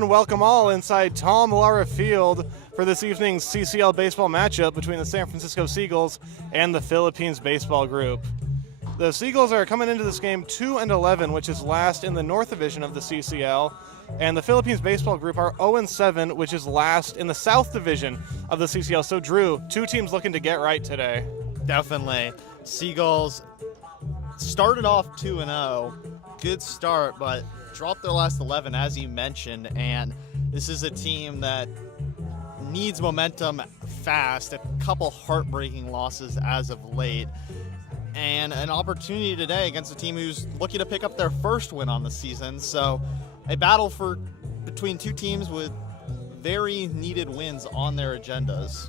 Welcome all inside Tom Lara Field for this evening's CCL baseball matchup between the San Francisco Seagulls and the Philippines baseball group. The Seagulls are coming into this game 2-11, which is last in the North Division of the CCL, and the Philippines baseball group are 0-7, which is last in the South Division of the CCL. So Drew, two teams looking to get right today. Definitely. Seagulls started off 2-0. Good start, but dropped their last 11, as you mentioned, and this is a team that needs momentum fast. A couple heartbreaking losses as of late, and an opportunity today against a team who's looking to pick up their first win on the season. So a battle between two teams with very needed wins on their agendas.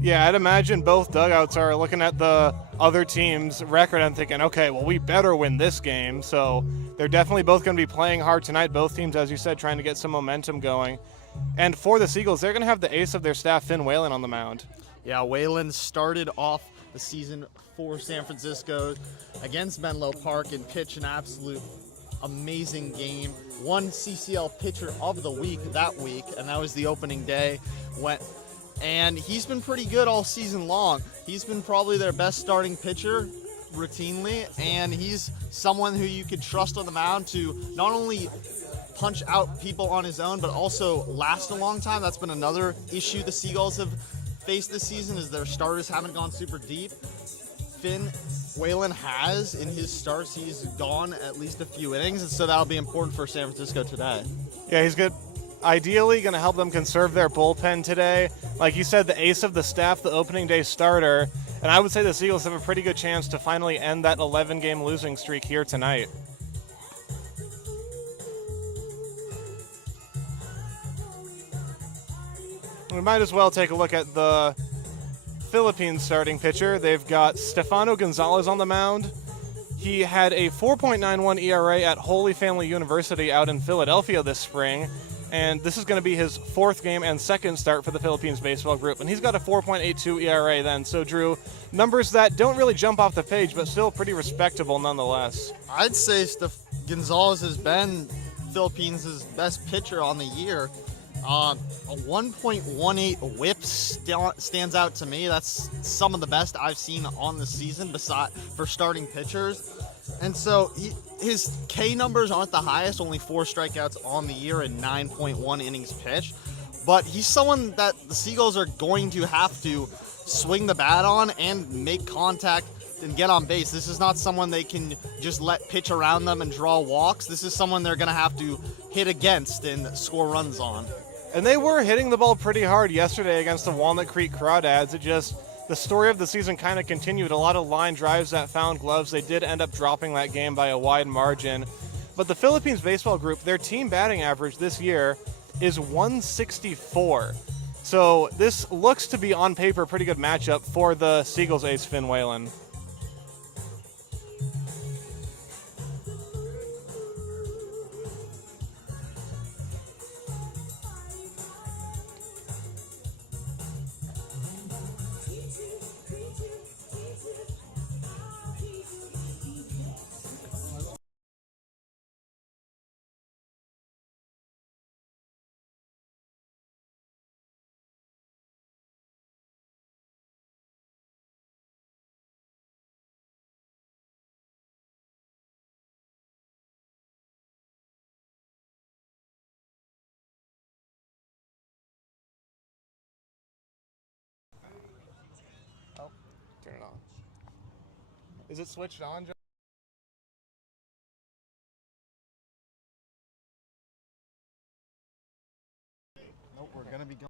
Yeah, I'd imagine both dugouts are looking at the other team's record and thinking, okay, well, we better win this game. So they're definitely both going to be playing hard tonight. Both teams, as you said, trying to get some momentum going. And for the Seagulls, they're going to have the ace of their staff, Finn Whalen, on the mound. Yeah, Whalen started off the season for San Francisco against Menlo Park and pitched an absolute amazing game. Won CCL Pitcher of the Week that week, and that was the opening day. And he's been pretty good all season long. He's been probably their best starting pitcher routinely, and he's someone who you could trust on the mound to not only punch out people on his own, but also last a long time. That's been another issue the Seagulls have faced this season, is their starters haven't gone super deep. Finn Whalen has. In his starts, he's gone at least a few innings, and so that'll be important for San Francisco today. Yeah, he's good. Ideally going to help them conserve their bullpen today. Like you said, the ace of the staff, the opening day starter, and I would say the Seagulls have a pretty good chance to finally end that 11-game losing streak here tonight. We might as well take a look at the Philippines starting pitcher. They've got Stefano Gonzalez on the mound. He had a 4.91 ERA at Holy Family University out in Philadelphia this spring, and this is going to be his fourth game and second start for the Philippines baseball group, and he's got a 4.82 ERA then. So, Drew, numbers that don't really jump off the page, but still pretty respectable nonetheless. I'd say Gonzalez has been Philippines' best pitcher on the year. A 1.18 whip stands out to me. That's some of the best I've seen on the season for starting pitchers. And so his K numbers aren't the highest, only 4 strikeouts on the year and 9.1 innings pitched. But he's someone that the Seagulls are going to have to swing the bat on and make contact and get on base. This is not someone they can just let pitch around them and draw walks. This is someone they're going to have to hit against and score runs on. And they were hitting the ball pretty hard yesterday against the Walnut Creek Crawdads. The story of the season kind of continued. A lot of line drives that found gloves. They did end up dropping that game by a wide margin. But the Philippines baseball group, their team batting average this year is 164. So this looks to be on paper a pretty good matchup for the Seagulls ace Finn Whalen. Turn it on. Is it switched on, John? Nope, we're going to be going.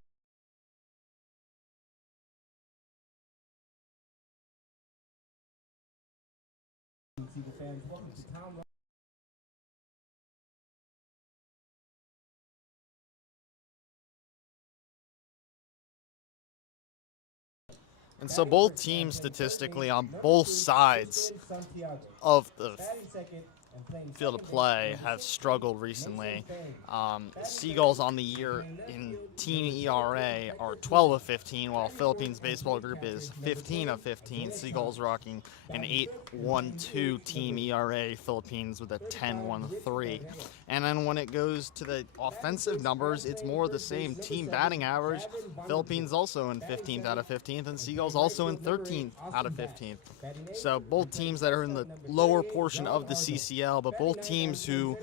And so both teams statistically on both sides of the field of play have struggled recently. Seagulls on the year in team ERA are 12 of 15, while Philippines Baseball Group is 15 of 15. Seagulls rocking an 8.12 team ERA, Philippines with a 10.13. And then when it goes to the offensive numbers, it's more the same. Team batting average, Philippines also in 15th out of 15th, and Seagulls also in 13th out of 15th. So both teams that are in the lower portion of the CCL, but both teams who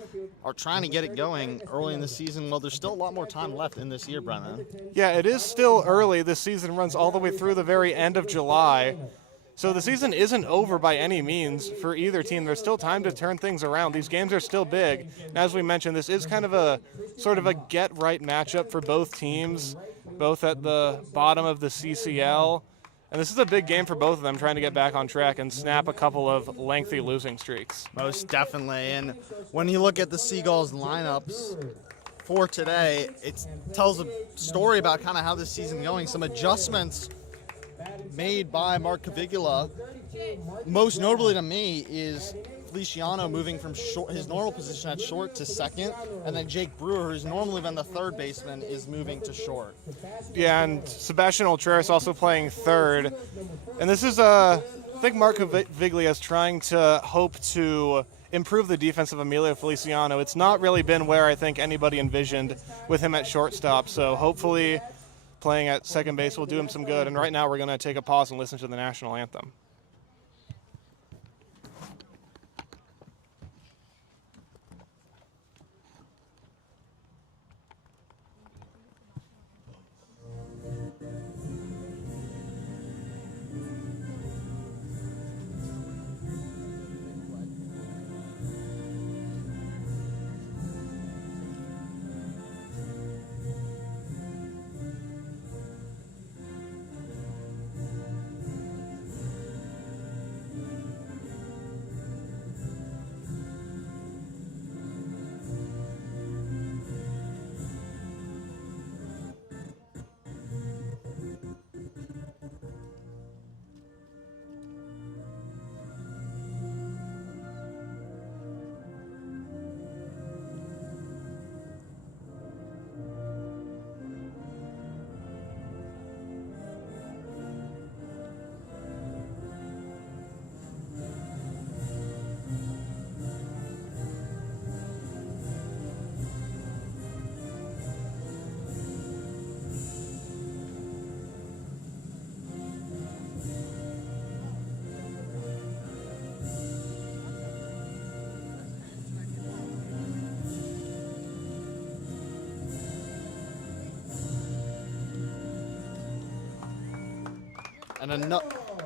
are trying to get it going early in the season. Well, there's still a lot more time left in this year, Brennan. Yeah, it is still early. This season runs all the way through the very end of July. So the season isn't over by any means for either team. There's still time to turn things around. These games are still big. And as we mentioned, this is kind of a sort of a get-right matchup for both teams, both at the bottom of the CCL. And this is a big game for both of them, trying to get back on track and snap a couple of lengthy losing streaks. Most definitely. And when you look at the Seagulls lineups for today, it tells a story about kind of how this season's going. Some adjustments made by Mark Cavigula. Most notably to me is Feliciano moving from his normal position at short to second, and then Jake Brewer, who's normally been the third baseman, is moving to short. Yeah, and Sebastian Ultreras also playing third. And this is, I think Mark Caviglia is trying to hope to improve the defense of Emilio Feliciano. It's not really been where I think anybody envisioned with him at shortstop, so hopefully playing at second base will do him some good. And right now we're going to take a pause and listen to the national anthem.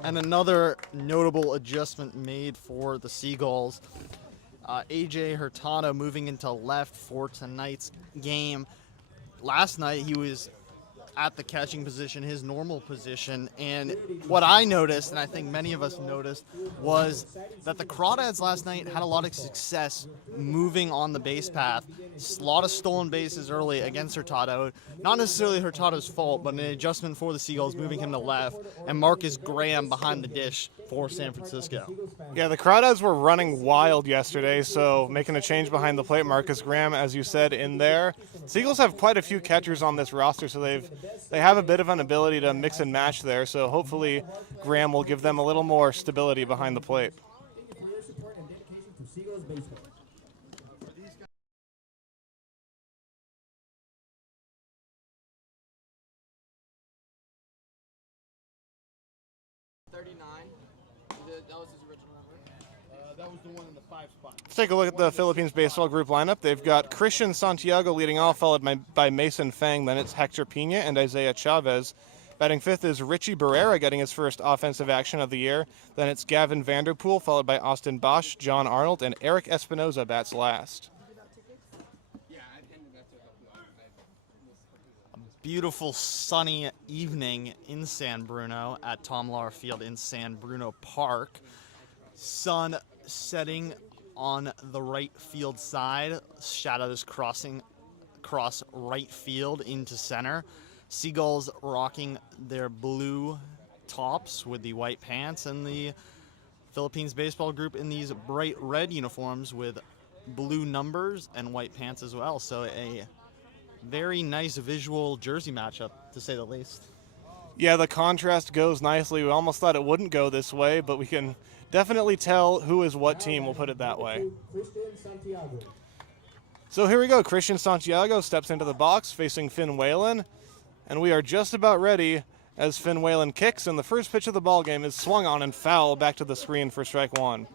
And another notable adjustment made for the Seagulls, AJ Hurtado moving into left for tonight's game. Last night he was at the catching position, his normal position, and what I noticed, and I think many of us noticed, was that the Crawdads last night had a lot of success moving on the base path. A lot of stolen bases early against Hurtado. Not necessarily Hurtado's fault, but an adjustment for the Seagulls, moving him to left, and Marcus Graham behind the dish for San Francisco. Yeah, the Crawdads were running wild yesterday, so making a change behind the plate, Marcus Graham, as you said, in there. Seagulls have quite a few catchers on this roster, so they have a bit of an ability to mix and match there, so hopefully Graham will give them a little more stability behind the plate. That was his original number. That was the one in the 5 spot. Let's take a look at the Philippines baseball group lineup. They've got Christian Santiago leading off, followed by Mason Fang. Then it's Hector Pina and Isaiah Chavez. Batting fifth is Richie Barrera, getting his first offensive action of the year. Then it's Gavin Vanderpool, followed by Austin Bosch, John Arnold, and Eric Espinoza bats last. Beautiful sunny evening in San Bruno at Tom Lawler Field in San Bruno Park. Sun setting on the right field side. Shadows crossing across right field into center. Seagulls rocking their blue tops with the white pants, and the Philippines baseball group in these bright red uniforms with blue numbers and white pants as well. So a very nice visual jersey matchup, to say the least. Yeah, the contrast goes nicely. We almost thought it wouldn't go this way, but we can definitely tell who is what team, we'll put it that way. So here we go. Christian Santiago steps into the box facing Finn Whalen, and we are just about ready as Finn Whalen kicks, and the first pitch of the ball game is swung on and foul back to the screen for strike one.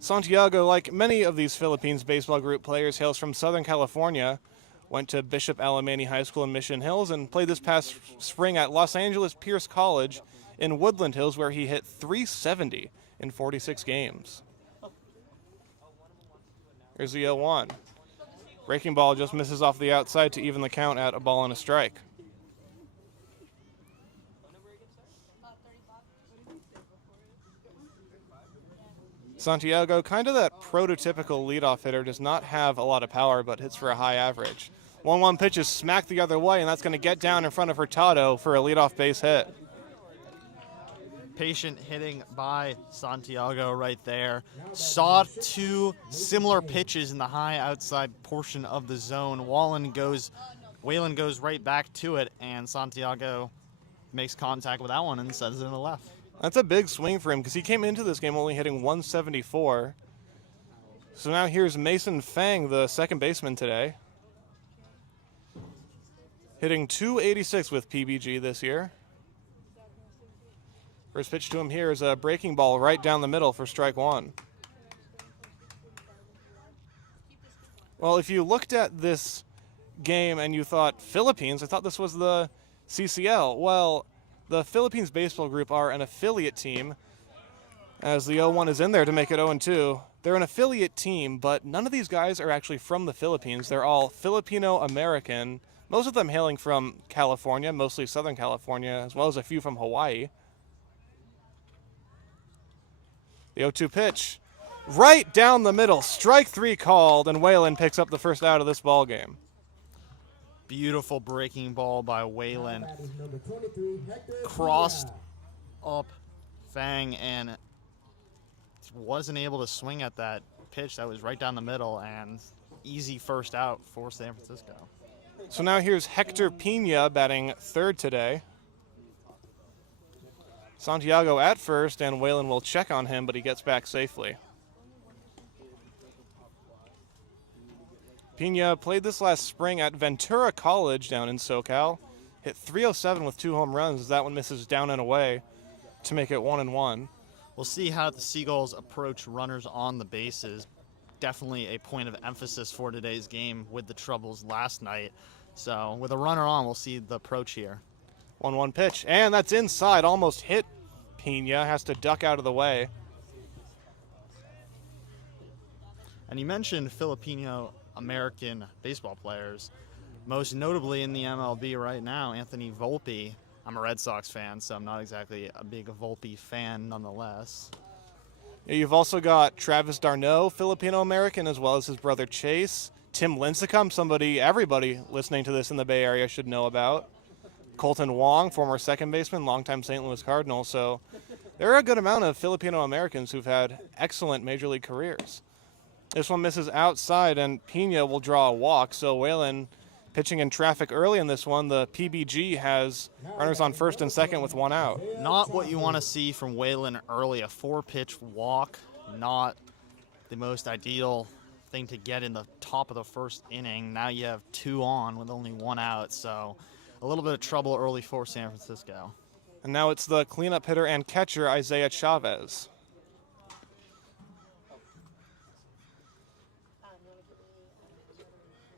Santiago, like many of these Philippines baseball group players, hails from Southern California, went to Bishop Alemany High School in Mission Hills, and played this past spring at Los Angeles Pierce College in Woodland Hills, where he hit .370 in 46 games. Here's the 0-1. Breaking ball just misses off the outside to even the count at a ball and a strike. Santiago, kind of that prototypical leadoff hitter, does not have a lot of power, but hits for a high average. 1-1 pitch is smacked the other way, and that's going to get down in front of Hurtado for a leadoff base hit. Patient hitting by Santiago right there. Saw two similar pitches in the high outside portion of the zone. Whalen goes right back to it, and Santiago makes contact with that one and sends it in the left. That's a big swing for him because he came into this game only hitting .174. So now here's Mason Fang, the second baseman today, hitting .286 with PBG this year. First pitch to him here is a breaking ball right down the middle for strike one. Well, if you looked at this game and you thought Philippines, I thought this was the CCL. Well, the Philippines baseball group are an affiliate team, as the 0-1 is in there to make it 0-2. They're an affiliate team, but none of these guys are actually from the Philippines. They're all Filipino-American, most of them hailing from California, mostly Southern California, as well as a few from Hawaii. The 0-2 pitch, right down the middle, strike three called, and Whalen picks up the first out of this ball game. Beautiful breaking ball by Whalen. Crossed up Fang and wasn't able to swing at that pitch that was right down the middle, and easy first out for San Francisco. So now here's Hector Pina batting third today. Santiago at first, and Whalen will check on him, but he gets back safely. Pina played this last spring at Ventura College down in SoCal. Hit .307 with 2 home runs as that one misses down and away to make it 1-1. We'll see how the Seagulls approach runners on the bases. Definitely a point of emphasis for today's game with the troubles last night. So with a runner on, we'll see the approach here. 1-1 pitch, and that's inside, almost hit Pina, has to duck out of the way. And you mentioned Filipino-American baseball players, most notably in the MLB right now, Anthony Volpe. I'm a Red Sox fan, so I'm not exactly a big Volpe fan nonetheless. Yeah, you've also got Travis d'Arnaud, Filipino-American, as well as his brother Chase. Tim Lincecum, everybody listening to this in the Bay Area should know about. Colton Wong, former second baseman, longtime St. Louis Cardinal. So there are a good amount of Filipino-Americans who've had excellent major league careers. This one misses outside, and Pina will draw a walk. So Whalen pitching in traffic early in this one. The PBG has runners on first and second with 1 out. Not what you want to see from Whalen early. A 4-pitch walk, not the most ideal thing to get in the top of the first inning. Now you have 2 on with only 1 out, so a little bit of trouble early for San Francisco. And now it's the cleanup hitter and catcher, Isaiah Chavez.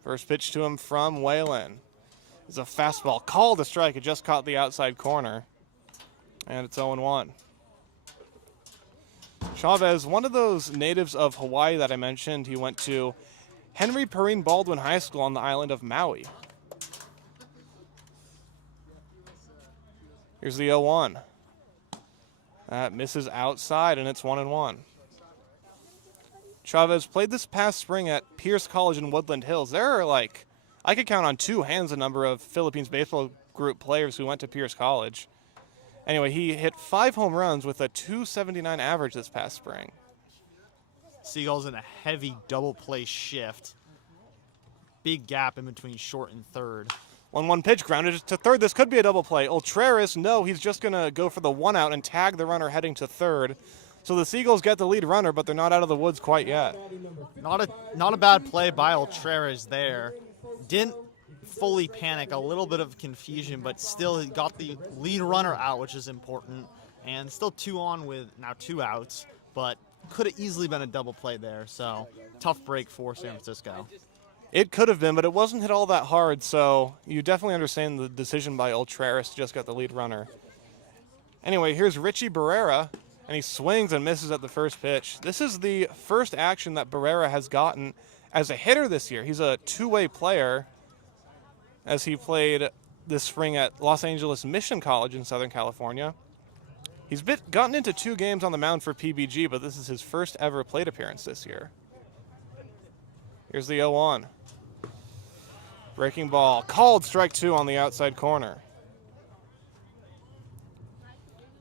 First pitch to him from Whalen is a fastball called a strike. It just caught the outside corner, and it's 0-1. Chavez, one of those natives of Hawaii that I mentioned, he went to Henry Perrine Baldwin High School on the island of Maui. Here's the 0-1. That misses outside, and it's 1-1. Chavez played this past spring at Pierce College in Woodland Hills. There are I could count on 2 hands the number of Philippines baseball group players who went to Pierce College. Anyway, he hit 5 home runs with a .279 average this past spring. Seagulls in a heavy double play shift. Big gap in between short and third. 1-1 pitch, grounded to third. This could be a double play. Ultreris, no, he's just going to go for the 1 out and tag the runner heading to third. So the Seagulls get the lead runner, but they're not out of the woods quite yet. Not a bad play by Ultreris there. Didn't fully panic, a little bit of confusion, but still he got the lead runner out, which is important. And still 2 on with now 2 outs, but could have easily been a double play there. So tough break for San Francisco. It could have been, but it wasn't hit all that hard, so you definitely understand the decision by Ultreris to just get the lead runner. Anyway, here's Richie Barrera, and he swings and misses at the first pitch. This is the first action that Barrera has gotten as a hitter this year. He's a two-way player, as he played this spring at Los Angeles Mission College in Southern California. He's gotten into 2 games on the mound for PBG, but this is his first ever plate appearance this year. Here's the 0-1. Breaking ball. Called strike 2 on the outside corner.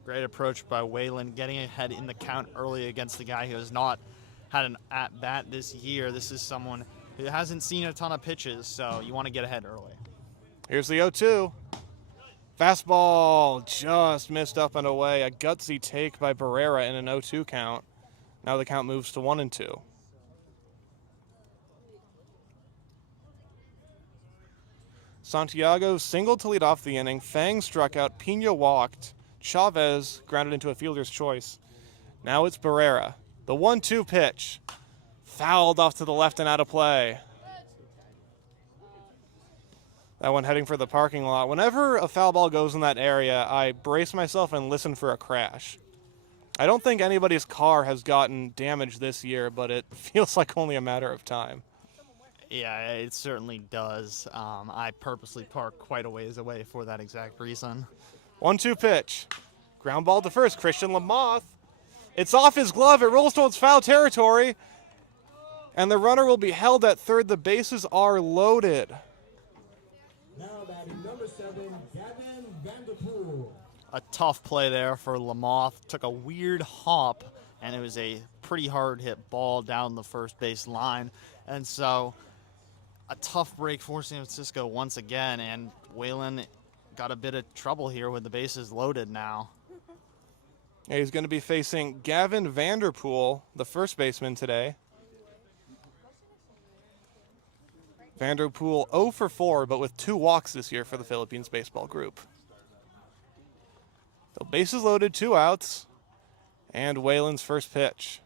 Great approach by Whalen, getting ahead in the count early against the guy who has not had an at-bat this year. This is someone who hasn't seen a ton of pitches, so you want to get ahead early. Here's the 0-2. Fastball just missed up and away. A gutsy take by Barrera in an 0-2 count. Now the count moves to 1-2. Santiago singled to lead off the inning. Fang struck out. Pena walked. Chavez grounded into a fielder's choice. Now it's Barrera. The 1-2 pitch. Fouled off to the left and out of play. That one heading for the parking lot. Whenever a foul ball goes in that area, I brace myself and listen for a crash. I don't think anybody's car has gotten damaged this year, but it feels like only a matter of time. Yeah, it certainly does. I purposely park quite a ways away for that exact reason. 1-2 pitch. Ground ball to first. Christian Lamoth. It's off his glove. It rolls towards foul territory. And the runner will be held at third. The bases are loaded. Now batting number 7, Gavin Vanderpool. A tough play there for Lamoth. Took a weird hop, and it was a pretty hard hit ball down the first base line. And so a tough break for San Francisco once again, and Whalen got a bit of trouble here with the bases loaded now. Yeah, he's going to be facing Gavin Vanderpool, the first baseman today. Vanderpool 0 for 4, but with 2 walks this year for the Philippines baseball group. So bases loaded, 2 outs, and Whalen's first pitch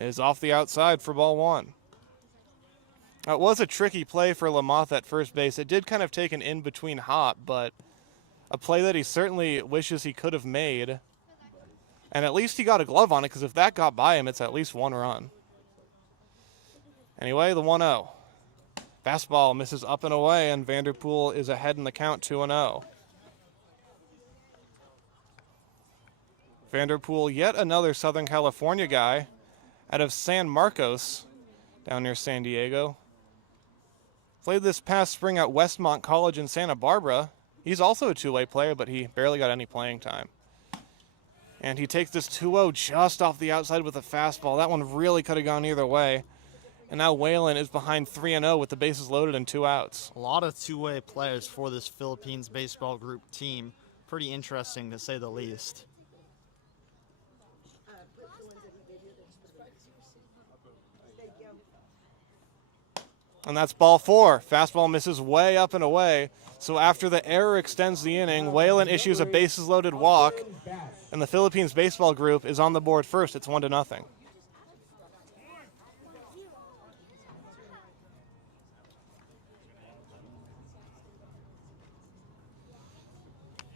is off the outside for ball 1. It was a tricky play for Lamoth at first base. It did kind of take an in-between hop, but a play that he certainly wishes he could have made. And at least he got a glove on it, because if that got by him, it's at least 1 run. Anyway, the 1-0. Fastball misses up and away, and Vanderpool is ahead in the count 2-0. Vanderpool, yet another Southern California guy out of San Marcos down near San Diego. Played this past spring at Westmont College in Santa Barbara. He's also a two-way player, but he barely got any playing time. And he takes this 2-0 just off the outside with a fastball. That one really could have gone either way. And now Whalen is behind 3-0 with the bases loaded and 2 outs. A lot of two-way players for this Philippines baseball group team. Pretty interesting to say the least. And that's ball 4. Fastball misses way up and away. So after the error extends the inning, Whalen issues a bases loaded walk, and the Philippines baseball group is on the board first. It's 1-0.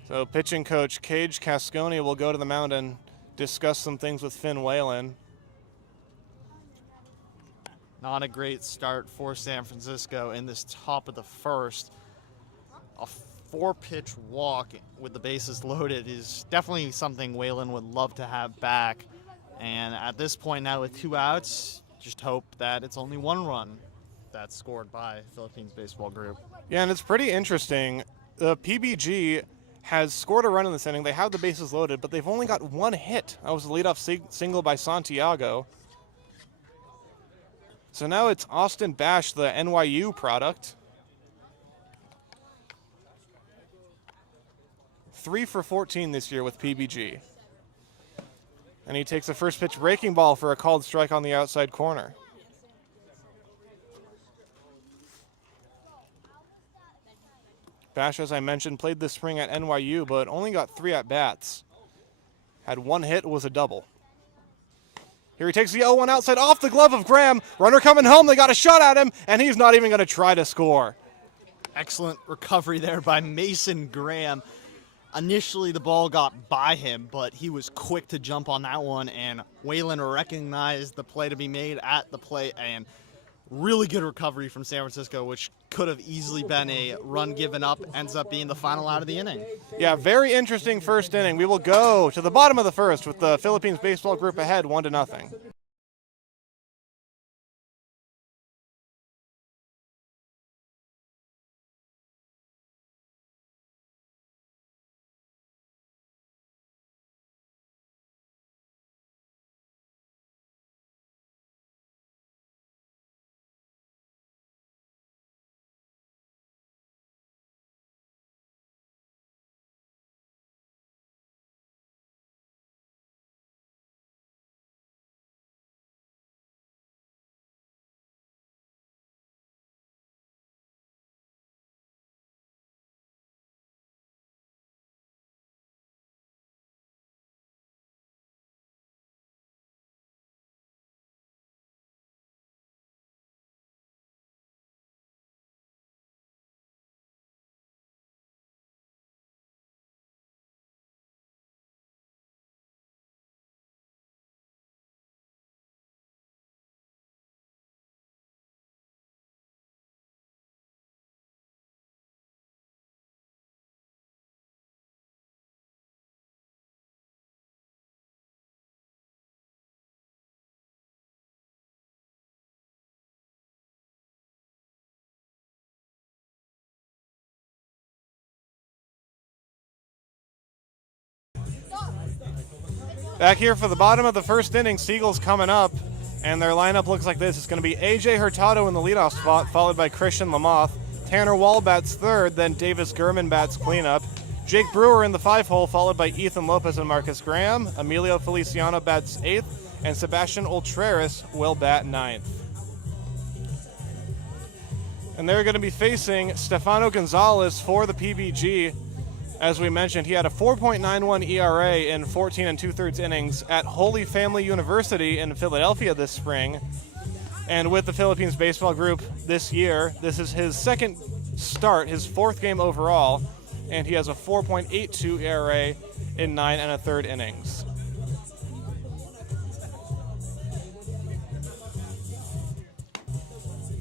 So pitching coach Cage Casconi will go to the mound and discuss some things with Finn Whalen. Not a great start for San Francisco in this top of the first. A 4-pitch walk with the bases loaded is definitely something Whalen would love to have back. And at this point now with 2 outs, just hope that it's only 1 run that's scored by Philippines baseball group. Yeah, and it's pretty interesting. The PBG has scored a run in this inning. They have the bases loaded, but they've only got one hit. That was the leadoff single by Santiago. So now it's Austin Bash, the NYU product. 3 for 14 this year with PBG. And he takes the first pitch breaking ball for a called strike on the outside corner. Bash, as I mentioned, played this spring at NYU, but only got 3 at-bats. Had 1 hit, was a double. Here he takes the 0-1 outside off the glove of Graham. Runner coming home, they got a shot at him, and he's not even going to try to score. Excellent recovery there by Mason Graham. Initially, the ball got by him, but he was quick to jump on that one, and Whalen recognized the play to be made at the plate, and really good recovery from San Francisco, which could have easily been a run given up, ends up being the final out of the inning. Yeah, very interesting first inning. We will go to the bottom of the first with the Philippines baseball group ahead 1-0. Back here for the bottom of the first inning, Seagulls coming up, and their lineup looks like this. It's going to be A.J. Hurtado in the leadoff spot, followed by Christian Lamoth. Tanner Wall bats third, then Davis Gurman bats cleanup. Jake Brewer in the 5-hole, followed by Ethan Lopez and Marcus Graham. Emilio Feliciano bats 8th, and Sebastian Ultreris will bat 9th. And they're going to be facing Stefano Gonzalez for the PBG. As we mentioned, he had a 4.91 ERA in 14 2/3 innings at Holy Family University in Philadelphia this spring. And with the Philippines baseball group this year, this is his second start, his 4th game overall, and he has a 4.82 ERA in 9 1/3 innings.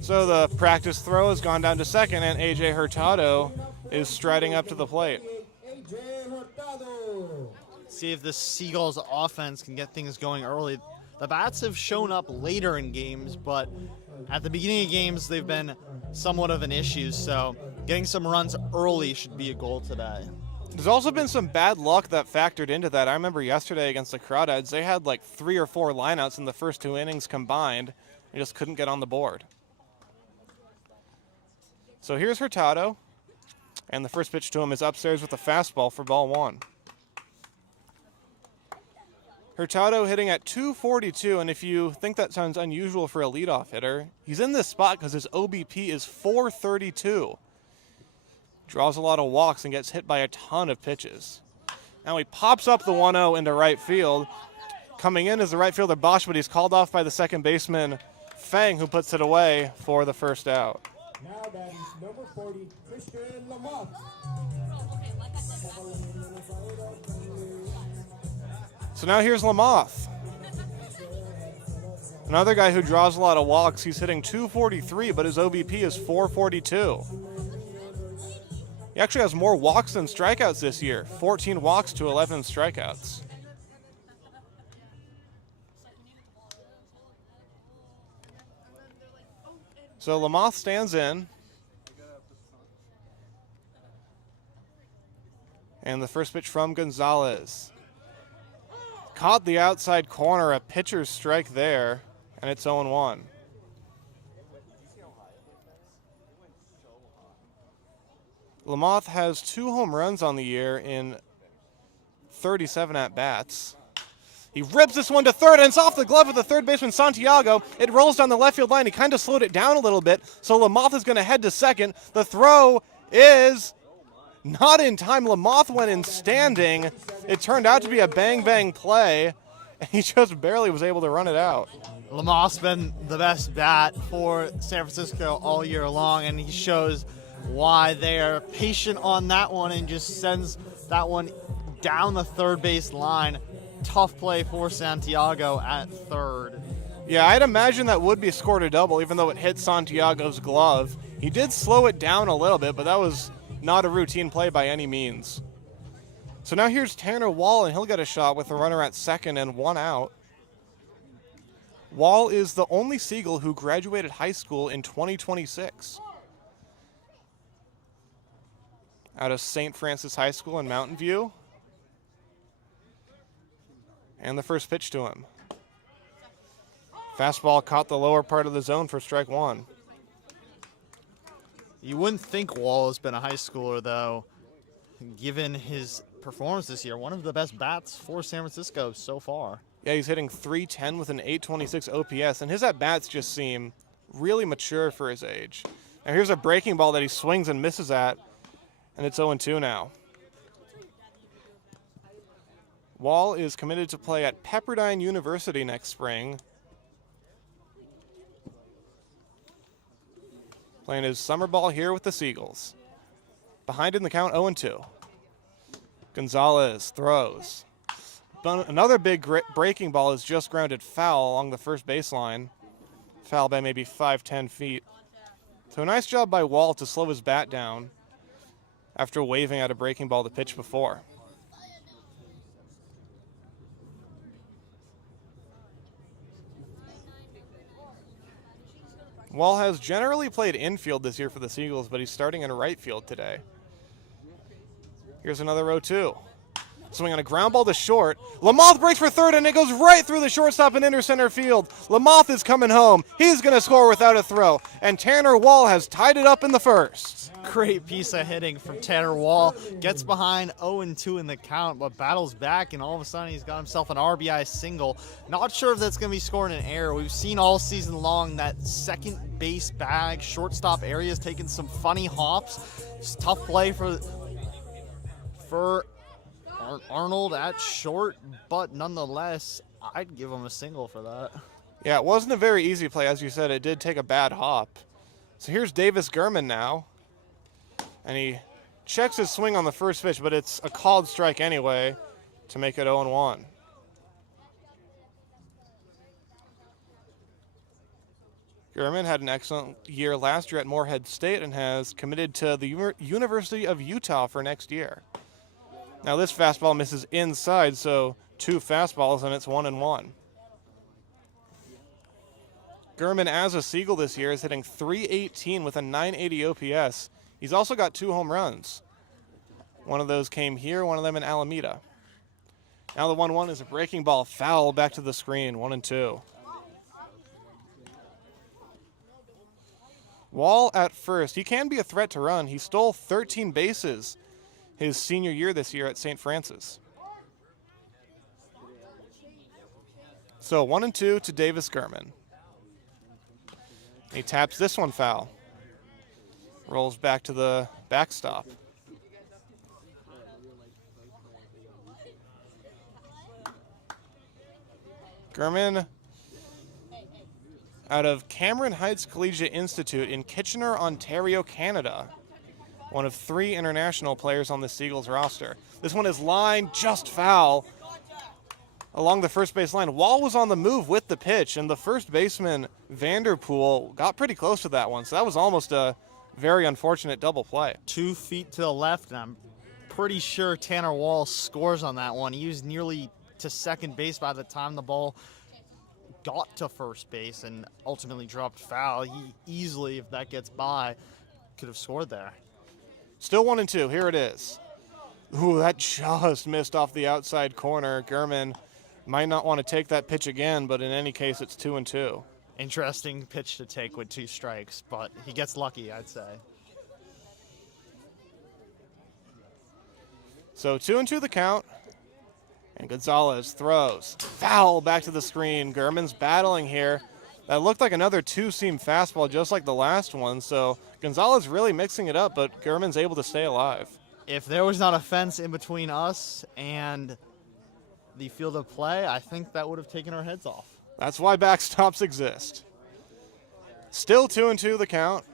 So the practice throw has gone down to second, and A.J. Hurtado is striding up to the plate. See if the Seagulls offense can get things going early. The bats have shown up later in games, but at the beginning of games, they've been somewhat of an issue, so getting some runs early should be a goal today. There's also been some bad luck that factored into that. I remember yesterday against the Crawdads, they had like 3 or 4 lineouts in the first 2 innings combined. They just couldn't get on the board. So here's Hurtado, and the first pitch to him is upstairs with a fastball for ball 1. Hurtado hitting at 242, and if you think that sounds unusual for a leadoff hitter, he's in this spot because his OBP is 432. Draws a lot of walks and gets hit by a ton of pitches. Now he pops up the 1-0 into right field. Coming in is the right fielder Bosch, but he's called off by the second baseman Fang, who puts it away for the first out. Now that is number 40, Christian Lamoth. So now here's Lamoth. Another guy who draws a lot of walks. He's hitting 243, but his OBP is 442. He actually has more walks than strikeouts this year. 14 walks to 11 strikeouts. So Lamoth stands in. And the first pitch from Gonzalez. Caught the outside corner, a pitcher's strike there, and it's 0-1. Lamoth has 2 home runs on the year in 37 at-bats. He rips this one to third, and it's off the glove of the third baseman, Santiago. It rolls down the left field line. He kind of slowed it down a little bit, so Lamoth is going to head to second. The throw is not in time. Lamoth went in standing. It turned out to be a bang-bang play, and he just barely was able to run it out. Lamoth's been the best bat for San Francisco all year long, and he shows why they are patient on that one and just sends that one down the third base line. Tough play for Santiago at third. Yeah, I'd imagine that would be scored a double, even though it hit Santiago's glove. He did slow it down a little bit, but that was not a routine play by any means. So now here's Tanner Wall, and he'll get a shot with a runner at second and 1 out. Wall is the only Seagull who graduated high school in 2026. Out of St. Francis High School in Mountain View. And the first pitch to him. Fastball caught the lower part of the zone for strike 1. You wouldn't think Wall has been a high schooler, though, given his performance this year. One of the best bats for San Francisco so far. Yeah, he's hitting .310 with an .826 OPS, and his at-bats just seem really mature for his age. Now here's a breaking ball that he swings and misses at, and it's 0-2 now. Wall is committed to play at Pepperdine University next spring. Playing his summer ball here with the Seagulls. Behind in the count, 0-2. Gonzalez throws. Another big breaking ball is just grounded foul along the first baseline. Foul by maybe 5-10 feet. So a nice job by Wall to slow his bat down after waving at a breaking ball the pitch before. Wall has generally played infield this year for the Seagulls, but he's starting in right field today. Here's another 0-2. Swing on a ground ball to short. Lamoth breaks for third, and it goes right through the shortstop and into center field. Lamoth is coming home. He's going to score without a throw, and Tanner Wall has tied it up in the first. Great piece of hitting from Tanner Wall. Gets behind 0-2 in the count, but battles back, and all of a sudden he's got himself an RBI single. Not sure if that's going to be scoring an error. We've seen all season long that second base bag, shortstop area is taking some funny hops. It's tough play for Arnold at short, but nonetheless, I'd give him a single for that. Yeah, it wasn't a very easy play. As you said, it did take a bad hop. So here's Davis Gurman now. And he checks his swing on the first pitch, but it's a called strike anyway to make it 0-1. Gurman had an excellent year last year at Morehead State and has committed to the University of Utah for next year. Now this fastball misses inside, so 2 fastballs, and it's 1-1. Gurman, as a Seagull this year, is hitting .318 with a .980 OPS. He's also got 2 home runs. One of those came here, one of them in Alameda. Now the 1-1 is a breaking ball foul back to the screen, 1-2. Wall at first. He can be a threat to run. He stole 13 bases his senior year this year at St. Francis. So 1-2 to Davis Gurman. He taps this one foul. Rolls back to the backstop. Gurman out of Cameron Heights Collegiate Institute in Kitchener, Ontario, Canada. One of 3 international players on the Seagulls roster. This one is lined just foul along the first base line. Wall was on the move with the pitch, and the first baseman, Vanderpool, got pretty close to that one. So that was almost a very unfortunate double play. 2 feet to the left, and I'm pretty sure Tanner Wall scores on that one. He was nearly to second base by the time the ball got to first base and ultimately dropped foul. He easily, if that gets by, could have scored there. Still 1-2. Here it is. Ooh, that just missed off the outside corner. Gurman might not want to take that pitch again, but in any case, it's 2-2. Interesting pitch to take with 2 strikes, but he gets lucky, I'd say. So 2-2 the count. And Gonzalez throws. Foul back to the screen. Gurman's battling here. That looked like another 2-seam fastball just like the last one. So Gonzalez really mixing it up, but Gurman's able to stay alive. If there was not a fence in between us and the field of play, I think that would have taken our heads off. That's why backstops exist. Still 2-2 the count.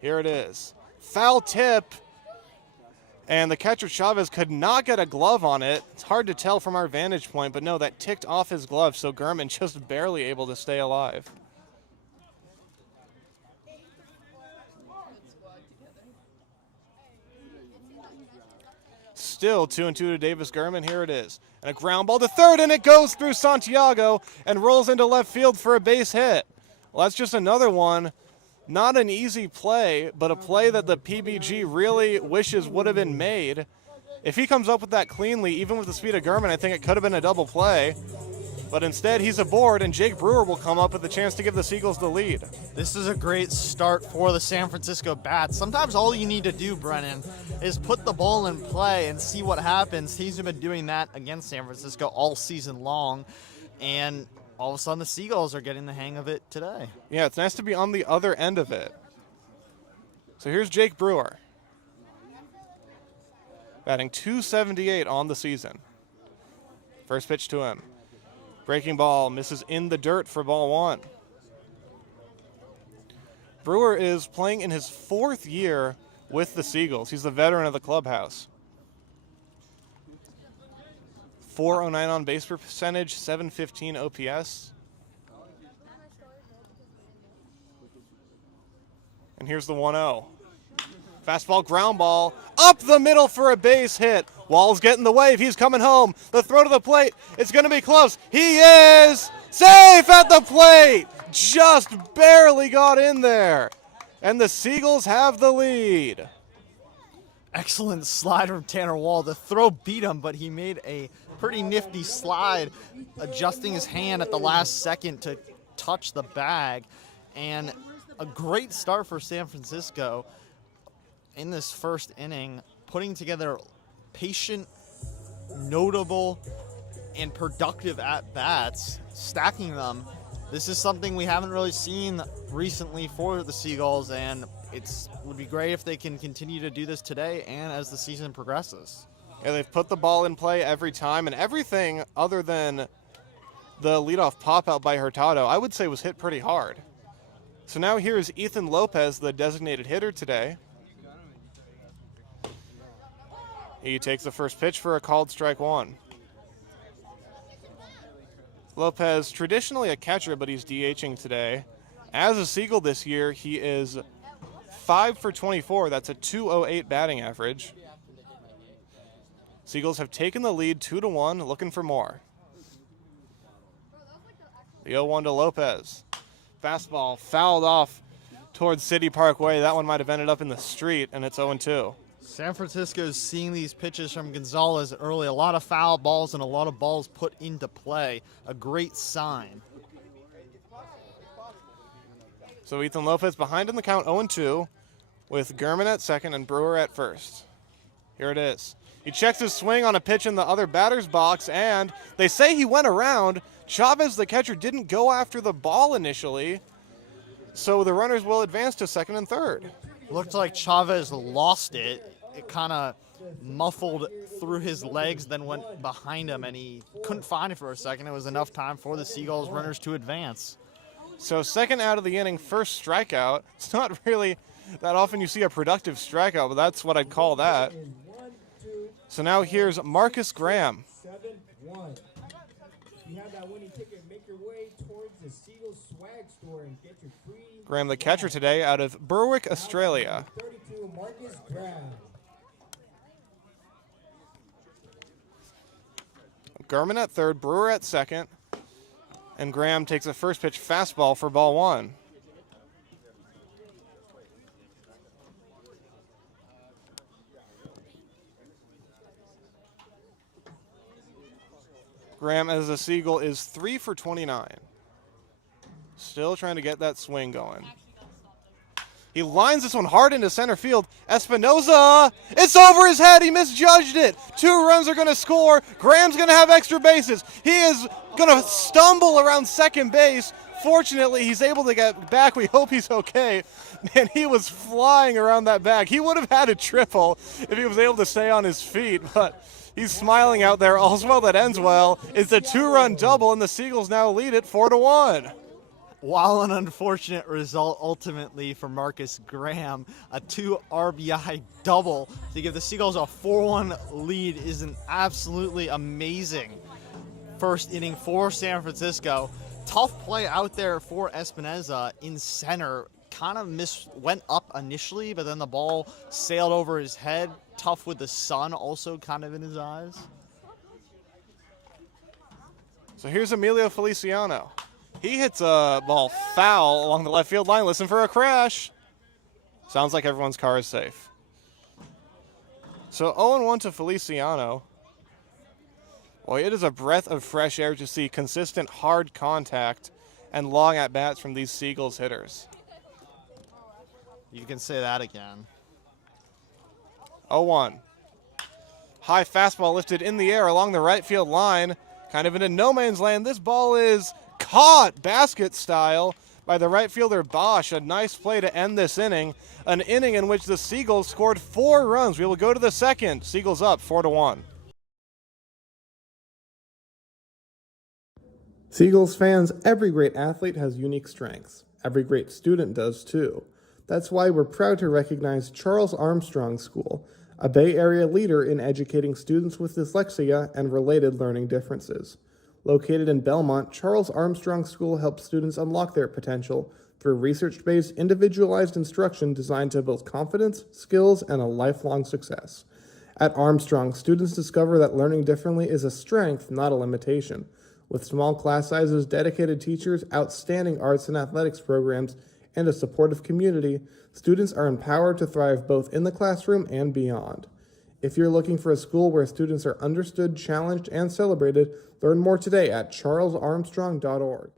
Here it is. Foul tip. And the catcher Chavez could not get a glove on it. It's hard to tell from our vantage point, but no, that ticked off his glove, so Gurman just barely able to stay alive. Still 2-2 to Davis Gurman. Here it is. And a ground ball to third, and it goes through Santiago and rolls into left field for a base hit. Well, that's just another one. Not an easy play, but a play that the PBG really wishes would have been made. If he comes up with that cleanly, even with the speed of Gurman, I think it could have been a double play. But instead, he's aboard, and Jake Brewer will come up with a chance to give the Seagulls the lead. This is a great start for the San Francisco Bats. Sometimes all you need to do, Brennan, is put the ball in play and see what happens. He's been doing that against San Francisco all season long, and all of a sudden the Seagulls are getting the hang of it today. Yeah, it's nice to be on the other end of it. So here's Jake Brewer, batting .278 on the season. First pitch to him. Breaking ball misses in the dirt for ball 1. Brewer is playing in his 4th year with the Seagulls. He's the veteran of the clubhouse. .409 on base percentage, .715 OPS. And here's the 1-0. Fastball, ground ball, up the middle for a base hit. Wall's getting the wave. He's coming home. The throw to the plate. It's going to be close. He is safe at the plate. Just barely got in there. And the Seagulls have the lead. Excellent slide from Tanner Wall. The throw beat him, but he made a pretty nifty slide, adjusting his hand at the last second to touch the bag. And a great start for San Francisco in this first inning, putting together patient, notable, and productive at-bats, stacking them. This is something we haven't really seen recently for the Seagulls, and it would be great if they can continue to do this today and as the season progresses. Yeah, they've put the ball in play every time, and everything other than the leadoff pop-out by Hurtado, I would say was hit pretty hard. So now here's Ethan Lopez, the designated hitter today. He takes the first pitch for a called strike 1. Lopez, traditionally a catcher, but he's DHing today. As a Seagull this year, he is 5 for 24. That's a .208 batting average. Seagulls have taken the lead 2-1, looking for more. The 0-1 to Lopez. Fastball fouled off towards City Parkway. That one might have ended up in the street, and it's 0-2. San Francisco's seeing these pitches from Gonzalez early. A lot of foul balls and a lot of balls put into play. A great sign. So Ethan Lopez behind in the count 0-2 with Gurman at second and Brewer at first. Here it is. He checks his swing on a pitch in the other batter's box, and they say he went around. Chavez, the catcher, didn't go after the ball initially, so the runners will advance to second and third. Looked like Chavez lost it. It kind of muffled through his legs, then went behind him, and he couldn't find it for a second. It was enough time for the Seagulls runners to advance. So second out of the inning, first strikeout. It's not really that often you see a productive strikeout, but that's what I'd call that. So now here's Marcus Graham. 7-1. You have that winning ticket. Make your way towards the Seagulls swag store and get your free. Graham, the catcher today, out of Berwick, Australia. 32, Marcus Graham. Gurman at third, Brewer at second, and Graham takes a first pitch fastball for ball 1. Graham, as a Seagull, is 3 for 29. Still trying to get that swing going. He lines this one hard into center field. Espinoza, it's over his head. He misjudged it. 2 runs are going to score. Graham's going to have extra bases. He is going to stumble around second base. Fortunately, he's able to get back. We hope he's okay. Man, he was flying around that bag. He would have had a triple if he was able to stay on his feet, but he's smiling out there. All's well that ends well. It's a 2-run double, and the Seagulls now lead it 4-1. While an unfortunate result ultimately for Marcus Graham, a 2 RBI double to give the Seagulls a 4-1 lead is an absolutely amazing first inning for San Francisco. Tough play out there for Espinoza in center. Kind of went up initially, but then the ball sailed over his head. Tough with the sun also kind of in his eyes. So here's Emilio Feliciano. He hits a ball foul along the left field line. Listen for a crash. Sounds like everyone's car is safe. So 0-1 to Feliciano. Boy, it is a breath of fresh air to see consistent hard contact and long at-bats from these Seagulls hitters. You can say that again. 0-1. High fastball lifted in the air along the right field line. Kind of into no man's land. This ball is caught basket style by the right fielder Bosch. A nice play to end this inning. An inning in which the Seagulls scored 4 runs. We will go to the second. Seagulls up 4-1. Seagulls fans, every great athlete has unique strengths. Every great student does too. That's why we're proud to recognize Charles Armstrong School, a Bay Area leader in educating students with dyslexia and related learning differences. Located in Belmont, Charles Armstrong School helps students unlock their potential through research-based, individualized instruction designed to build confidence, skills, and a lifelong success. At Armstrong, students discover that learning differently is a strength, not a limitation. With small class sizes, dedicated teachers, outstanding arts and athletics programs, and a supportive community, students are empowered to thrive both in the classroom and beyond. If you're looking for a school where students are understood, challenged, and celebrated, learn more today at charlesarmstrong.org.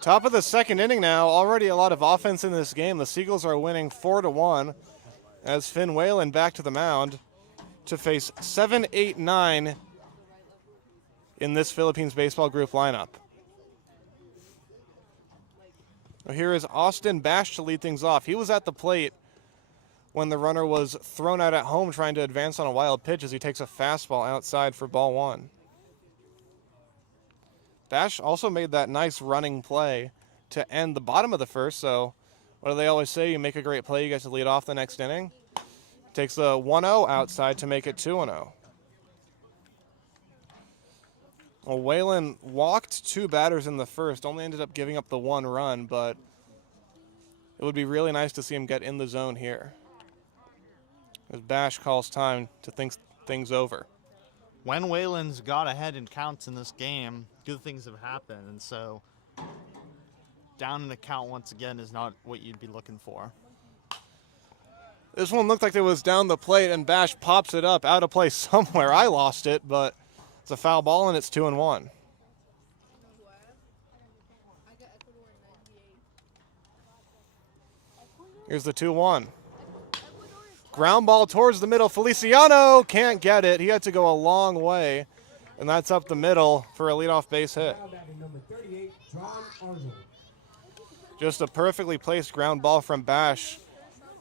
Top of the second inning now. Already a lot of offense in this game. The Seagulls are winning 4-1 as Finn Whalen back to the mound to face 7, 8, 9 in this Philippines baseball group lineup. Here is Austin Bash to lead things off. He was at the plate when the runner was thrown out at home trying to advance on a wild pitch as he takes a fastball outside for ball 1. Bash also made that nice running play to end the bottom of the first, so what do they always say? You make a great play, you get to lead off the next inning. Takes a 1-0 outside to make it 2-0. Well, Whalen walked 2 batters in the first, only ended up giving up the 1 run, but it would be really nice to see him get in the zone here, as Bash calls time to think things over. When Whalen's got ahead in counts in this game, good things have happened, and so down in the count once again is not what you'd be looking for. This one looked like it was down the plate, and Bash pops it up out of play somewhere. I lost it, but it's a foul ball, and it's 2-1. Here's the 2-1. Ground ball towards the middle. Feliciano can't get it. He had to go a long way, and that's up the middle for a leadoff base hit. Now batting number 38, John Arnold. Just a perfectly placed ground ball from Bash.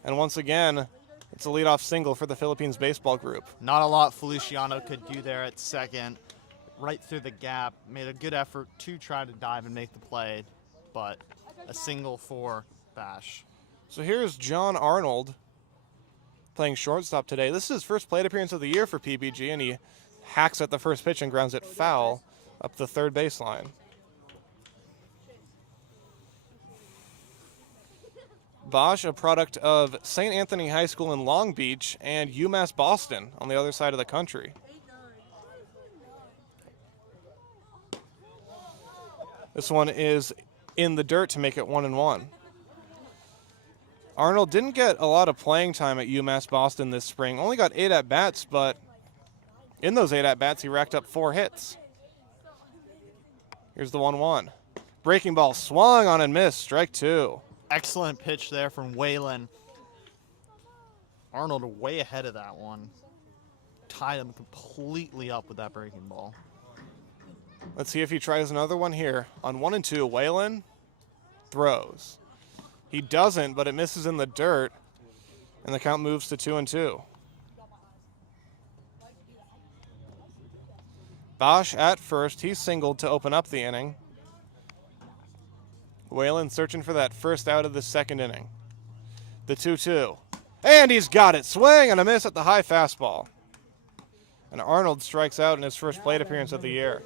And once again, it's a leadoff single for the Philippines baseball group. Not a lot Feliciano could do there at second. Right through the gap. Made a good effort to try to dive and make the play, but a single for Bash. So here's John Arnold playing shortstop today. This is his first plate appearance of the year for PBG, and he hacks at the first pitch and grounds it foul up the third baseline. Bosch, a product of St. Anthony High School in Long Beach and UMass Boston on the other side of the country. This one is in the dirt to make it 1-1. Arnold didn't get a lot of playing time at UMass Boston this spring. Only got 8 at-bats, but in those 8 at-bats, he racked up 4 hits. Here's the 1-1. Breaking ball swung on and missed. Strike 2. Excellent pitch there from Waylon. Arnold way ahead of that one. Tied him completely up with that breaking ball. Let's see if he tries another one here. On 1-2, Waylon throws. He doesn't, but it misses in the dirt, and the count moves to 2-2. Bosch at first. He's singled to open up the inning. Waylon searching for that first out of the second inning. The 2-2. And he's got it. Swing and a miss at the high fastball. And Arnold strikes out in his first plate appearance of the year.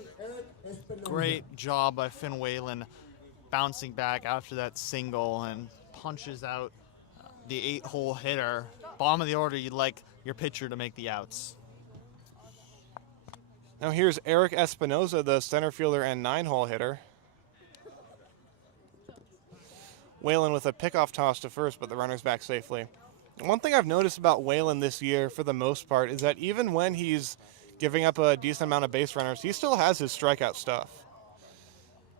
Great job by Finn Waylon bouncing back after that single and punches out the 8-hole hitter. Bottom of the order, you'd like your pitcher to make the outs. Now here's Eric Espinoza, the center fielder and 9-hole hitter. Waylon with a pickoff toss to first, but the runner's back safely. One thing I've noticed about Waylon this year, for the most part, is that even when he's giving up a decent amount of base runners, he still has his strikeout stuff.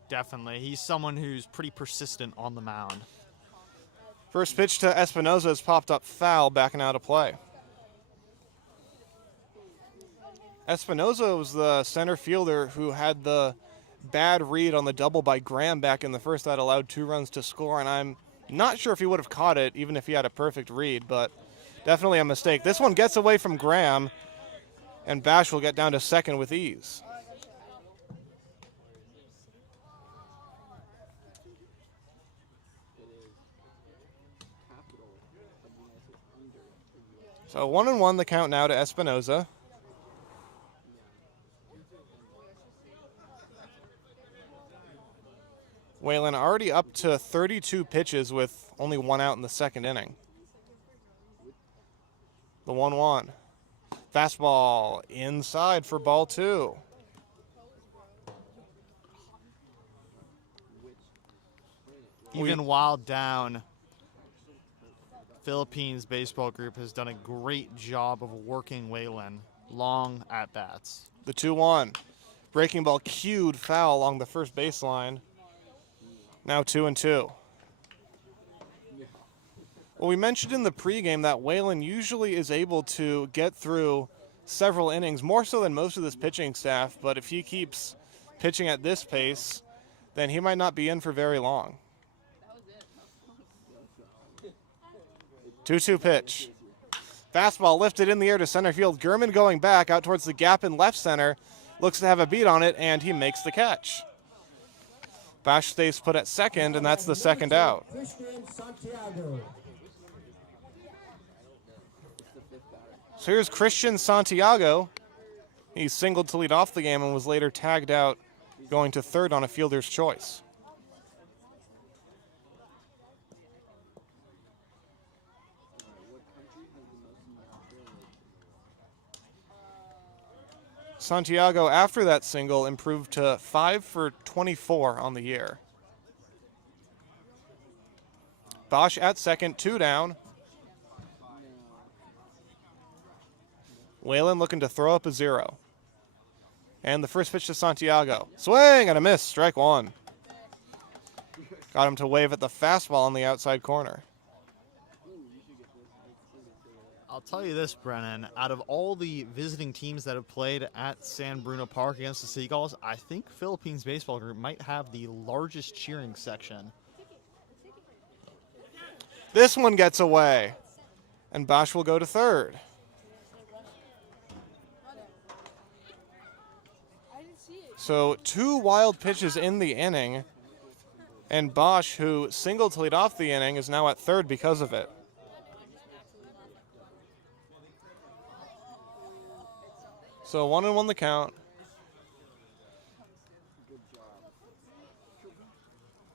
Definitely. He's someone who's pretty persistent on the mound. First pitch to Espinoza has popped up foul, backing out of play. Espinoza was the center fielder who had the bad read on the double by Graham back in the first that allowed 2 runs to score, and I'm not sure if he would have caught it even if he had a perfect read, but definitely a mistake. This one gets away from Graham, and Bash will get down to second with ease. So 1-1 the count now to Espinoza. Waylon already up to 32 pitches with only 1 out in the second inning. The 1-1. Fastball inside for ball 2. Even while down, Philippines baseball group has done a great job of working Waylon long at bats. The 2-1. Breaking ball cued foul along the first baseline. Now 2-2. Well, we mentioned in the pregame that Waylon usually is able to get through several innings, more so than most of this pitching staff, but if he keeps pitching at this pace, then he might not be in for very long. 2-2 pitch. Fastball lifted in the air to center field. Gurman going back out towards the gap in left center. Looks to have a beat on it, and he makes the catch. Bash stays put at second, and that's the second out. So here's Christian Santiago. He singled to lead off the game and was later tagged out, going to third on a fielder's choice. Santiago, after that single, improved to 5 for 24 on the year. Bosch at second, 2 down. Waylon looking to throw up a 0. And the first pitch to Santiago. Swing and a miss, strike 1. Got him to wave at the fastball on the outside corner. I'll tell you this, Brennan. Out of all the visiting teams that have played at San Bruno Park against the Seagulls, I think Philippines Baseball Group might have the largest cheering section. This one gets away, and Bosch will go to third. So 2 wild pitches in the inning, and Bosch, who singled to lead off the inning, is now at third because of it. So 1-1 the count.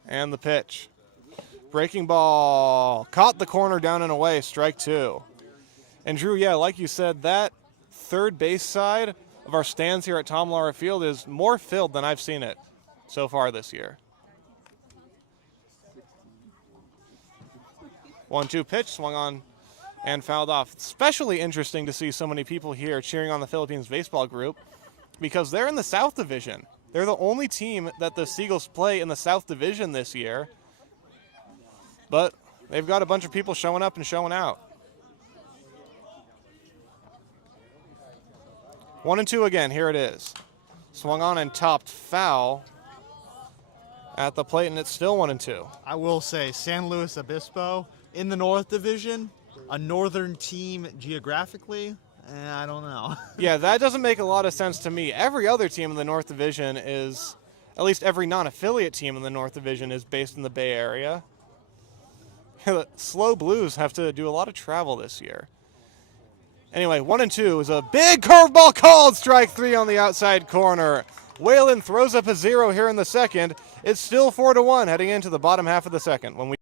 And the pitch. Breaking ball. Caught the corner down and away. Strike 2. And Drew, yeah, like you said, that third base side of our stands here at Tom Lawler Field is more filled than I've seen it so far this year. 1-2 pitch, swung on and fouled off. Especially interesting to see so many people here cheering on the Philippines Baseball Group because they're in the South Division. They're the only team that the Seagulls play in the South Division this year. But they've got a bunch of people showing up and showing out. 1-2 again, here it is. Swung on and topped foul at the plate, and it's still 1-2. I will say, San Luis Obispo in the North Division, a northern team geographically, I don't know. Yeah, that doesn't make a lot of sense to me. Every other team in the North Division is, at least every non-affiliate team in the North Division is based in the Bay Area. Slow Blues have to do a lot of travel this year. Anyway, 1-2 is a big curveball called. Strike 3 on the outside corner. Whalen throws up a 0 here in the second. It's still 4-1 heading into the bottom half of the second. When we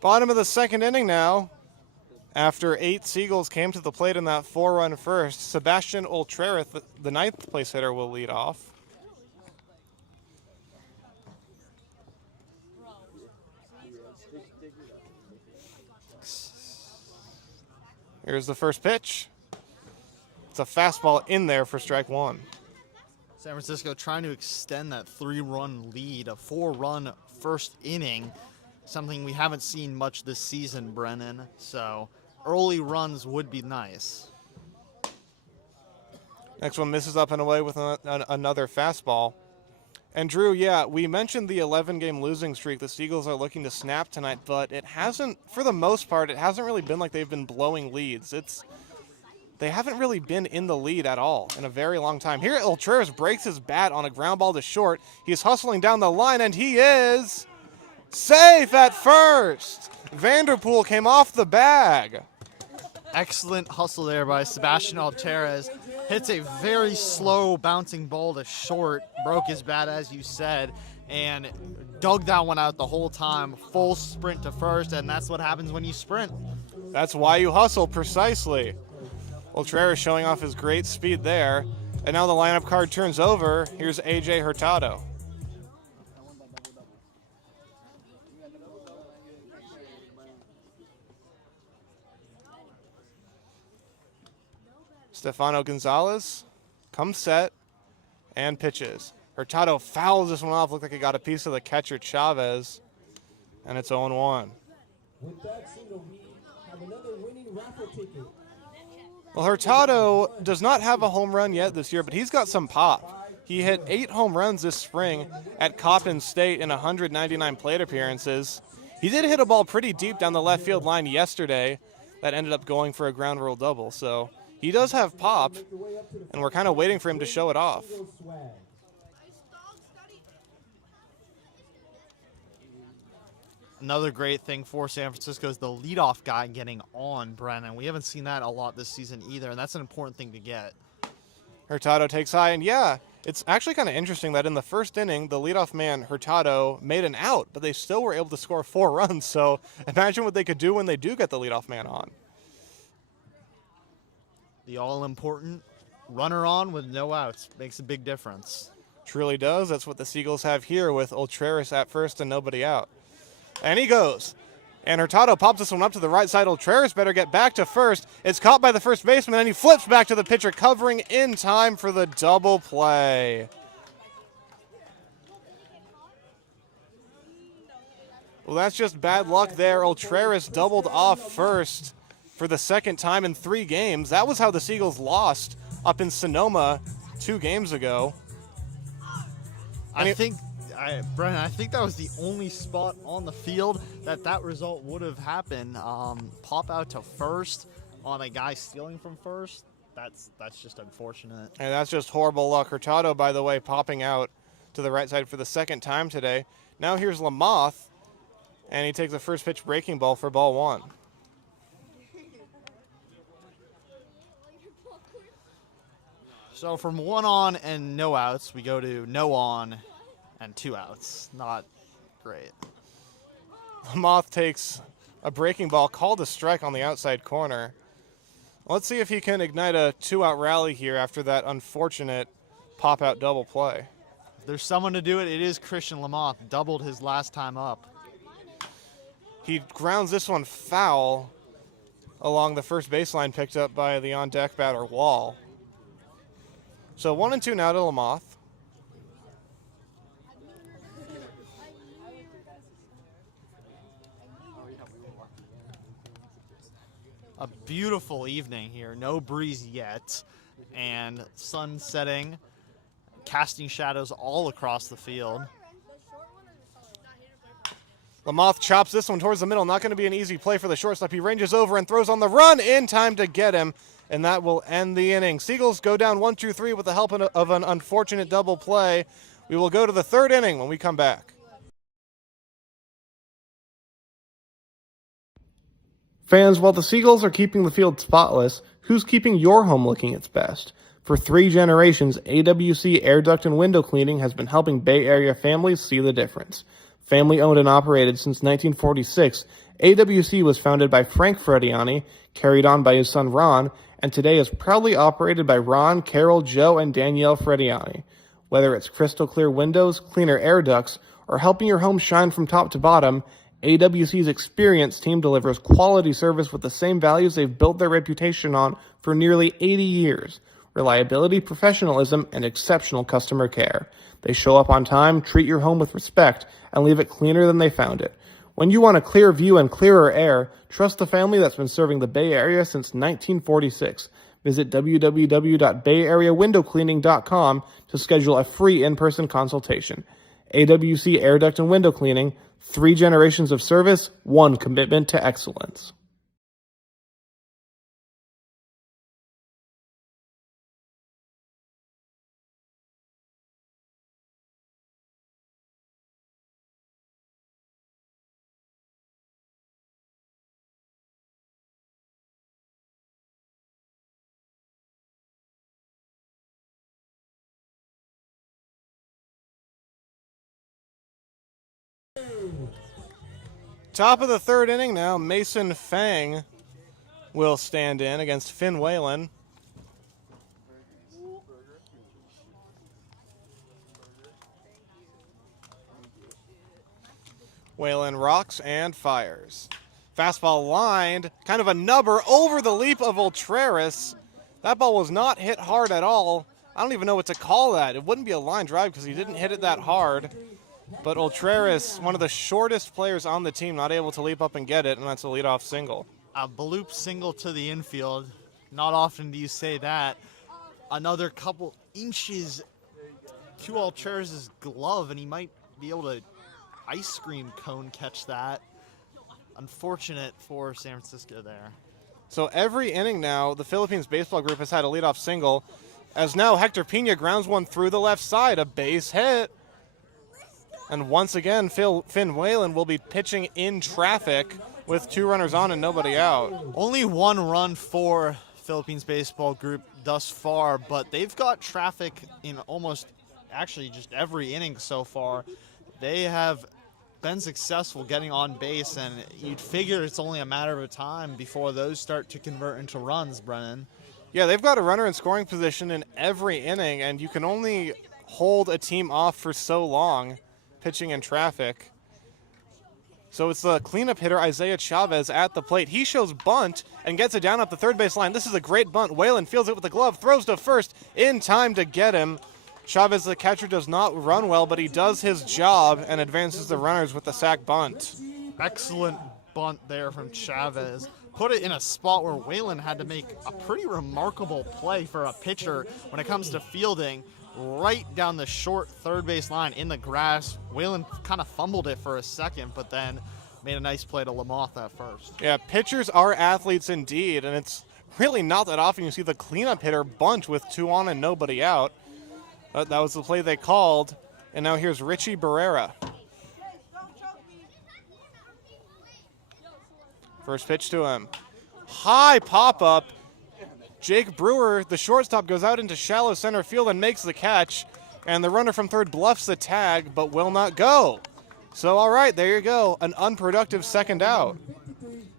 bottom of the second inning now. After 8 Seagulls came to the plate in that 4-run first, Sebastian Ultrerith, the 9th place hitter, will lead off. Here's the first pitch. It's a fastball in there for strike 1. San Francisco trying to extend that 3-run lead, a 4-run first inning, something we haven't seen much this season, Brennan. So early runs would be nice. Next one misses up and away with another fastball. And Drew, yeah, we mentioned the 11-game losing streak the Seagulls are looking to snap tonight, but it hasn't, for the most part, it hasn't really been like they've been blowing leads. They haven't really been in the lead at all in a very long time. Here, Ultreras breaks his bat on a ground ball to short. He's hustling down the line, and he is safe at first. Vanderpool came off the bag. Excellent hustle there by Sebastian Alterez. Hits a very slow bouncing ball to short, broke his bat as you said, and dug that one out the whole time. Full sprint to first, and that's what happens when you sprint. That's why you hustle, precisely. Ultreras showing off his great speed there. And now the lineup card turns over. Here's AJ Hurtado. Stefano Gonzalez comes set and pitches. Hurtado fouls this one off. Looked like he got a piece of the catcher Chavez, and it's 0-1. With that single, we have another winning raffle ticket. Well, Hurtado does not have a home run yet this year, but he's got some pop. He hit 8 home runs this spring at Coppin State in 199 plate appearances. He did hit a ball pretty deep down the left field line yesterday that ended up going for a ground rule double. So he does have pop, and we're kind of waiting for him to show it off. Another great thing for San Francisco is the leadoff guy getting on Brennan. We haven't seen that a lot this season either, and that's an important thing to get. Hurtado takes high, and yeah, it's actually kind of interesting that in the first inning, the leadoff man, Hurtado, made an out, but they still were able to score 4 runs. So imagine what they could do when they do get the leadoff man on. The all-important runner on with no outs makes a big difference. Truly does. That's what the Seagulls have here with Ultreris at first and nobody out. And he goes. And Hurtado pops this one up to the right side. Ultreris better get back to first. It's caught by the first baseman, and he flips back to the pitcher, covering in time for the double play. Well, that's just bad luck there. Ultreris doubled off first for the second time in 3 games. That was how the Seagulls lost up in Sonoma 2 games ago. Brennan, I think that was the only spot on the field that result would have happened. Pop out to first on a guy stealing from first. That's just unfortunate. And that's just horrible luck. Hurtado, by the way, popping out to the right side for the second time today. Now here's Lamoth, and he takes a first pitch breaking ball for ball 1. So from 1 on and no outs, we go to no on and 2 outs. Not great. Lamoth takes a breaking ball called a strike on the outside corner. Let's see if he can ignite a 2-out rally here after that unfortunate pop-out double play. If there's someone to do it, it is Christian Lamoth. Doubled his last time up. He grounds this one foul along the first baseline, picked up by the on-deck batter Wall. So 1-2 now to Lamoth. A beautiful evening here. No breeze yet. And sun setting, casting shadows all across the field. Lamoth chops this one towards the middle. Not going to be an easy play for the shortstop. He ranges over and throws on the run in time to get him, and that will end the inning. Seagulls go down 1-2-3 with the help of an unfortunate double play. We will go to the 3rd inning when we come back. Fans, while the Seagulls are keeping the field spotless, who's keeping your home looking its best? For 3 generations, AWC Air Duct and Window Cleaning has been helping Bay Area families see the difference. Family owned and operated since 1946, AWC was founded by Frank Frediani, carried on by his son Ron, and today is proudly operated by Ron, Carol, Joe, and Danielle Frediani. Whether it's crystal clear windows, cleaner air ducts, or helping your home shine from top to bottom, AWC's experienced team delivers quality service with the same values they've built their reputation on for nearly 80 years. Reliability, professionalism, and exceptional customer care. They show up on time, treat your home with respect, and leave it cleaner than they found it. When you want a clear view and clearer air, trust the family that's been serving the Bay Area since 1946. Visit www.bayareawindowcleaning.com to schedule a free in-person consultation. AWC Air Duct and Window Cleaning, 3 generations of service, 1 commitment to excellence. Top of the 3rd inning now, Mason Fang will stand in against Finn Whalen. Whalen rocks and fires. Fastball lined, kind of a nubber over the leap of Ultreris. That ball was not hit hard at all. I don't even know what to call that. It wouldn't be a line drive because he didn't hit it that hard. But Ultreris, one of the shortest players on the team, not able to leap up and get it, and that's a leadoff single. A bloop single to the infield. Not often do you say that. Another couple inches to Ultreris' glove, and he might be able to ice cream cone catch that. Unfortunate for San Francisco there. So every inning now, the Philippines baseball group has had a leadoff single, as now Hector Pena grounds one through the left side, a base hit. And once again, Finn Whalen will be pitching in traffic with 2 runners on and nobody out. Only 1 run for Philippines baseball group thus far, but they've got traffic in almost actually just every inning so far. They have been successful getting on base, and you'd figure it's only a matter of time before those start to convert into runs, Brennan. Yeah, they've got a runner in scoring position in every inning, and you can only hold a team off for so long pitching in traffic. So it's the cleanup hitter, Isaiah Chavez, at the plate. He shows bunt and gets it down up the third base line. This is a great bunt. Whalen fields it with the glove, throws to first in time to get him. Chavez, the catcher, does not run well, but he does his job and advances the runners with the sac bunt. Excellent bunt there from Chavez. Put it in a spot where Whalen had to make a pretty remarkable play for a pitcher when it comes to fielding. Right down the short third base line in the grass. Whalen kind of fumbled it for a second, but then made a nice play to Lamoth at first. Yeah, pitchers are athletes indeed, and it's really not that often you see the cleanup hitter bunt with 2 on and nobody out. That was the play they called, and now here's Richie Barrera. First pitch to him. High pop-up. Jake Brewer, the shortstop, goes out into shallow center field and makes the catch. And the runner from third bluffs the tag, but will not go. So, all right, there you go. An unproductive second out.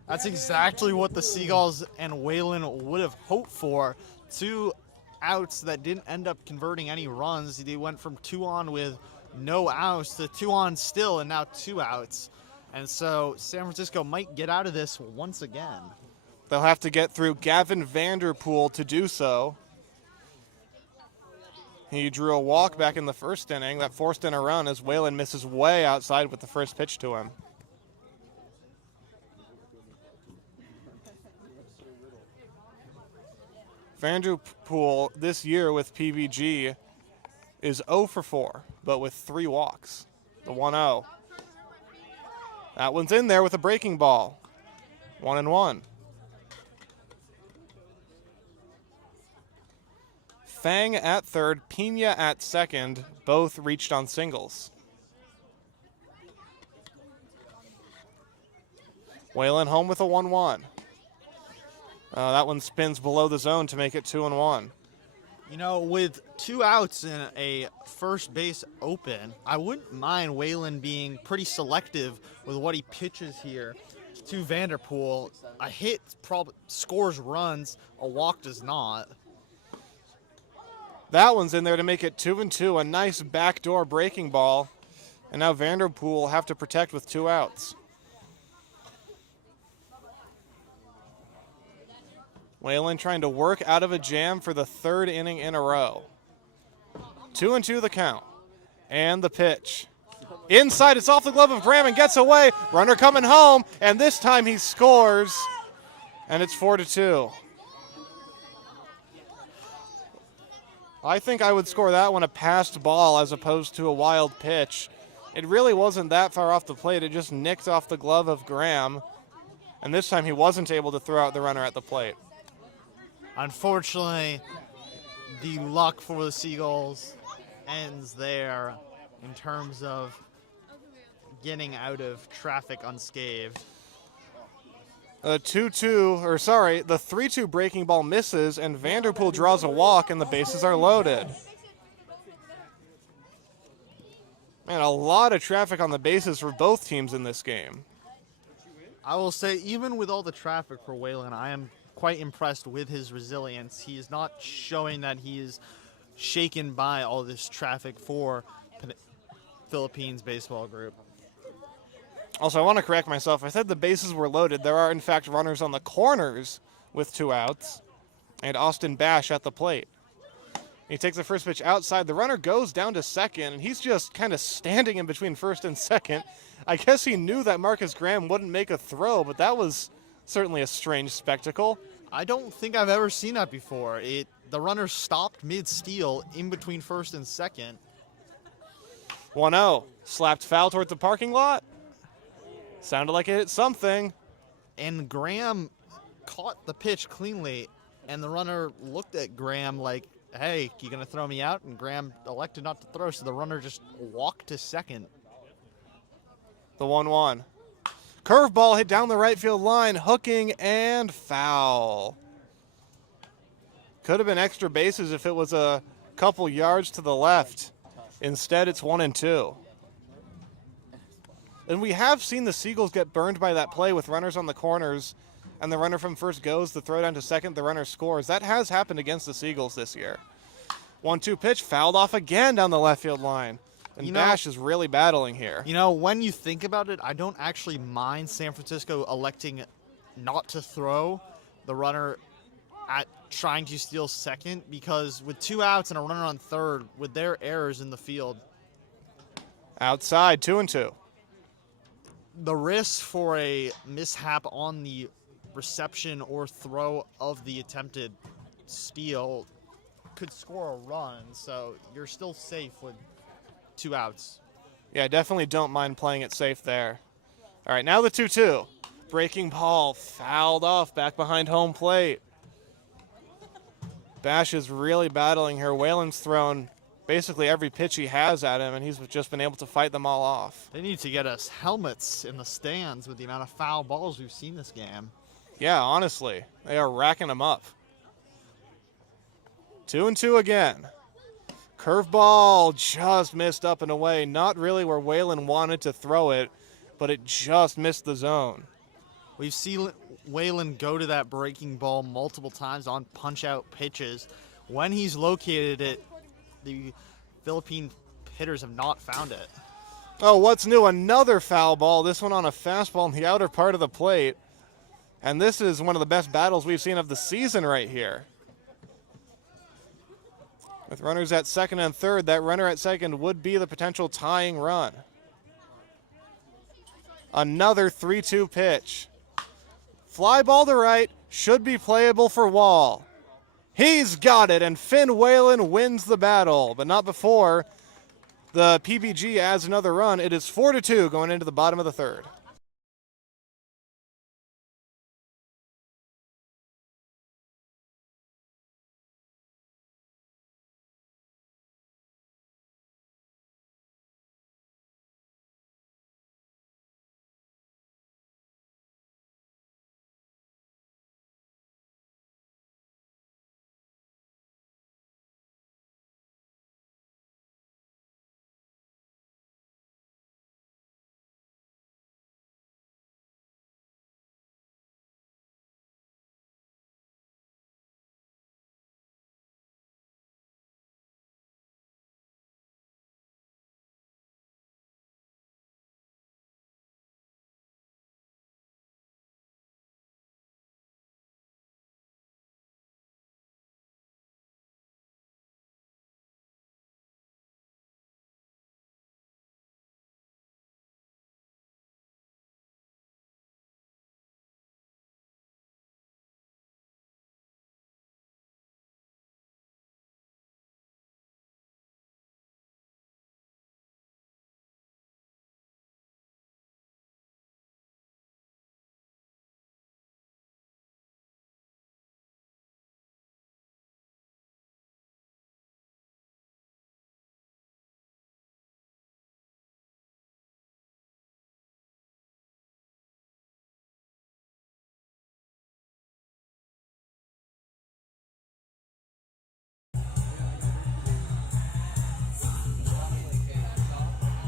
That's exactly what the Seagulls and Whalen would have hoped for. 2 outs that didn't end up converting any runs. They went from 2 on with no outs to 2 on still and now 2 outs. And so San Francisco might get out of this once again. They'll have to get through Gavin Vanderpool to do so. He drew a walk back in the first inning that forced in a run as Whalen misses way outside with the first pitch to him. Vanderpool this year with PBG is 0 for 4, but with 3 walks. The 1-0. That one's in there with a breaking ball. 1-1. Fang at third, Pena at second, both reached on singles. Whalen home with a 1-1. That one spins below the zone to make it 2-1. You know, with 2 outs in a first base open, I wouldn't mind Whalen being pretty selective with what he pitches here to Vanderpool. A hit probably scores runs, a walk does not. That one's in there to make it 2-2, a nice backdoor breaking ball. And now Vanderpool will have to protect with 2 outs. Whalen trying to work out of a jam for the 3rd inning in a row. 2-2 the count. And the pitch. Inside, it's off the glove of Graham and gets away. Runner coming home, and this time he scores. And it's 4-2. I think I would score that one a passed ball as opposed to a wild pitch. It really wasn't that far off the plate. It just nicked off the glove of Graham. And this time he wasn't able to throw out the runner at the plate. Unfortunately, the luck for the Seagulls ends there in terms of getting out of traffic unscathed. The 3-2 breaking ball misses, and Vanderpool draws a walk, and the bases are loaded. Man, a lot of traffic on the bases for both teams in this game. I will say, even with all the traffic for Whalen, I am quite impressed with his resilience. He is not showing that he is shaken by all this traffic for Philippines baseball group. Also, I want to correct myself. I said the bases were loaded. There are, in fact, runners on the corners with 2 outs. And Austin Bash at the plate. He takes the first pitch outside. The runner goes down to second, and he's just kind of standing in between first and second. I guess he knew that Marcus Graham wouldn't make a throw, but that was certainly a strange spectacle. I don't think I've ever seen that before. The runner stopped mid-steal in between first and second. 1-0. Slapped foul towards the parking lot. Sounded like it hit something. And Graham caught the pitch cleanly, and the runner looked at Graham like, hey, you going to throw me out? And Graham elected not to throw, so the runner just walked to second. The 1-1. Curveball hit down the right field line, hooking and foul. Could have been extra bases if it was a couple yards to the left. Instead, it's 1-2. And we have seen the Seagulls get burned by that play with runners on the corners, and the runner from first goes, the throw down to second, the runner scores. That has happened against the Seagulls this year. 1-2 pitch, fouled off again down the left field line. And Bash is really battling here. You know, when you think about it, I don't actually mind San Francisco electing not to throw the runner at trying to steal second, because with 2 outs and a runner on third, with their errors in the field, outside, 2-2. The risk for a mishap on the reception or throw of the attempted steal could score a run, so you're still safe with 2 outs. Yeah, definitely don't mind playing it safe there. All right, now the 2-2. Breaking ball, fouled off back behind home plate. Bash is really battling here. Whalen's thrown basically every pitch he has at him, and he's just been able to fight them all off. They need to get us helmets in the stands with the amount of foul balls we've seen this game. Yeah, honestly, they are racking them up. 2-2 again. Curveball just missed up and away. Not really where Whalen wanted to throw it, but it just missed the zone. We've seen Whalen go to that breaking ball multiple times on punch-out pitches. When he's located it, the Philippine hitters have not found it. Oh, what's new? Another foul ball. This one on a fastball in the outer part of the plate. And this is one of the best battles we've seen of the season right here. With runners at second and third, that runner at second would be the potential tying run. Another 3-2 pitch. Fly ball to right, should be playable for Wall. He's got it, and Finn Whalen wins the battle, but not before the PBG adds another run. It is 4-2 going into the bottom of the third.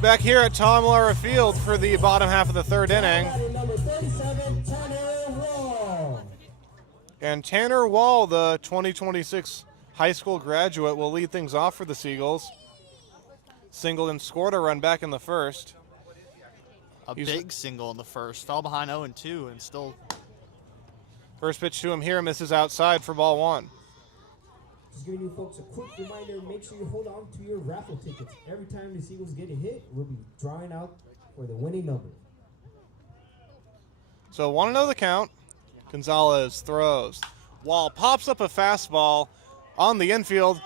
Back here at Tom Lara Field for the bottom half of the third inning. Number 37, Tanner Wall. And Tanner Wall, the 2026 high school graduate, will lead things off for the Seagulls. Singled and scored a run back in the first. A big single in the first. Fell behind 0-2 and still. First pitch to him here, misses outside for ball 1. Just giving you folks a quick reminder, make sure you hold on to your raffle tickets. Every time the Seagulls get a hit, we'll be drawing out for the winning number. So want to know the count? Gonzalez throws. Wall pops up a fastball on the infield.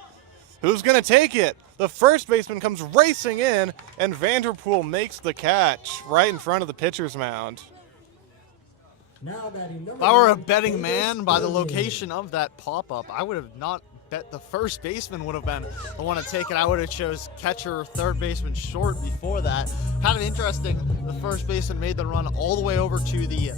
Who's going to take it? The first baseman comes racing in, and Vanderpool makes the catch right in front of the pitcher's mound. Now batting If number I were a 9, betting Davis man by the Brennan. location of that pop-up, I would have not bet the first baseman would have been the one to take it. I would have chose catcher, third baseman, short before that. Kind of interesting, the first baseman made the run all the way over to the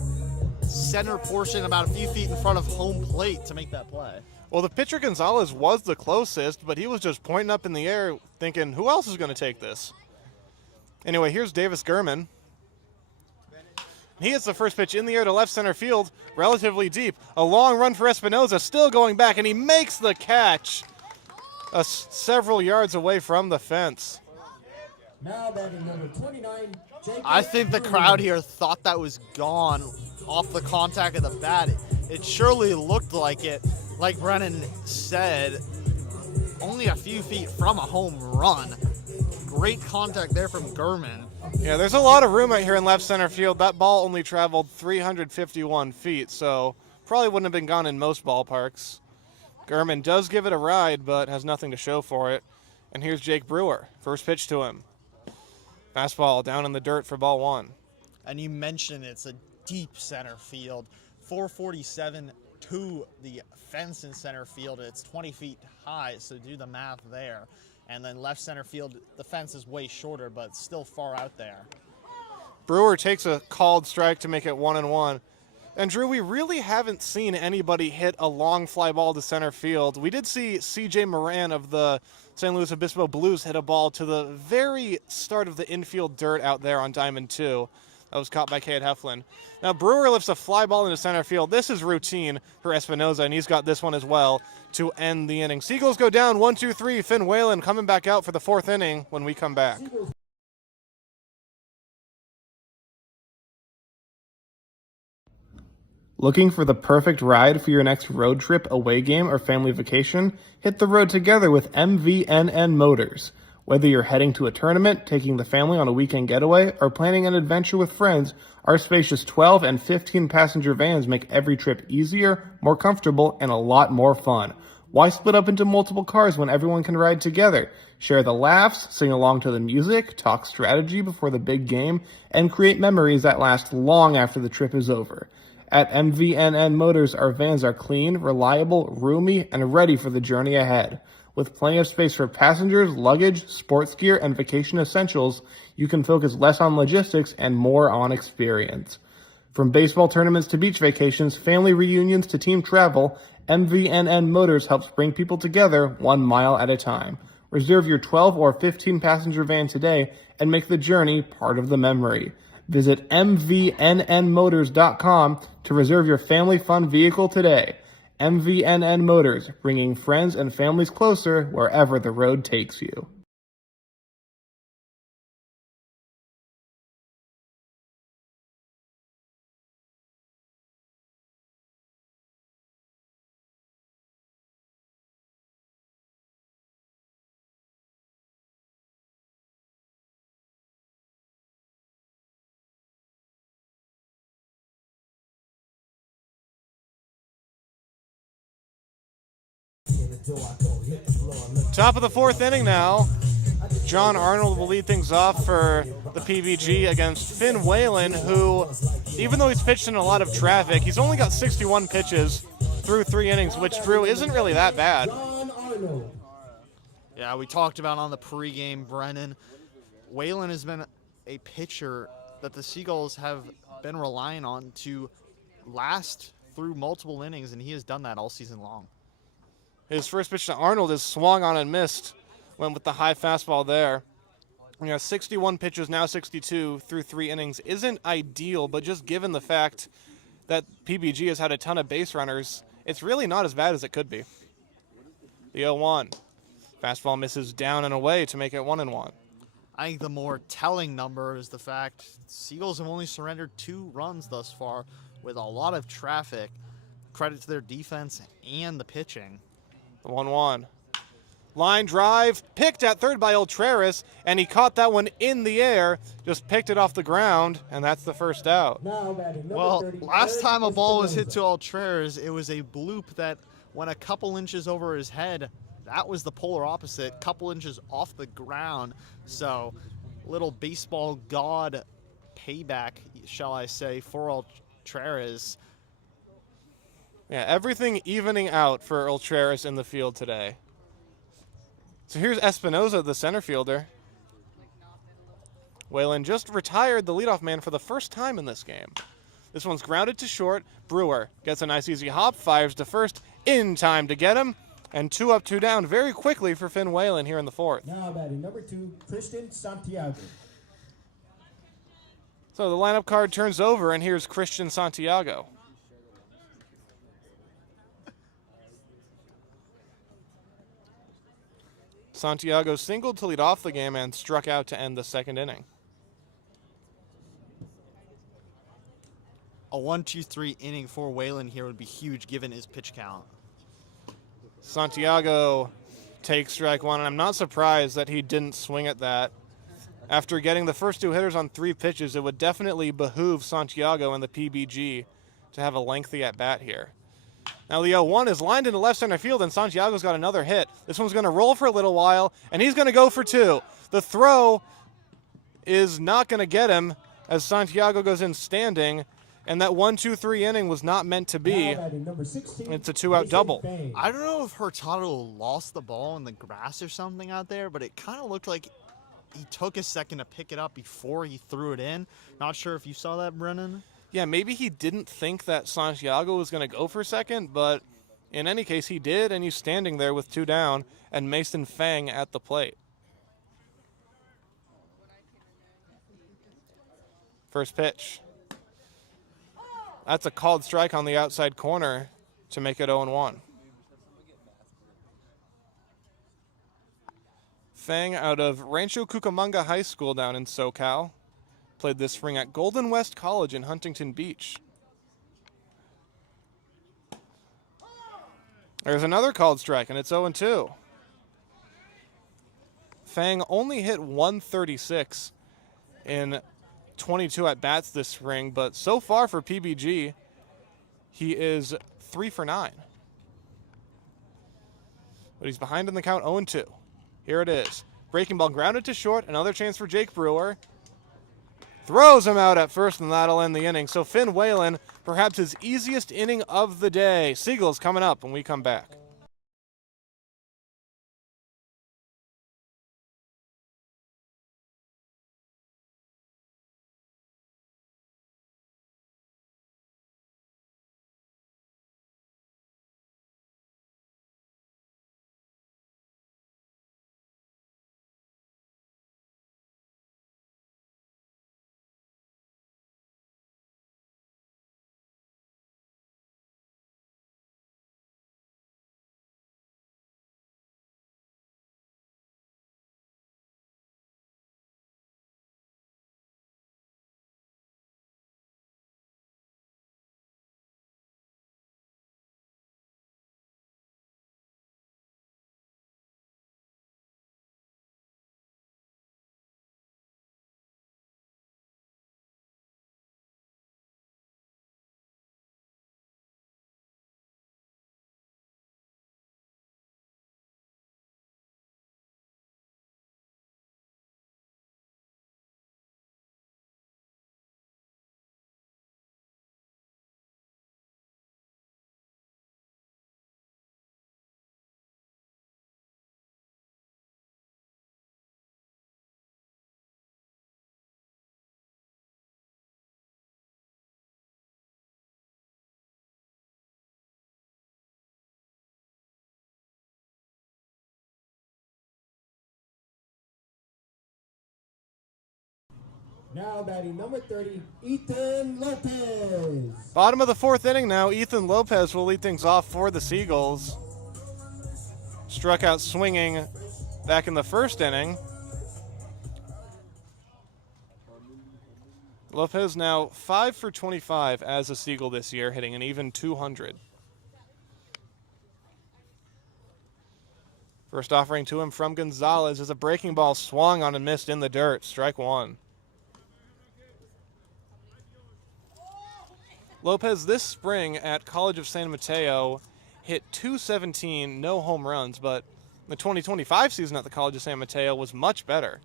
center portion, about a few feet in front of home plate to make that play. Well, the pitcher Gonzalez was the closest, but he was just pointing up in the air thinking, who else is going to take this? Anyway, here's Davis Gurman. He hits the first pitch in the air to left center field, relatively deep. A long run for Espinoza, still going back, and he makes the catch several yards away from the fence. Now batting number 29, Jacob I think the Brennan. crowd here thought that was gone off the contact of the bat. It surely looked like it. Like Brennan said, only a few feet from a home run. Great contact there from Gurman. Yeah, there's a lot of room out here in left center field. That ball only traveled 351 feet, so probably wouldn't have been gone in most ballparks. Gurman does give it a ride, but has nothing to show for it. And here's Jake Brewer. First pitch to him. Fastball down in the dirt for ball one. And you mentioned it's a deep center field. 447 to the fence in center field. It's 20 feet high, so do the math there. And then left center field, the fence is way shorter, but still far out there. Brewer takes a called strike to make it 1-1. And Drew, we really haven't seen anybody hit a long fly ball to center field. We did see C.J. Moran of the St. Louis Obispo Blues hit a ball to the very start of the infield dirt out there on Diamond 2. That was caught by Cade Heflin. Now Brewer lifts a fly ball into center field. This is routine for Espinoza, and he's got this one as well to end the inning. Seagulls go down 1-2-3. Finn Whalen coming back out for the fourth inning when we come back. Looking for the perfect ride for your next road trip, away game, or family vacation? Hit the road together with MVNN Motors. Whether you're heading to a tournament, taking the family on a weekend getaway, or planning an adventure with friends, our spacious 12 and 15 passenger vans make every trip easier, more comfortable, and a lot more fun. Why split up into multiple cars when everyone can ride together? Share the laughs, sing along to the music, talk strategy before the big game, and create memories that last long after the trip is over. At MVNN Motors, our vans are clean, reliable, roomy, and ready for the journey ahead. With plenty of space for passengers, luggage, sports gear, and vacation essentials, you can focus less on logistics and more on experience. From baseball tournaments to beach vacations, family reunions to team travel, MVNN Motors helps bring people together 1 mile at a time. Reserve your 12 or 15 passenger van today and make the journey part of the memory. Visit mvnnmotors.com to reserve your family fun vehicle today. MVNN Motors, bringing friends and families closer wherever the road takes you. Top of the fourth inning now. John Arnold will lead things off for the PBG against Finn Whalen, who, even though he's pitched in a lot of traffic, he's only got 61 pitches through 3 innings, which, Drew, isn't really that bad. Yeah, we talked about on the pregame, Brennan. Whalen has been a pitcher that the Seagulls have been relying on to last through multiple innings, and he has done that all season long. His first pitch to Arnold is swung on and missed. Went with the high fastball there. 61 pitches, now 62 through 3 innings isn't ideal, but just given the fact that PBG has had a ton of base runners, it's really not as bad as it could be. The 0-1. Fastball misses down and away to make it 1-1. I think the more telling number is the fact Seagulls have only surrendered 2 runs thus far with a lot of traffic. Credit to their defense and the pitching. The 1-1. Line drive, picked at third by Ultreris, and he caught that one in the air, just picked it off the ground, and that's the first out. Now batting number Well, 30, last time a ball was hit to Espinosa. Ultreris, it was a bloop that went a couple inches over his head. That was the polar opposite, couple inches off the ground. So, little baseball god payback, shall I say, for Ultreris. Yeah, everything evening out for Ultreris in the field today. So here's Espinosa, the center fielder. Whalen just retired the leadoff man for the first time in this game. This one's grounded to short. Brewer gets a nice easy hop, fires to first in time to get him. And 2 up, 2 down very quickly for Finn Whalen here in the 4th. Now batting number 2, Christian Santiago. So the lineup card turns over, and here's Christian Santiago. Santiago singled to lead off the game and struck out to end the 2nd inning. A 1-2-3 inning for Whalen here would be huge given his pitch count. Santiago takes strike 1, and I'm not surprised that he didn't swing at that. After getting the first 2 hitters on 3 pitches, it would definitely behoove Santiago and the PBG to have a lengthy at-bat here. Now the 0-1 is lined into left center field, and Santiago's got another hit. This one's going to roll for a little while, and he's going to go for 2. The throw is not going to get him as Santiago goes in standing, and that 1-2-3 inning was not meant to be. Now batting number 16, It's a 2-out double. Fang. I don't know if Hurtado lost the ball in the grass or something out there, but it kind of looked like he took a second to pick it up before he threw it in. Not sure if you saw that, Brennan. Yeah, maybe he didn't think that Santiago was going to go for second, but in any case, he did, and he's standing there with 2 down, and Mason Fang at the plate. First pitch. That's a called strike on the outside corner to make it 0-1. Fang out of Rancho Cucamonga High School down in SoCal. Played this spring at Golden West College in Huntington Beach. There's another called strike, and it's 0-2. Fang only hit 136 in 22 at-bats this spring, but so far for PBG, he is 3 for 9. But he's behind in the count, 0-2. Here it is. Breaking ball grounded to short. Another chance for Jake Brewer. Throws him out at first, and that'll end the inning. So Finn Whalen, perhaps his easiest inning of the day. Seagulls coming up when we come back. Now batting number 30, Ethan Lopez. Bottom of the 4th inning now. Ethan Lopez will lead things off for the Seagulls. Struck out swinging back in the 1st inning. Lopez now 5 for 25 as a Seagull this year, hitting an even 200. First offering to him from Gonzalez is a breaking ball swung on and missed in the dirt. Strike one. Lopez this spring at College of San Mateo hit .217, no home runs, but the 2025 season at the College of San Mateo was much better.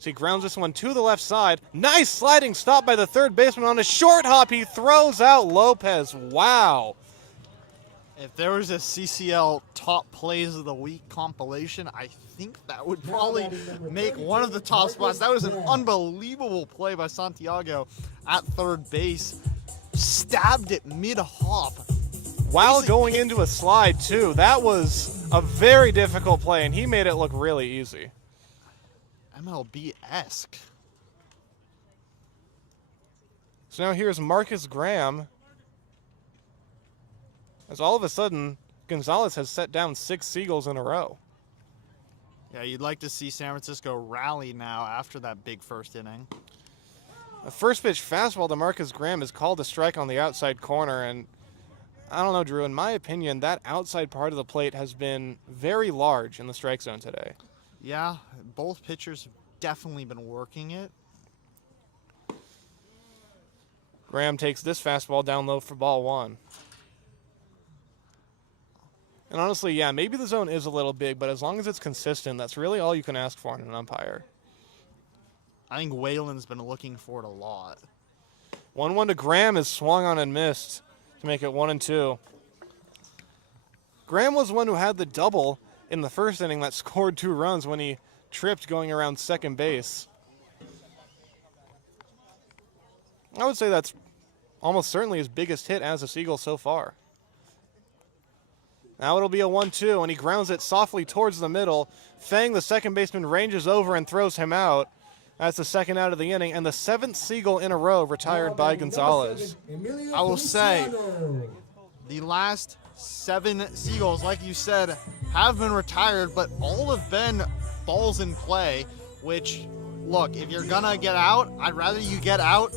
So he grounds this one to the left side. Nice sliding stop by the third baseman on a short hop. He throws out Lopez. Wow. If there was a CCL top plays of the week compilation, I think that would probably make one of the top spots. That was an unbelievable play by Santiago at third base. Stabbed it mid-hop. While going into a slide, too. That was a very difficult play, and he made it look really easy. MLB-esque. So now here's Marcus Graham. As all of a sudden, Gonzalez has set down 6 Seagulls in a row. Yeah, you'd like to see San Francisco rally now after that big first inning. A first pitch fastball to Marcus Graham is called a strike on the outside corner, and I don't know, Drew, in my opinion, that outside part of the plate has been very large in the strike zone today. Yeah, both pitchers have definitely been working it. Graham takes this fastball down low for ball one. And honestly, yeah, maybe the zone is a little big, but as long as it's consistent, that's really all you can ask for in an umpire. I think Whalen's been looking for it a lot. 1-1 to Graham is swung on and missed to make it 1-2. Graham was one who had the double in the first inning that scored 2 runs when he tripped going around second base. I would say that's almost certainly his biggest hit as a Seagull so far. Now it'll be a 1-2, and he grounds it softly towards the middle. Fang, the second baseman, ranges over and throws him out. That's the second out of the inning, and the 7th Seagull in a row retired by Gonzalez. I will say, the last 7 Seagulls, like you said, have been retired, but all have been balls in play, which, look, if you're going to get out, I'd rather you get out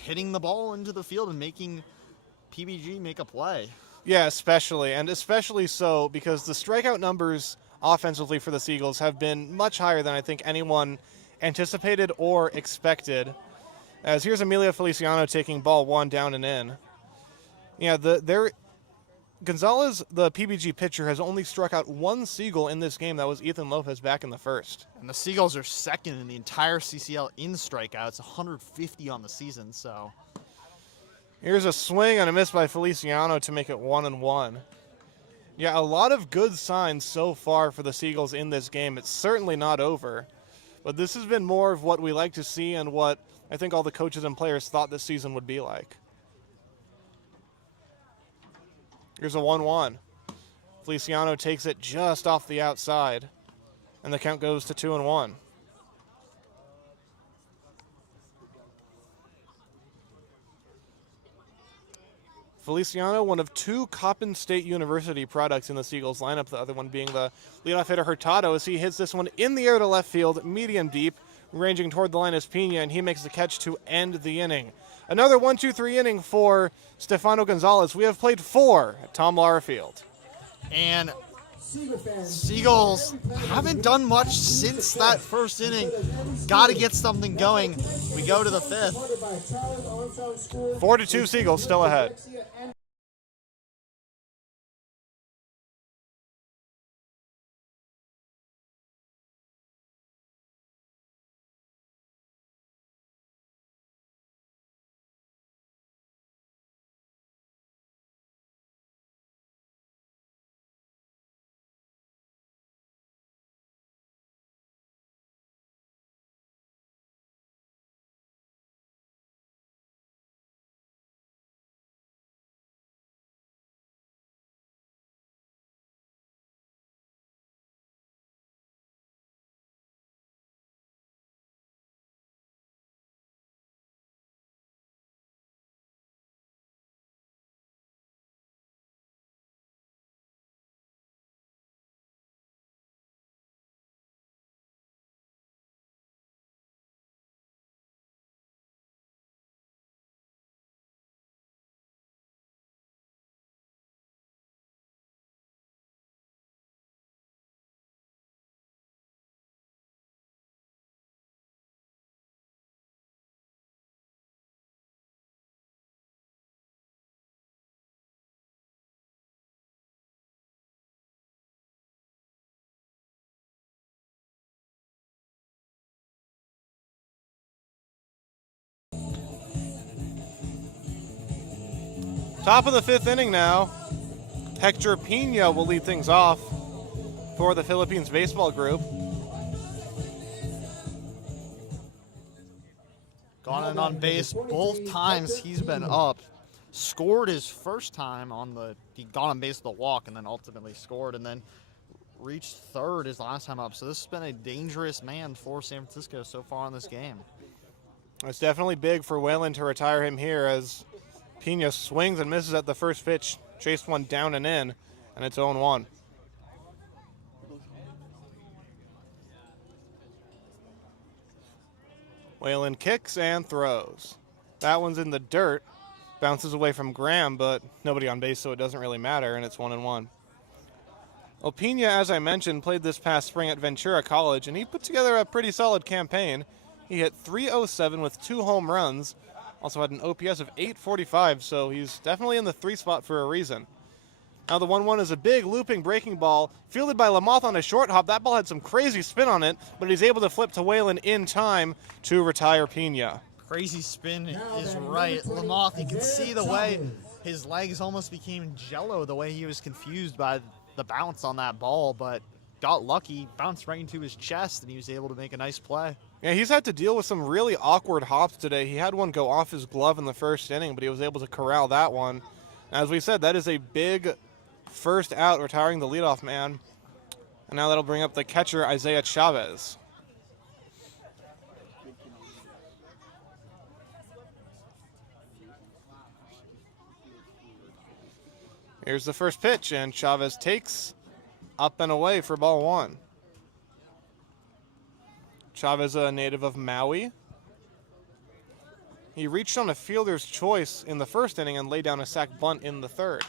hitting the ball into the field and making PBG make a play. Yeah, especially so because the strikeout numbers offensively for the Seagulls have been much higher than I think anyone anticipated or expected. As here's Emilio Feliciano taking ball 1 down and in. Yeah, Gonzalez, the PBG pitcher, has only struck out 1 Seagull in this game. That was Ethan Lopez back in the first. And the Seagulls are second in the entire CCL in strikeouts, 150 on the season, so. Here's a swing and a miss by Feliciano to make it 1-1. Yeah, a lot of good signs so far for the Seagulls in this game. It's certainly not over, but this has been more of what we like to see and what I think all the coaches and players thought this season would be like. Here's a 1-1. Feliciano takes it just off the outside, and the count goes to 2-1. Feliciano, one of 2 Coppin State University products in the Seagulls lineup, the other one being the leadoff hitter Hurtado, as he hits this one in the air to left field, medium deep, ranging toward the line is Pena, and he makes the catch to end the inning. Another 1-2-3 inning for Stefano Gonzalez. We have played 4 at Tom Lawler Field. And Seagulls haven't done much since that first inning. Got to get something going. We go to the 5th. 4-2 Seagulls still ahead. Top of the 5th inning now. Hector Pina will lead things off for the Philippines baseball group. Gone in on base both times he's been up. Scored his first time he got on base with a walk and then ultimately scored, and then reached third his last time up. So this has been a dangerous man for San Francisco so far in this game. It's definitely big for Whalen to retire him here as Pina swings and misses at the first pitch. Chased one down and in, and it's 0-1. Whalen kicks and throws. That one's in the dirt. Bounces away from Graham, but nobody on base, so it doesn't really matter, and it's 1-1. Well, Pina, as I mentioned, played this past spring at Ventura College, and he put together a pretty solid campaign. He hit .307 with 2 home runs, also had an OPS of .845, so he's definitely in the 3 spot for a reason. Now the 1-1 is a big looping breaking ball, fielded by Lamoth on a short hop. That ball had some crazy spin on it, but he's able to flip to Whalen in time to retire Pina. Crazy spin is right. Lamoth, you can see the way his legs almost became jello, the way he was confused by the bounce on that ball, but got lucky, bounced right into his chest, and he was able to make a nice play. Yeah, he's had to deal with some really awkward hops today. He had one go off his glove in the first inning, but he was able to corral that one. As we said, that is a big first out, retiring the leadoff man. And now that'll bring up the catcher, Isaiah Chavez. Here's the first pitch, and Chavez takes up and away for ball 1. Chavez, a native of Maui. He reached on a fielder's choice in the first inning and laid down a sac bunt in the third.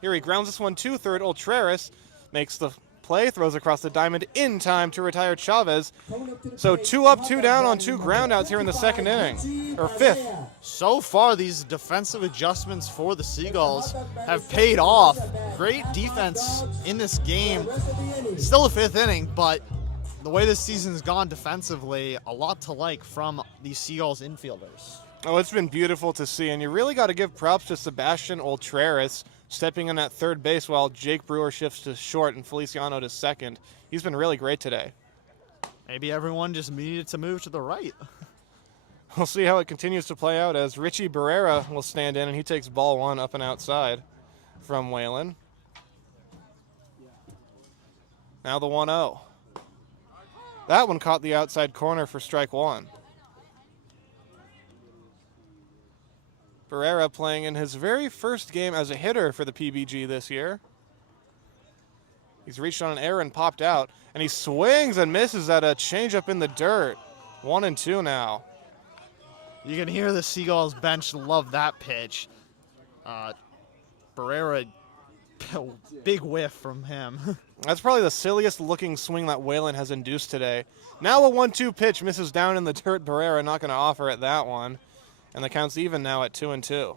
Here he grounds this one to third. Ultreras makes the play, throws across the diamond in time to retire Chavez. So 2 up, 2 down on 2 groundouts here in the second inning, or 5th. So far, these defensive adjustments for the Seagulls have paid off. Great defense in this game. Still a 5th inning, but the way this season's gone defensively, a lot to like from these Seagulls infielders. Oh, it's been beautiful to see, and you really got to give props to Sebastian Ultreras stepping in at third base while Jake Brewer shifts to short and Feliciano to second. He's been really great today. Maybe everyone just needed to move to the right. We'll see how it continues to play out as Richie Barrera will stand in, and he takes ball 1 up and outside from Whalen. Now the 1-0. That one caught the outside corner for strike 1. Barrera playing in his very first game as a hitter for the PBG this year. He's reached on an error and popped out, and he swings and misses at a changeup in the dirt. 1-2 now. You can hear the Seagulls bench love that pitch. Barrera, big whiff from him. That's probably the silliest looking swing that Whalen has induced today. Now a 1-2 pitch misses down in the dirt. Barrera not going to offer at that one. And the count's even now at 2-2.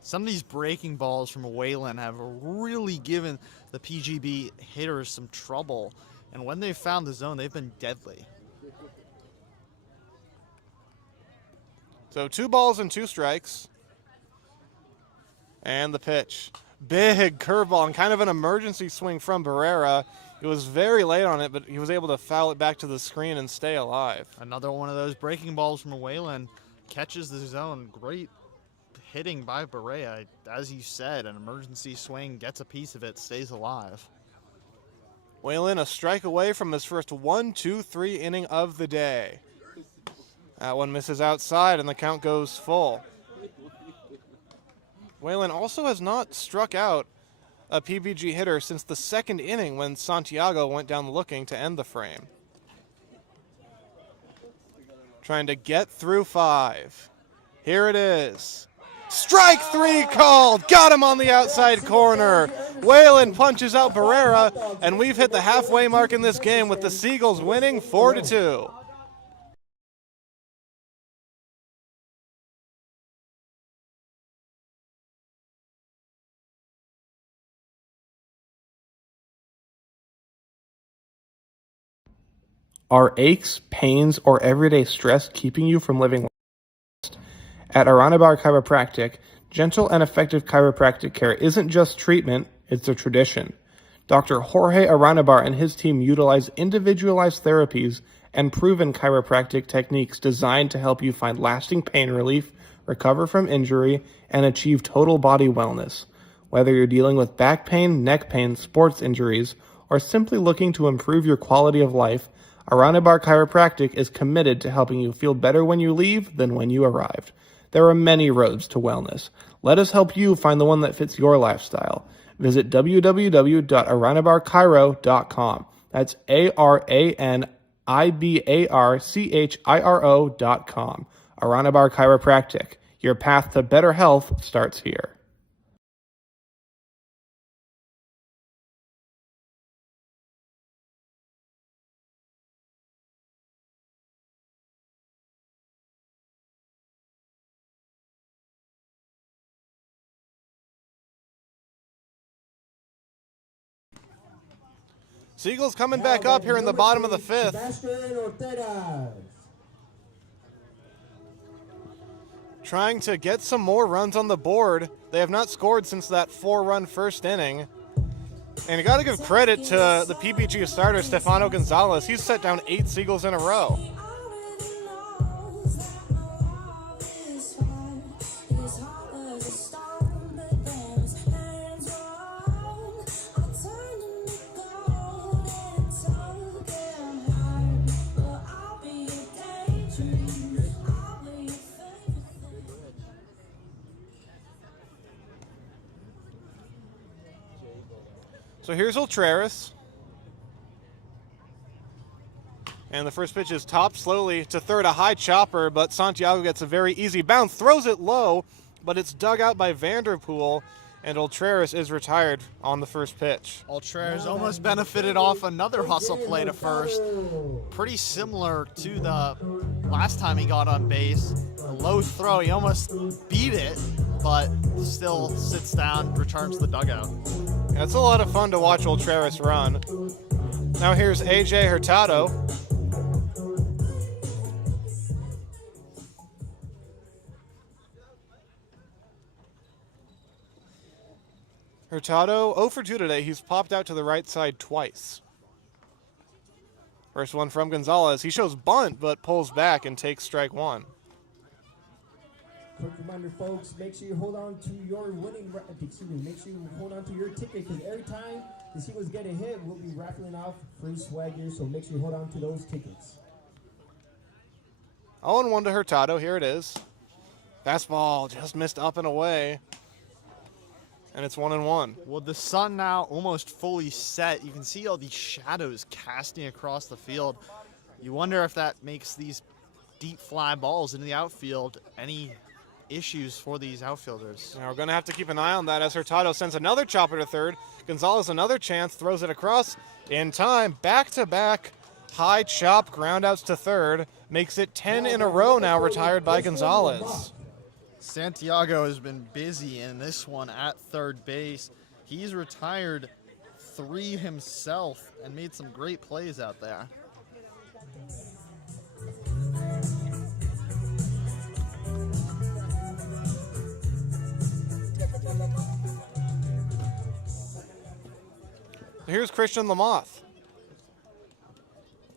Some of these breaking balls from Whalen have really given the PGB hitters some trouble. And when they've found the zone, they've been deadly. So 2 balls and 2 strikes. And the pitch. Big curveball and kind of an emergency swing from Barrera. He was very late on it, but he was able to foul it back to the screen and stay alive. Another one of those breaking balls from Whalen. Catches the zone. Great hitting by Barrera. As you said, an emergency swing, gets a piece of it, stays alive. Whalen a strike away from his first 1-2-3 inning of the day. That one misses outside and the count goes full. Whalen also has not struck out a PBG hitter since the second inning when Santiago went down looking to end the frame. Trying to get through 5. Here it is. Strike 3 called. Got him on the outside corner. Whalen punches out Barrera, and we've hit the halfway mark in this game with the Seagulls winning 4-2. Are aches, pains, or everyday stress keeping you from living? At Aranabar Chiropractic, Gentle and effective chiropractic care isn't just treatment, it's a tradition. Dr. Jorge Aranabar and his team utilize individualized therapies and proven chiropractic techniques designed to help you find lasting pain relief, recover from injury, and achieve total body wellness. Whether you're dealing with back pain, neck pain, sports injuries, or simply looking to improve your quality of life, Aranabar Chiropractic is committed to helping you feel better when you leave than when you arrived. There are many roads to wellness. Let us help you find the one that fits your lifestyle. Visit www.aranabarchiro.com. That's ARANIBARCHIRO.com. Aranabar Chiropractic. Your path to better health starts here. Seagulls coming back up here in the bottom of the fifth. Trying to get some more runs on the board. They have not scored since that 4-run first inning. And you got to give credit to the PPG starter, Stefano Gonzalez. He's set down 8 Seagulls in a row. So here's Ultreris. And the first pitch is topped slowly to third, a high chopper, but Santiago gets a very easy bounce, throws it low, but it's dug out by Vanderpool, and Ultreris is retired on the first pitch. Ultreris almost benefited off another hustle play to first. Pretty similar to the last time he got on base. A low throw, he almost beat it, but still sits down, returns to the dugout. Yeah, it's a lot of fun to watch Ultreris run. Now here's AJ Hurtado. Hurtado 0 for 2 today. He's popped out to the right side twice. First one from Gonzalez. He shows bunt, but pulls back and takes strike one. Quick reminder, folks, make sure you hold on to your make sure you hold on to your ticket, because every time the Seagulls get a hit, we'll be raffling off free swag here, so make sure you hold on to those tickets. 0-1 to Hurtado. Here it is. Fastball just missed up and away. And it's 1-1. Well, the sun now almost fully set. You can see all these shadows casting across the field. You wonder if that makes these deep fly balls into the outfield any issues for these outfielders. Now we're going to have to keep an eye on that as Hurtado sends another chopper to third. Gonzalez another chance, throws it across in time. Back-to-back high chop groundouts to third. Makes it 10 in a row now retired by Gonzalez. Santiago has been busy in this one at third base. He's retired 3 himself and made some great plays out there. Here's Christian Lamoth.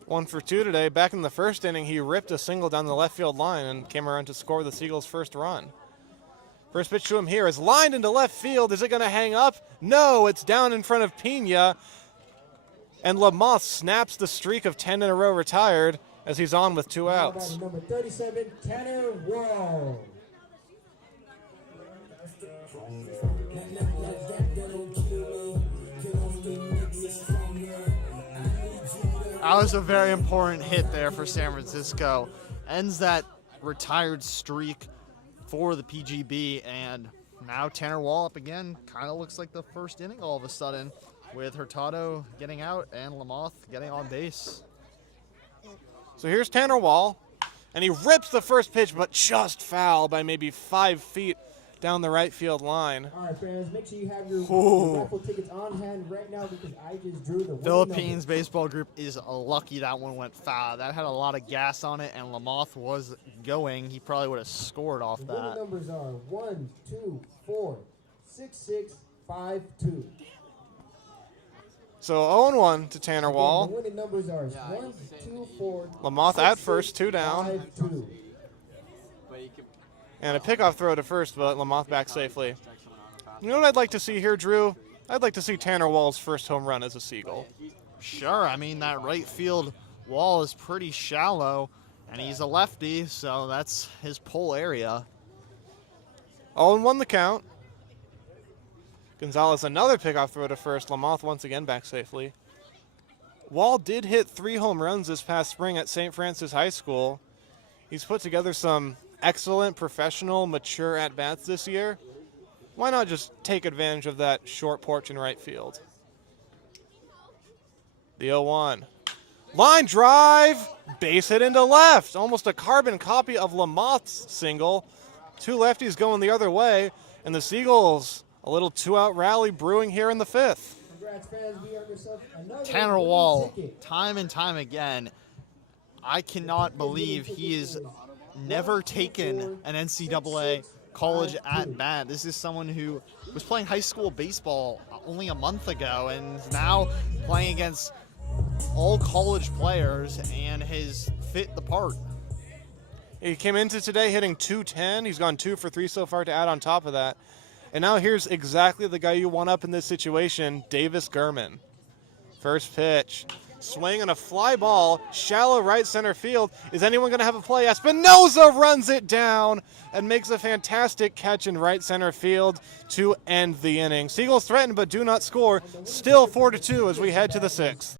1 for 2 today. Back in the first inning, he ripped a single down the left field line and came around to score the Seagulls' first run. First pitch to him here is lined into left field. Is it going to hang up? No, it's down in front of Pena. And Lamoth snaps the streak of 10 in a row retired as he's on with 2 outs. Number 37, Tanner Wall. That was a very important hit there for San Francisco. Ends that retired streak for the PGB, and now Tanner Wall up again. Kind of looks like the first inning all of a sudden, with Hurtado getting out and Lamoth getting on base. So here's Tanner Wall, and he rips the first pitch, but just foul by maybe 5 feet. down the right field line. All right, fans, make sure you have your Ooh. raffle tickets on hand right now because I just drew the winning Philippines numbers. baseball group is lucky that one went foul. That had a lot of gas on it, and Lamoth was going. He probably would have scored off The winning that. numbers are 1, 2, 4, 6, 6, 5, 2. So 0-1 to Tanner Again, Wall. the winning numbers are 1, 2, 4, Lamoth 6, at 6, first, 2 down. 5, 2. And a pickoff throw to first, but Lamoth back safely. You know what I'd like to see here, Drew? I'd like to see Tanner Wall's first home run as a Seagull. Sure, I mean, that right field wall is pretty shallow, and he's a lefty, so that's his pull area. 0-1 the count. Gonzalez another pickoff throw to first. Lamoth once again back safely. Wall did hit 3 home runs this past spring at St. Francis High School. He's put together some excellent, professional, mature at-bats this year. Why not just take advantage of that short porch in right field? The 0-1. Line drive, base hit into left. Almost a carbon copy of Lamoth's single. 2 lefties going the other way, and the Seagulls, a little 2-out rally brewing here in the 5th. Congrats, fans. We earned yourself another Tanner winning Wall, ticket. time and time again, I cannot believe he is never taken an NCAA college at bat. This is someone who was playing high school baseball only a month ago and is now playing against all college players and has fit the part. He came into today hitting .210. He's gone 2 for 3 so far to add on top of that. And now here's exactly the guy you want up in this situation, Davis Gurman. First pitch. Swing and a fly ball, shallow right center field. Is anyone going to have a play? Espinoza runs it down and makes a fantastic catch in right center field to end the inning. Seagulls threaten but do not score. Still 4-2 as we head to the 6th.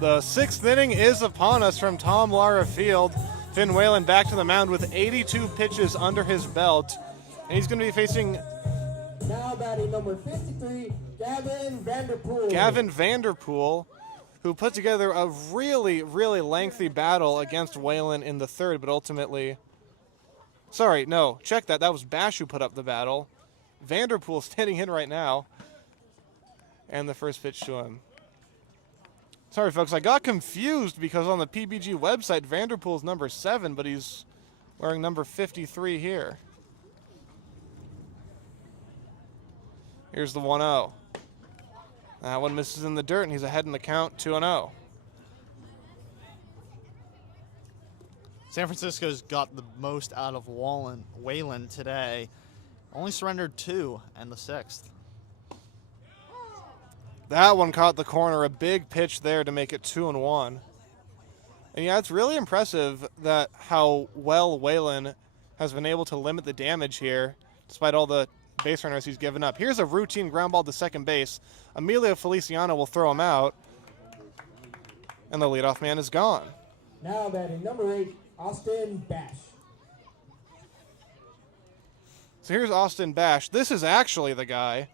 The 6th inning is upon us from Tom Lara Field. Finn Whalen back to the mound with 82 pitches under his belt. And he's going to be facing Now batting number 53, Gavin Vanderpool. Gavin Vanderpool, who put together a really, really lengthy battle against Whalen in the 3rd, but ultimately... Sorry, no, check that. That was Bash who put up the battle. Vanderpool standing in right now. And the first pitch to him. Sorry, folks, I got confused because on the PBG website, Vanderpool's number 7, but he's wearing number 53 here. Here's the 1-0. That one misses in the dirt, and he's ahead in the count, 2-0. San Francisco's got the most out of Whalen today. Only surrendered 2 and the 6th. That one caught the corner, a big pitch there to make it 2-1. And yeah, it's really impressive that how well Whalen has been able to limit the damage here, despite all the base runners he's given up. Here's a routine ground ball to second base. Emilio Feliciano will throw him out, and the leadoff man is gone. Now batting number 8, Austin Bash. So So here's Austin Bash. This is actually the guy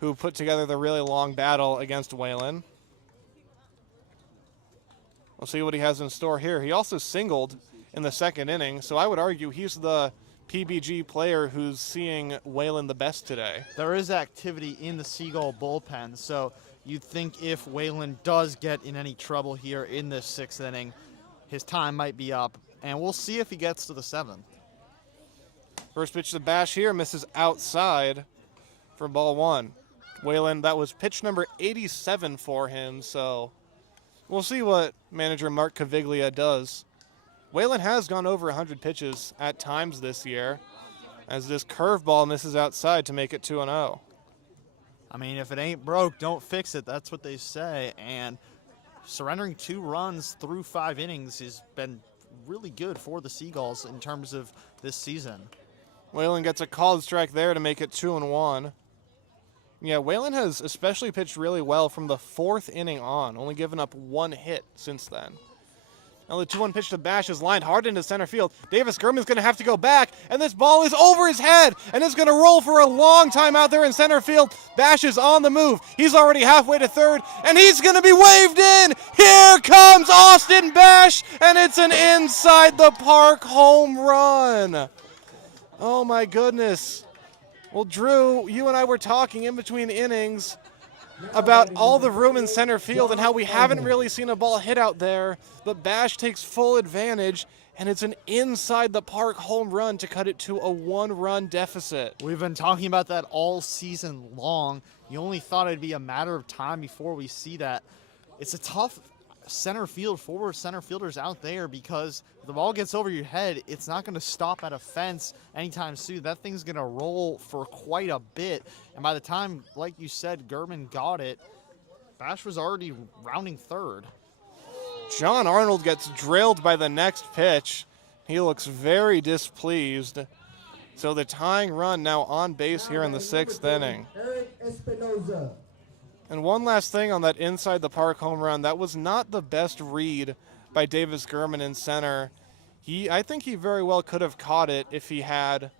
who put together the really long battle against Whalen. We'll see what he has in store here. He also singled in the second inning, so I would argue he's the PBG player who's seeing Whalen the best today. There is activity in the Seagull bullpen, so you'd think if Whalen does get in any trouble here in this 6th inning, his time might be up, and we'll see if he gets to the 7th. First pitch to Bash here, misses outside for ball 1. Whalen, that was pitch number 87 for him, so we'll see what manager Mark Caviglia does. Whalen has gone over 100 pitches at times this year, as this curveball misses outside to make it 2-0. I mean, if it ain't broke, don't fix it. That's what they say. And surrendering 2 runs through 5 innings has been really good for the Seagulls in terms of this season. Whalen gets a called strike there to make it 2-1. Yeah, Whalen has especially pitched really well from the 4th inning on, only given up 1 hit since then. Now the 2-1 pitch to Bash is lined hard into center field. Davis Gurman's going to have to go back, and this ball is over his head, and it's going to roll for a long time out there in center field. Bash is on the move. He's already halfway to third, and he's going to be waved in. Here comes Austin Bash, and it's an inside the park home run. Oh my goodness. Well, Drew, you and I were talking in between innings about all the room in center field and how we haven't really seen a ball hit out there, but Bash takes full advantage, and it's an inside the park home run to cut it to a 1-run deficit. We've been talking about that all season long. You only thought it'd be a matter of time before we see that. It's a tough center field for center fielders out there because if the ball gets over your head, it's not going to stop at a fence anytime soon. That thing's going to roll for quite a bit. And by the time, like you said, Gurman got it, Bash was already rounding third. John Arnold gets drilled by the next pitch. He looks very displeased. So the tying run now on base here in the 6th inning. Eric Espinoza. And one last thing on that inside the park home run, that was not the best read by Davis Gurman in center. I think he very well could have caught it if he had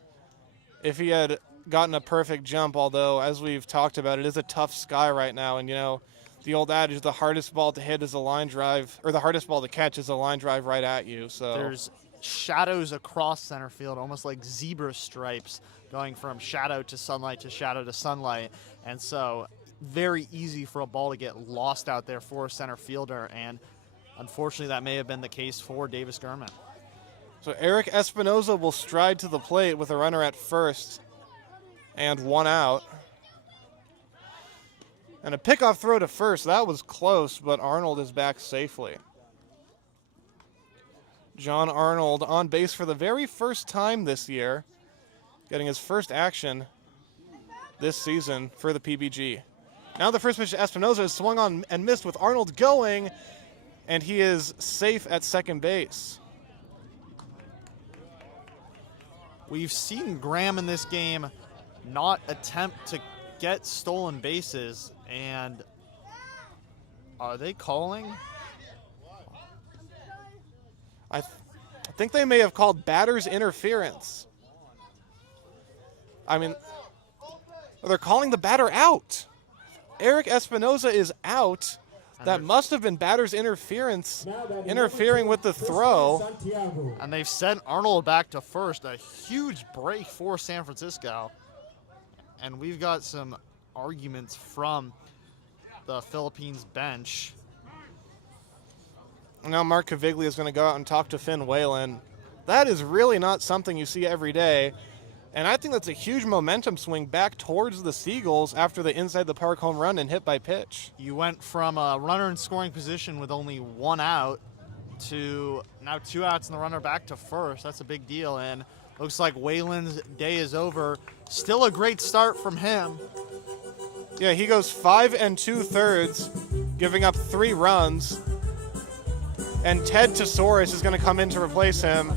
gotten a perfect jump, although as we've talked about, it is a tough sky right now, and you know, the old adage, the hardest ball to hit is a line drive, or the hardest ball to catch is a line drive right at you. So there's shadows across center field, almost like zebra stripes going from shadow to sunlight to shadow to sunlight, and so very easy for a ball to get lost out there for a center fielder, and unfortunately that may have been the case for Davis Gurman. So Eric Espinoza will stride to the plate with a runner at first and 1 out. And a pickoff throw to first. That was close, but Arnold is back safely. John Arnold on base for the very first time this year, getting his first action this season for the PBG. Now the first pitch to Espinoza is swung on and missed with Arnold going, and he is safe at second base. We've seen Graham in this game not attempt to get stolen bases, and are they calling? I think they may have called batter's interference. I mean, they're calling the batter out. Eric Espinoza is out. That must have been batter's interference, interfering with the throw. And they've sent Arnold back to first. A huge break for San Francisco. And we've got some arguments from the Philippines bench. Now Mark Caviglia is going to go out and talk to Finn Whalen. That is really not something you see every day. And I think that's a huge momentum swing back towards the Seagulls after the inside the park home run and hit by pitch. You went from a runner in scoring position with only 1 out to now 2 outs and the runner back to first. That's a big deal, and looks like Whalen's day is over. Still a great start from him. Yeah, he goes 5 2/3, giving up 3 runs. And Ted Tesaurus is going to come in to replace him.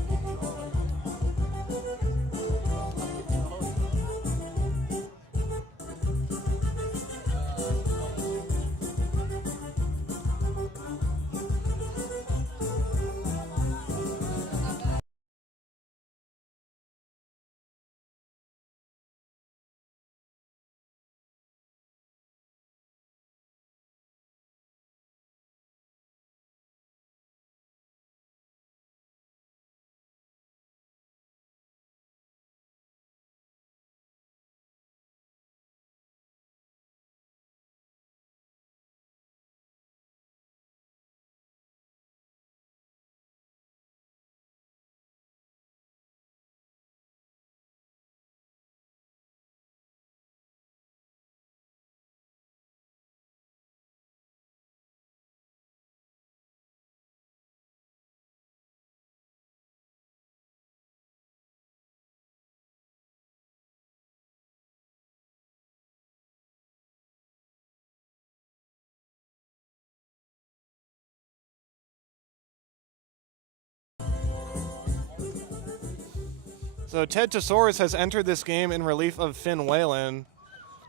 So Ted Tesaurus has entered this game in relief of Finn Whalen.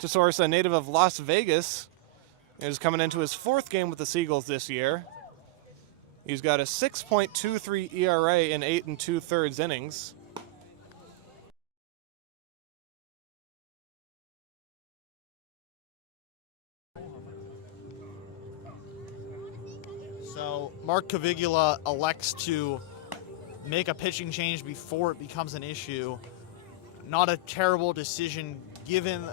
Tesaurus, a native of Las Vegas, is coming into his 4th game with the Seagulls this year. He's got a 6.23 ERA in 8 2/3 innings. So Mark Cavigula elects to make a pitching change before it becomes an issue. Not a terrible decision given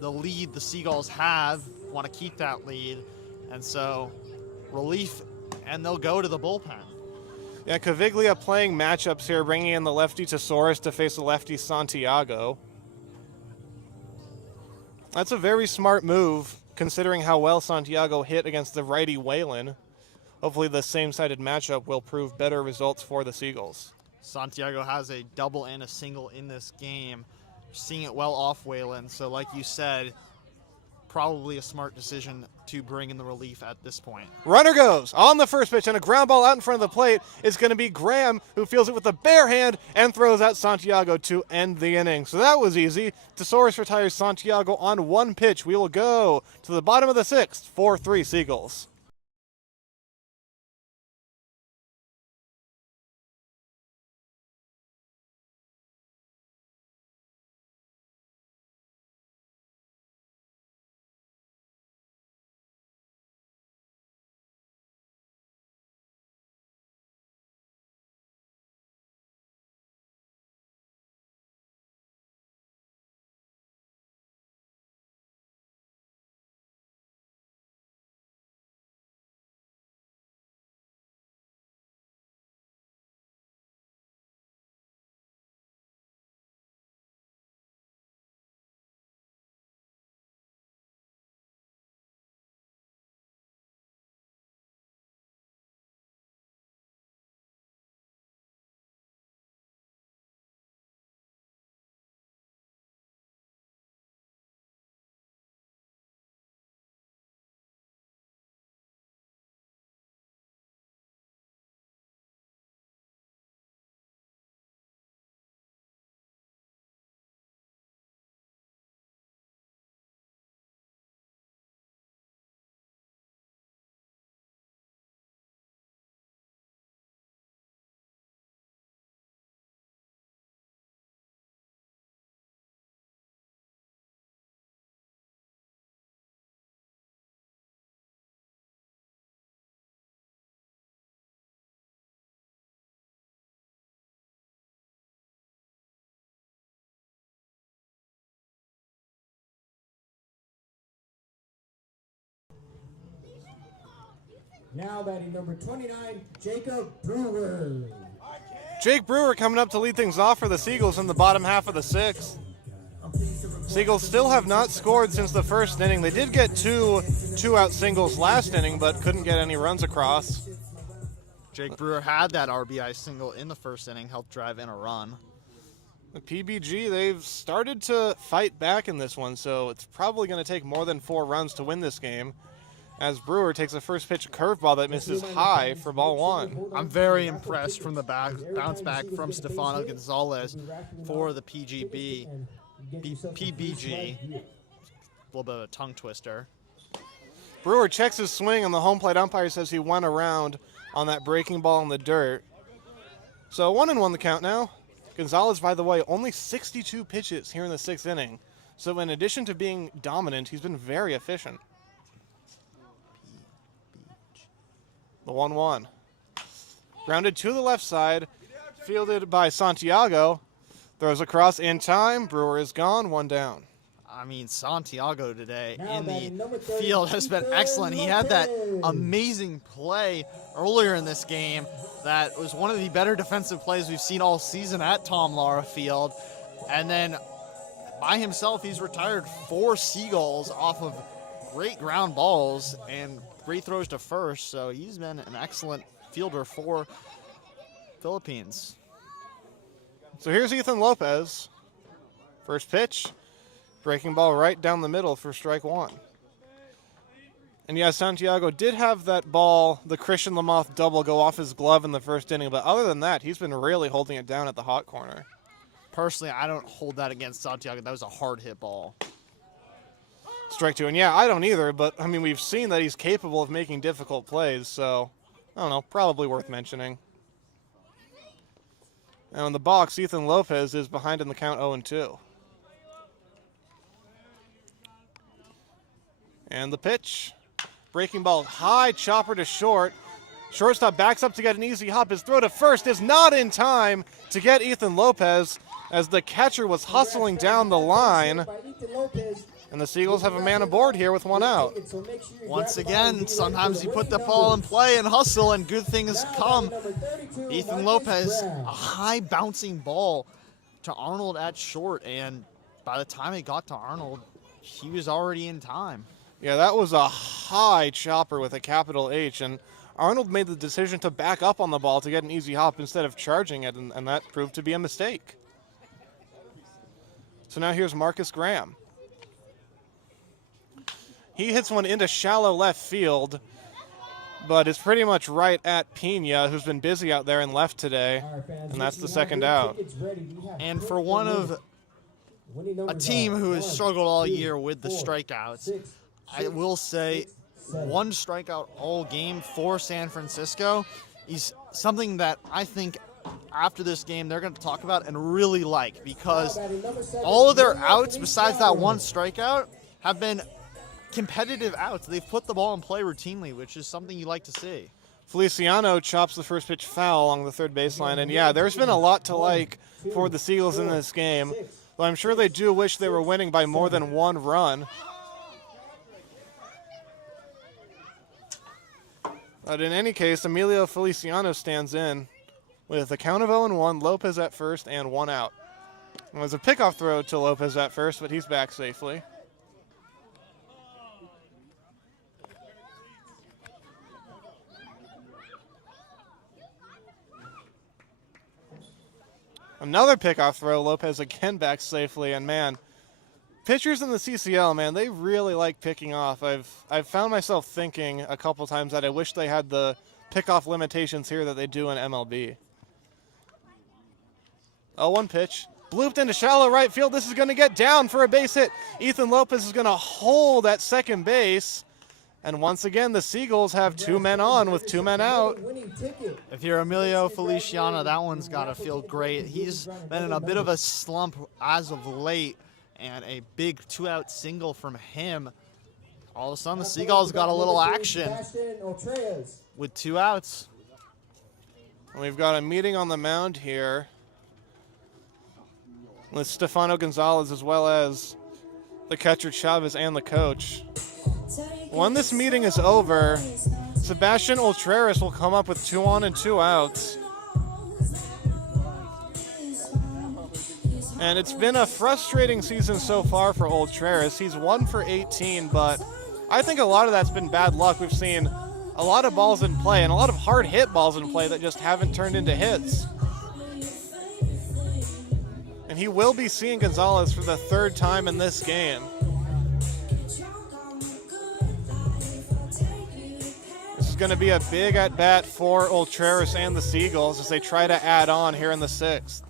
the lead the Seagulls have, want to keep that lead, and so relief, and they'll go to the bullpen. Yeah, Caviglia playing matchups here, bringing in the lefty Tesaurus to face the lefty Santiago. That's a very smart move, considering how well Santiago hit against the righty Whalen. Hopefully the same-sided matchup will prove better results for the Seagulls. Santiago has a double and a single in this game, seeing it well off Whalen, so like you said, probably a smart decision to bring in the relief at this point. Runner goes on the first pitch, and a ground ball out in front of the plate. It's going to be Graham, who fields it with the bare hand and throws out Santiago to end the inning. So that was easy. Tesaurus retires Santiago on 1 pitch. We will go to the bottom of the 6th, 4-3 Seagulls. Now batting number 29, Jacob Brewer. Jake Brewer coming up to lead things off for the Seagulls in the bottom half of the 6th. Seagulls still have not scored since the first inning. They did get two-out singles last inning, but couldn't get any runs across. Jake Brewer had that RBI single in the first inning, helped drive in a run. The PBG, they've started to fight back in this one, so it's probably going to take more than 4 runs to win this game, as Brewer takes a first pitch curveball that misses high for ball 1. I'm very impressed from the bounce back from Stefano Gonzalez for the PBG. A little bit of a tongue twister. Brewer checks his swing, and the home plate umpire says he went around on that breaking ball in the dirt. So 1-1 the count now. Gonzalez, by the way, only 62 pitches here in the 6th inning. So in addition to being dominant, he's been very efficient. The 1-1. Grounded to the left side, fielded by Santiago. Throws across in time. Brewer is gone, 1 down. I mean, Santiago today in the field has been excellent. He had that amazing play earlier in this game that was one of the better defensive plays we've seen all season at Tom Lara Field. And then by himself, he's retired 4 Seagulls off of great ground balls and great throws to first. So he's been an excellent fielder for Philippines. So here's Ethan Lopez. First pitch. Breaking ball right down the middle for strike 1. And yeah, Santiago did have that ball, the Christian Lamoth double, go off his glove in the first inning. But other than that, he's been really holding it down at the hot corner. Personally, I don't hold that against Santiago. That was a hard hit ball. Strike 2. And yeah, I don't either, but I mean, we've seen that he's capable of making difficult plays, so I don't know, probably worth mentioning. Now in the box, Ethan Lopez is behind in the count 0-2. And the pitch. Breaking ball, high chopper to short. Shortstop backs up to get an easy hop. His throw to first is not in time to get Ethan Lopez as the catcher was hustling down the line. And the Seagulls have a man aboard here with one out. Once again, sometimes you put the ball in play and hustle and good things come. Ethan Lopez, a high bouncing ball to Arnold at short, and by the time it got to Arnold, he was already in time. Yeah, that was a high chopper with a capital H, and Arnold made the decision to back up on the ball to get an easy hop instead of charging it, and that proved to be a mistake. So now here's Marcus Graham. He hits one into shallow left field, but it's pretty much right at Pena, who's been busy out there and left today, and that's the second out. And for one of a team who has struggled all year with the strikeouts, I will say one strikeout all game for San Francisco is something that I think after this game they're going to talk about and really like, because all of their outs besides that one strikeout have been competitive outs. They've put the ball in play routinely, which is something you like to see. Feliciano chops the first pitch foul along the third baseline, and yeah, there's been a lot to like for the Seagulls in this game, but I'm sure they do wish they were winning by more than one run. But in any case, Emilio Feliciano stands in with a count of 0-1, Lopez at first, and one out. It was a pickoff throw to Lopez at first, but he's back safely. Another pickoff throw, Lopez again back safely, and man, pitchers in the CCL, man, they really like picking off. I've found myself thinking a couple times that I wish they had the pickoff limitations here that they do in MLB. 0-1 pitch, blooped into shallow right field. This is going to get down for a base hit. Ethan Lopez is going to hold at second base. And once again, the Seagulls have two men on with two men out. If you're Emilio Feliciano, that one's got to feel great. He's been in a bit of a slump as of late, and a big two-out single from him. All of a sudden, the Seagulls got a little action with two outs. And we've got a meeting on the mound here with Stefano Gonzalez as well as the catcher Chavez and the coach. When this meeting is over, Sebastian Ultreras will come up with 2 on and 2 outs. And it's been a frustrating season so far for Ultreras. He's 1 for 18, but I think a lot of that's been bad luck. We've seen a lot of balls in play and a lot of hard hit balls in play that just haven't turned into hits. And he will be seeing Gonzalez for the 3rd time in this game. Going to be a big at-bat for Ultreras and the Seagulls as they try to add on here in the 6th.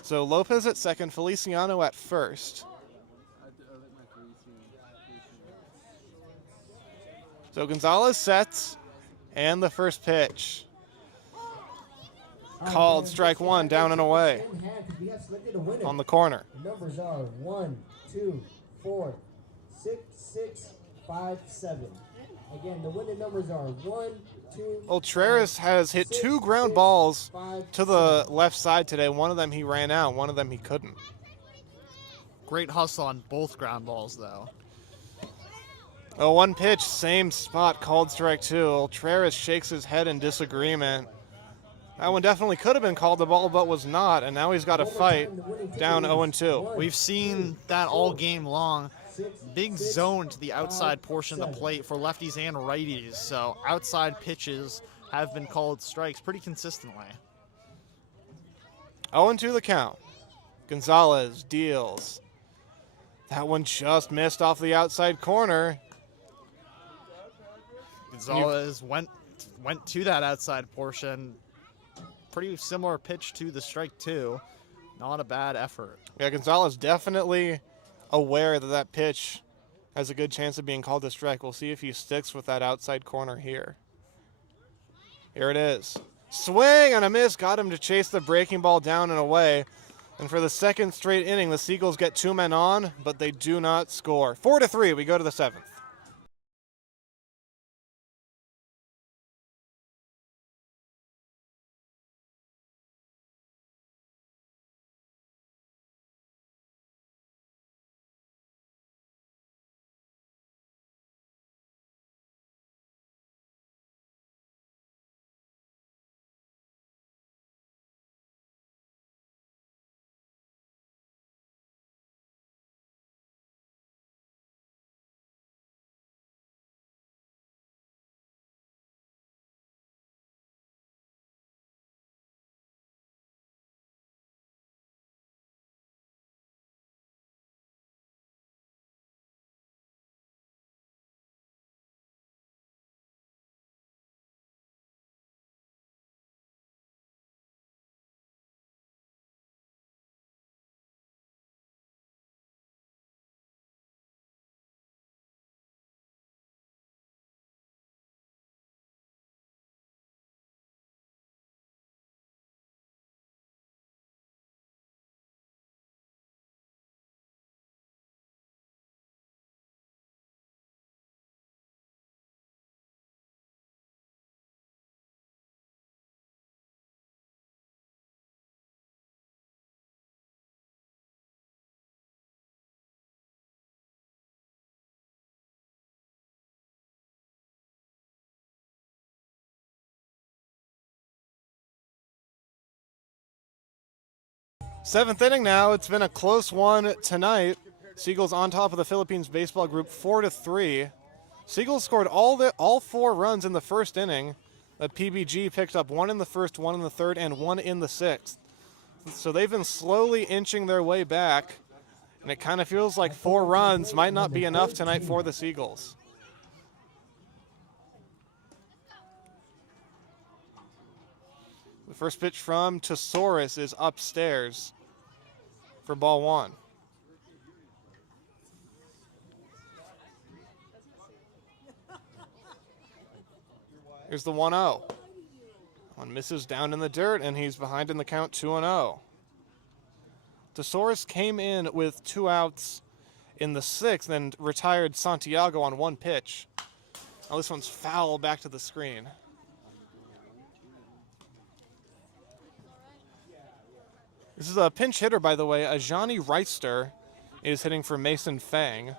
So Lopez at second, Feliciano at first. So Gonzalez sets, and the first pitch. Called strike 1, down and away on the corner. Numbers are 1, 2, 4, 6, 6, 5, 7. Again, the winning numbers are 1, 2. Ultreras has hit 2 ground balls to the left side today. One of them he ran out, one of them he couldn't. Great hustle on both ground balls, though. 0-1 pitch, same spot, called strike 2. Ultreras shakes his head in disagreement. That one definitely could have been called the ball, but was not, and now he's got to fight down 0-2. We've seen that all game long. Big zone to the outside portion of the plate for lefties and righties, so outside pitches have been called strikes pretty consistently. 0-2 the count. Gonzalez deals. That one just missed off the outside corner. Gonzalez went to that outside portion. pretty similar pitch to the strike two. Not a bad effort. Yeah, Gonzalez definitely aware that that pitch has a good chance of being called a strike. We'll see if he sticks with that outside corner here. Here it is. Swing and a miss. Got him to chase the breaking ball down and away. And for the second straight inning, the Seagulls get 2 men on, but they do not score. 4-3, we go to the 7th. Seventh inning now. It's been a close one tonight. Seagulls on top of the Philippines baseball group 4-3. Seagulls scored all 4 runs in the first inning. The PBG picked up 1 in the first, 1 in the third, and 1 in the 6th. So they've been slowly inching their way back, and it kind of feels like 4 runs might not be enough tonight for the Seagulls. The first pitch from Tesaurus is upstairs for ball 1. Here's the 1-0. One misses down in the dirt, and he's behind in the count 2-0. Tesaurus came in with 2 outs in the 6th and retired Santiago on 1 pitch. Now this one's foul back to the screen. This is a pinch hitter, by the way. Ajani Reister is hitting for Mason Fang.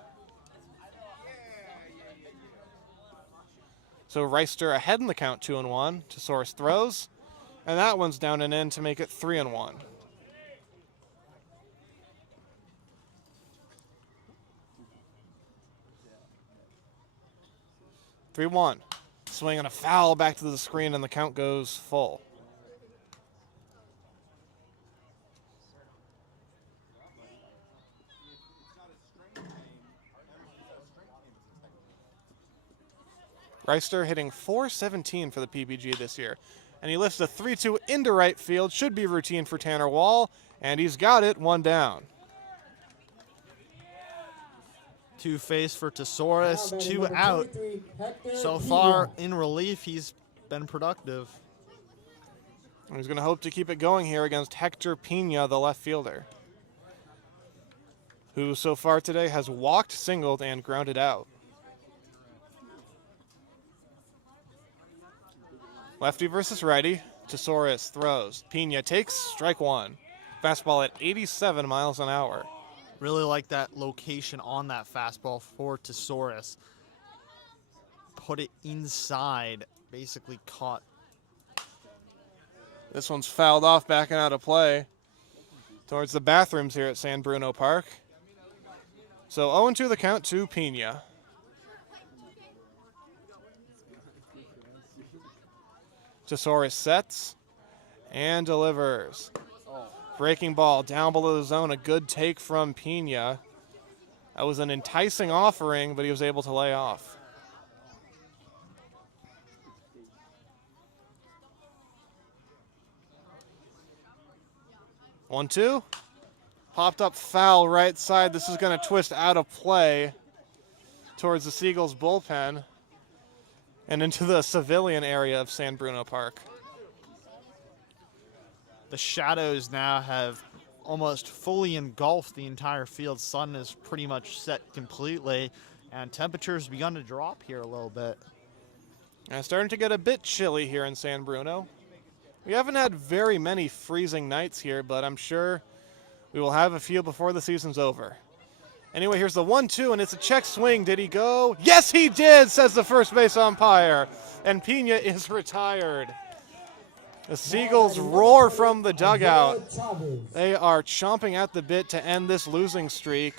So Reister ahead in the count 2-1. Tesaurus throws, and that one's down and in to make it 3-1. Swing and a foul back to the screen, and the count goes full. Reister hitting .417 for the PBG this year. And he lifts a 3-2 into right field. Should be routine for Tanner Wall. And he's got it, 1 down. 2 face for Tesaurus, 2 out. So far in relief, he's been productive. And he's going to hope to keep it going here against Hector Pina, the left fielder, who so far today has walked, singled, and grounded out. Lefty versus righty. Tesaurus throws. Pina takes strike 1. Fastball at 87 miles an hour. Really like that location on that fastball for Tesaurus. Put it inside, basically caught. This one's fouled off, backing out of play towards the bathrooms here at San Bruno Park. So 0-2 the count to Pina. Tesaurus sets and delivers. Breaking ball down below the zone. A good take from Pina. That was an enticing offering, but he was able to lay off. 1-2. Popped up foul right side. This is going to twist out of play towards the Seagulls bullpen and into the civilian area of San Bruno Park. The shadows now have almost fully engulfed the entire field. Sun is pretty much set completely, and temperatures begun to drop here a little bit. And it's starting to get a bit chilly here in San Bruno. We haven't had very many freezing nights here, but I'm sure we will have a few before the season's over. Anyway, here's the 1-2, and it's a check swing. Did he go? Yes, he did, says the first base umpire. And Pena is retired. The Seagulls roar from the dugout. They are chomping at the bit to end this losing streak.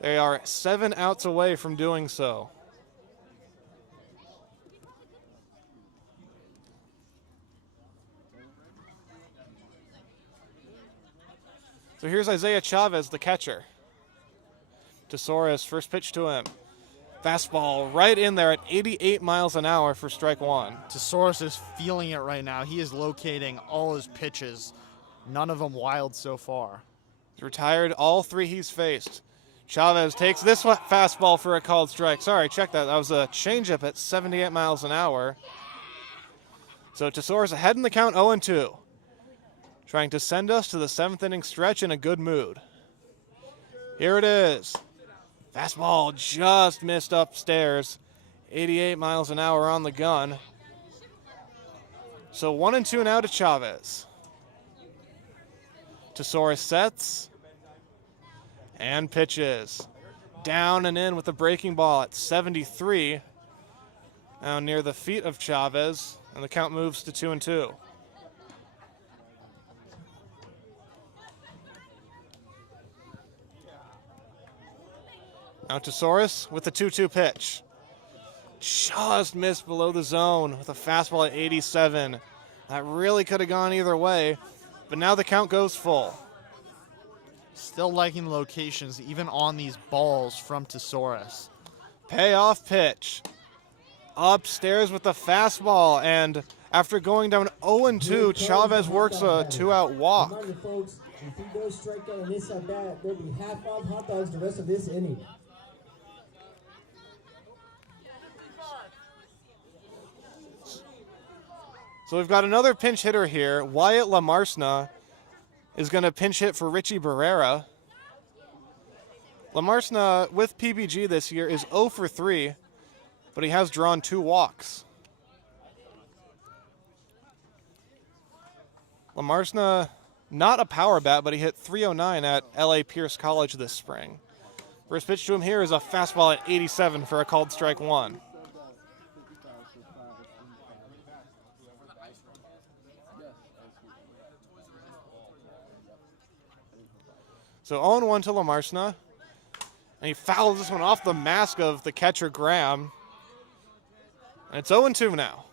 They are 7 outs away from doing so. So here's Isaiah Chavez, the catcher. Tesaurus, first pitch to him. Fastball right in there at 88 miles an hour for strike one. Tesaurus is feeling it right now. He is locating all his pitches. None of them wild so far. He's retired all 3 he's faced. Chavez takes this fastball for a called strike. Sorry, check that. That was a changeup at 78 miles an hour. So Tesaurus ahead in the count 0-2. Trying to send us to the 7th inning stretch in a good mood. Here it is. Fastball just missed upstairs. 88 miles an hour on the gun. So 1-2 now to Chavez. Tesaurus sets and pitches. Down and in with the breaking ball at 73. Now near the feet of Chavez, and the count moves to 2-2. Now Tesaurus with the 2-2 pitch. Just missed below the zone with a fastball at 87. That really could have gone either way, but now the count goes full. Still liking the locations, even on these balls from Tesaurus. Payoff pitch. Upstairs with the fastball, and after going down 0-2, Chavez works a 2-out walk. Reminder, folks, if he does strike out on this at bat, there'll be half off hot dogs the rest of this inning. So we've got another pinch hitter here. Wyatt Lamarsna is going to pinch hit for Richie Barrera. Lamarsna with PBG this year is 0 for 3, but he has drawn 2 walks. Lamarsna, not a power bat, but he hit .309 at LA Pierce College this spring. First pitch to him here is a fastball at 87 for a called strike one. So 0-1 to Lamarsna. And he fouls this one off the mask of the catcher, Graham. And it's 0-2 now.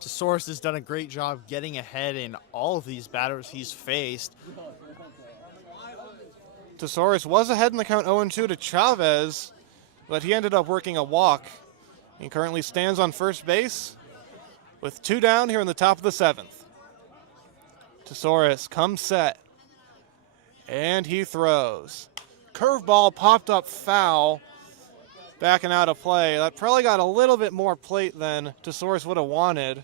Tesaurus has done a great job getting ahead in all of these batters he's faced. Tesaurus was ahead in the count 0-2 to Chavez, but he ended up working a walk. He currently stands on first base with 2 down here in the top of the 7th. Tesaurus comes set. And he throws. Curveball popped up foul. Backing out of play. That probably got a little bit more plate than Tesaurus would have wanted.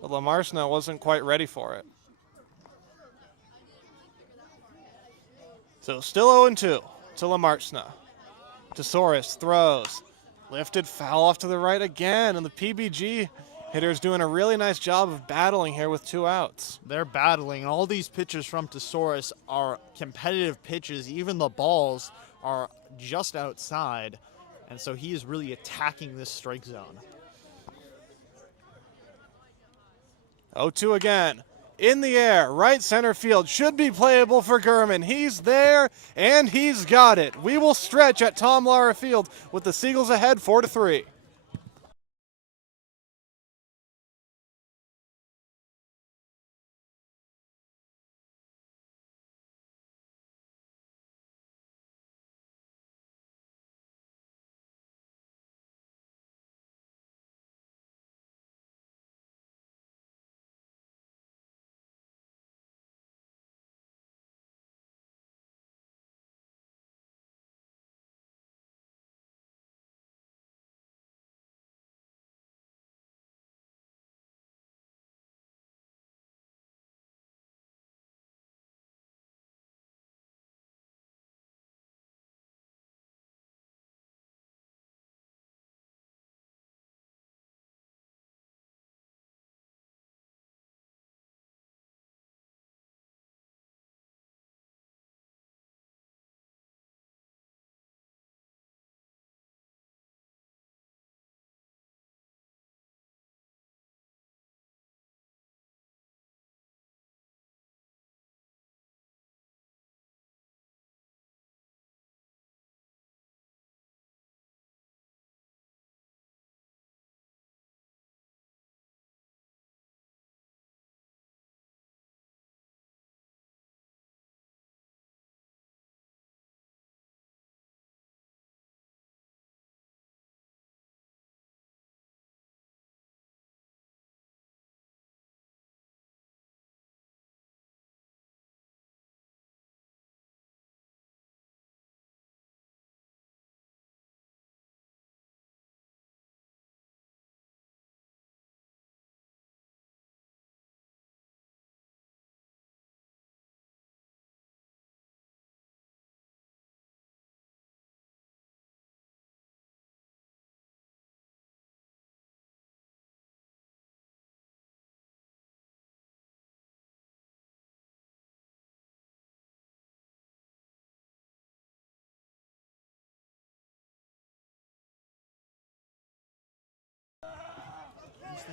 But Lamarsna wasn't quite ready for it. So still 0-2 to Lamarsna. Tesaurus throws. Lifted foul off to the right again. And the PBG hitter's doing a really nice job of battling here with 2 outs. They're battling. All these pitches from Tesaurus are competitive pitches. Even the balls are just outside. And so he is really attacking this strike zone. 0-2 again. In the air, right center field. Should be playable for Gurman. He's there, and he's got it. We will stretch at Tom Lara Field with the Seagulls ahead 4-3.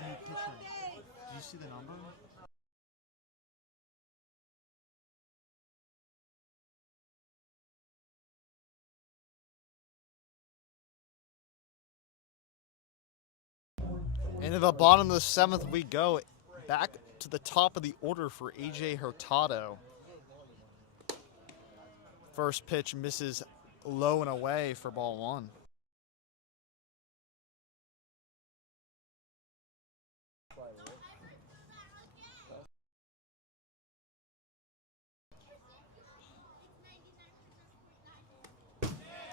the new pitcher? Do you see the number? Into the bottom of the 7th we go. Back to the top of the order for AJ Hurtado. First pitch misses low and away for ball 1.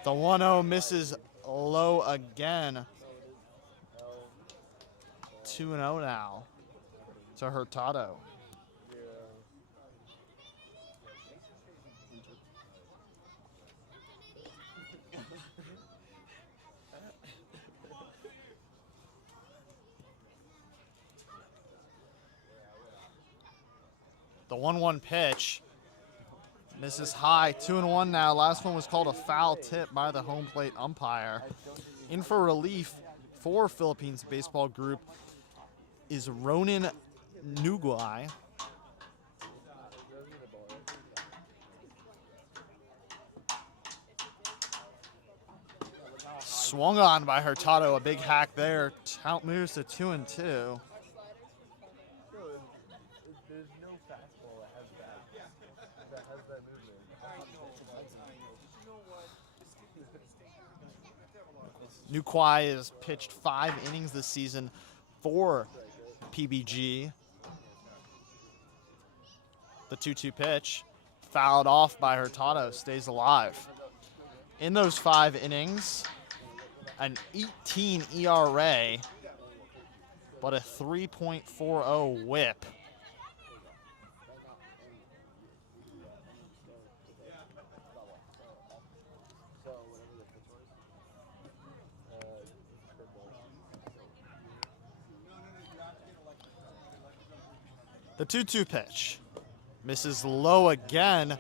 The 1-0 misses low again. 2-0 now to Hurtado. The 1-1 pitch misses high. 2-1 now. Last one was called a foul tip by the home plate umpire. In for relief for Philippines baseball group is Ronan Nuguay. Swung on by Hurtado, a big hack there. Count moves to 2-2. Nuguay has pitched 5 innings this season for PBG. The 2-2 pitch, fouled off by Hurtado, stays alive. In those 5 innings, an 18 ERA, but a 3.40 whip. The 2-2 pitch misses low again.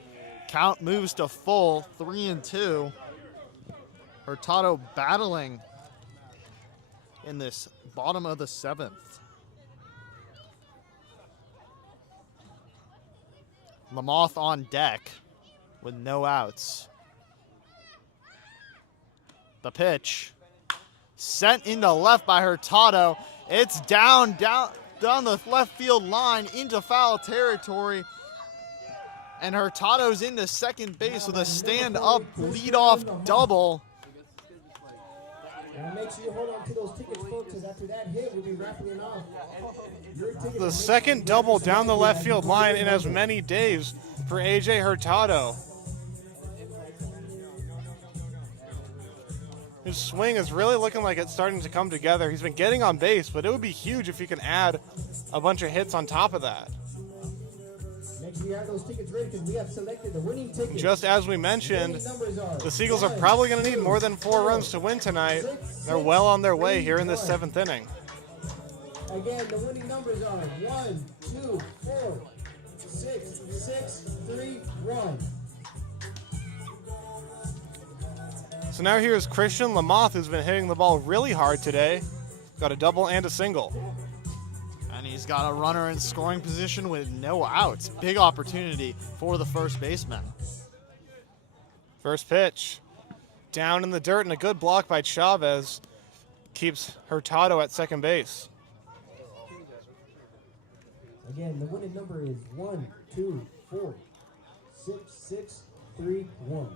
Count moves to full, 3-2. Hurtado battling in this bottom of the 7th. Lamoth on deck with no outs. The pitch sent into left by Hurtado. It's down the left field line into foul territory. And Hurtado's into second base with a stand-up leadoff double. Now make sure you hold on to those tickets, folks, because after that hit, we'll be raffling off. The second double down the left field line in as many days for AJ Hurtado. His swing is really looking like it's starting to come together. He's been getting on base, but it would be huge if he can add a bunch of hits on top of that. Make sure you have those tickets ready because we have selected the winning tickets. Just as we mentioned, the Seagulls are probably going to need more than 4 runs to win tonight. They're well on their way here in this 7th inning. Again, the winning numbers are 1, 2, 4, 6, 6, 3, 1. So now here's Christian Lamoth, who's been hitting the ball really hard today. Got a double and a single. And he's got a runner in scoring position with no outs. Big opportunity for the first baseman. First pitch. Down in the dirt and a good block by Chavez. Keeps Hurtado at second base. Again, the winning number is 1, 2, 4, 6, 6, 3, 1.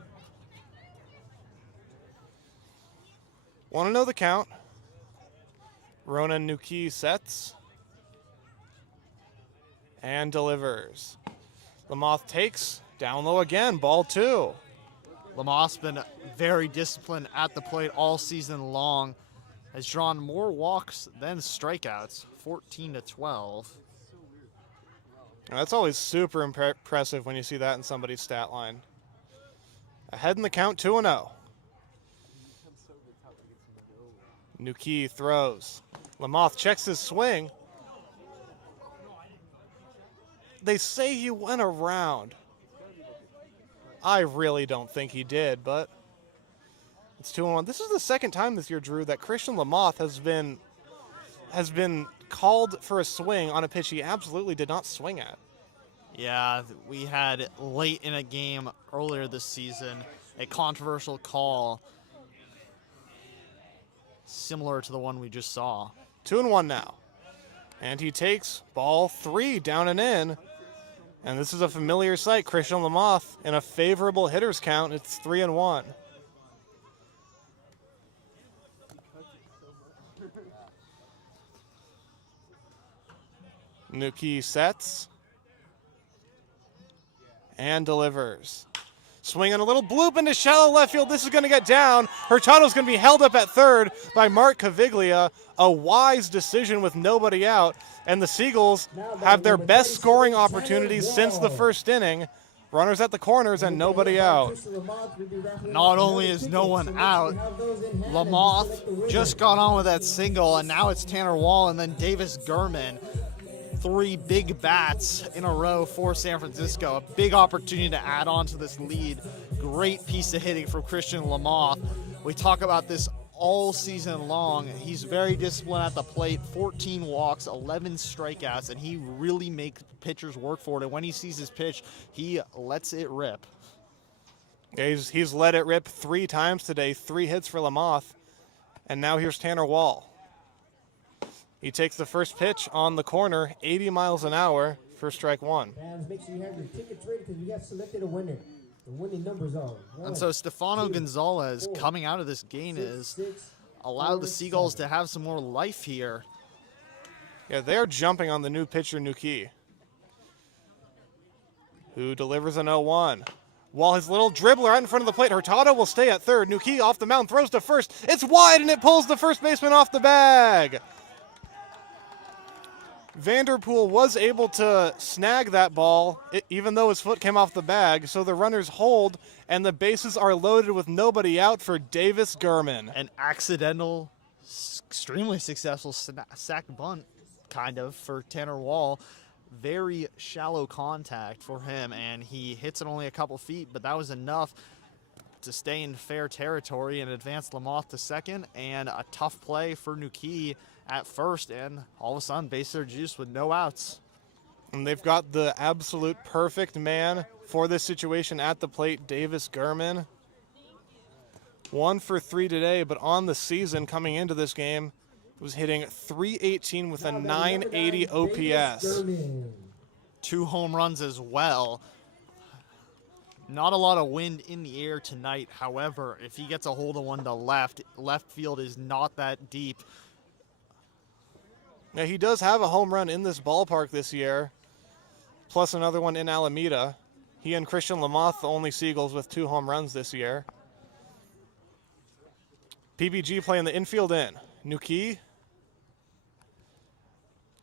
Want to know the count? Ronan Nuguay sets and delivers. Lamoth takes, down low again, ball 2. Lamoth's been very disciplined at the plate all season long. Has drawn more walks than strikeouts, 14-12. That's always super impressive when you see that in somebody's stat line. Ahead in the count, 2-0. Nuguay throws. Lamoth checks his swing. They say he went around. I really don't think he did, but it's 2-1. This is the second time this year, Drew, that Christian Lamoth has been called for a swing on a pitch he absolutely did not swing at. Yeah, we had late in a game earlier this season a controversial call similar to the one we just saw. 2-1 now. And he takes ball 3 down and in. And this is a familiar sight. Christian Lamoth in a favorable hitter's count. It's 3-1. Nuki sets and delivers. Swinging a little bloop into shallow left field. This is going to get down. Hurtado's going to be held up at third by Mark Caviglia. A wise decision with nobody out. And the Seagulls have their best scoring opportunities since the first inning. Runners at the corners and nobody out. Not only is no one out, Lamoth just got on with that single, and now it's Tanner Wall and then Davis Gurman. 3 big bats in a row for San Francisco. A big opportunity to add on to this lead. Great piece of hitting from Christian Lamoth. We talk about this all season long. He's very disciplined at the plate. 14 walks, 11 strikeouts, and he really makes pitchers work for it. And when he sees his pitch, he lets it rip. Yeah, he's let it rip 3 times today. 3 hits for Lamoth. And now here's Tanner Wall. He takes the first pitch on the corner, 80 miles an hour for strike 1. Fans, make sure you have your tickets ready because we have selected a winner. The winning numbers are. And so Stefano Gonzalez coming out of this game is allowed the Seagulls to have some more life here. Yeah, they're jumping on the new pitcher, Nuki, who delivers an 0-1. While his little dribbler out in front of the plate, Hurtado will stay at third. Nuki off the mound, throws to first. It's wide, and it pulls the first baseman off the bag. Vanderpool was able to snag that ball, even though his foot came off the bag, so the runners hold, and the bases are loaded with nobody out for Davis Gurman. An accidental, extremely successful sack bunt, kind of, for Tanner Wall. Very shallow contact for him, and he hits it only a couple feet, but that was enough to stay in fair territory and advance Lamoth to second, and a tough play for Nuki at first, and all of a sudden bases are juiced with no outs. And they've got the absolute perfect man for this situation at the plate, Davis Gurman. 1 for 3 today, but on the season coming into this game, was hitting .318 with a .980 OPS. 2 home runs as well. Not a lot of wind in the air tonight. However, if he gets a hold of one to left field is not that deep. Now, he does have a home run in this ballpark this year, plus another one in Alameda. He and Christian Lamoth, the only Seagulls with 2 home runs this year. PBG playing the infield in. Nuki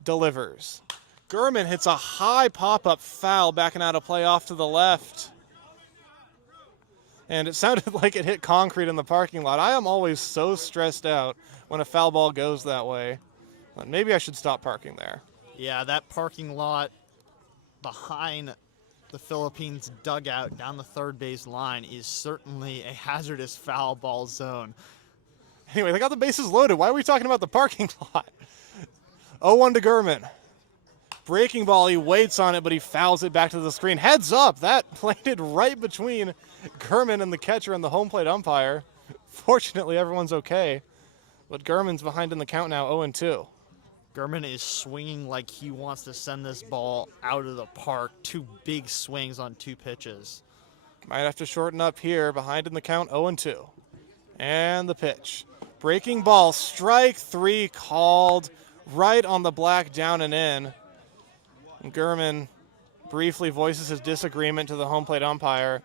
delivers. Gurman hits a high pop-up foul backing out of play off to the left. And it sounded like it hit concrete in the parking lot. I am always so stressed out when a foul ball goes that way. Maybe I should stop parking there. Yeah, that parking lot behind the Philippines dugout down the third base line is certainly a hazardous foul ball zone. Anyway, they got the bases loaded. Why are we talking about the parking lot? 0-1 to Gurman. Breaking ball, he waits on it, but he fouls it back to the screen. Heads up, that landed right between Gurman and the catcher and the home plate umpire. Fortunately, everyone's okay. But Gurman's behind in the count now, 0-2. Gurman is swinging like he wants to send this ball out of the park. 2 big swings on 2 pitches. Might have to shorten up here, behind in the count, 0-2. And the pitch. Breaking ball, strike 3 called right on the black, down and in. And Gurman briefly voices his disagreement to the home plate umpire.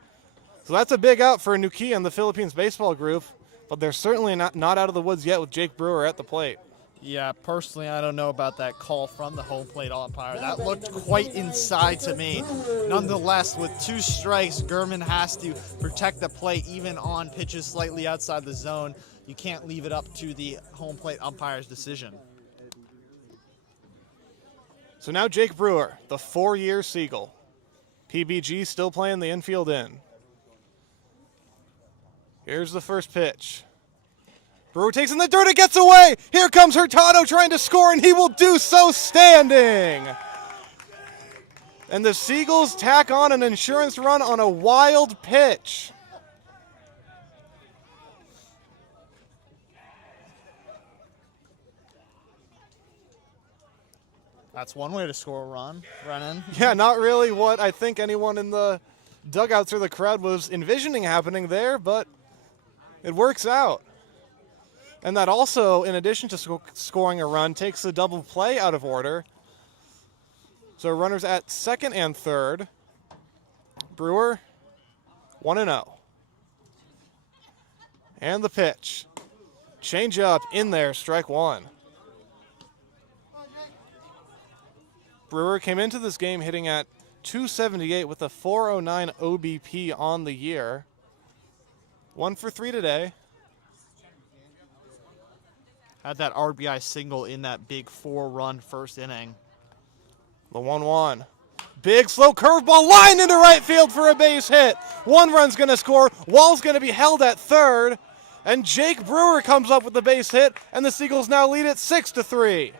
So that's a big out for Nuki and the Philippines baseball group, but they're certainly not out of the woods yet with Jake Brewer at the plate. Yeah, personally, I don't know about that call from the home plate umpire. That looked quite inside to me. Nonetheless, with 2 strikes, Gurman has to protect the plate even on pitches slightly outside the zone. You can't leave it up to the home plate umpire's decision. So now Jake Brewer, the 4-year Seagull. PBG still playing the infield in. Here's the first pitch. Brewer takes in the dirt, it gets away. Here comes Hurtado trying to score, and he will do so standing. And the Seagulls tack on an insurance run on a wild pitch. That's one way to score a run, Brennan. Yeah, not really what I think anyone in the dugouts or the crowd was envisioning happening there, but it works out. And that also, in addition to scoring a run, takes the double play out of order. So runners at second and third. Brewer, 1-0. And the pitch. Change up in there, strike one. Brewer came into this game hitting at .278 with a .409 OBP on the year. 1 for 3 today. Had that RBI single in that big 4-run first inning. The 1-1. Big slow curveball lined into right field for a base hit. One run's going to score. Wall's going to be held at third. And Jake Brewer comes up with the base hit, and the Seagulls now lead it 6-3.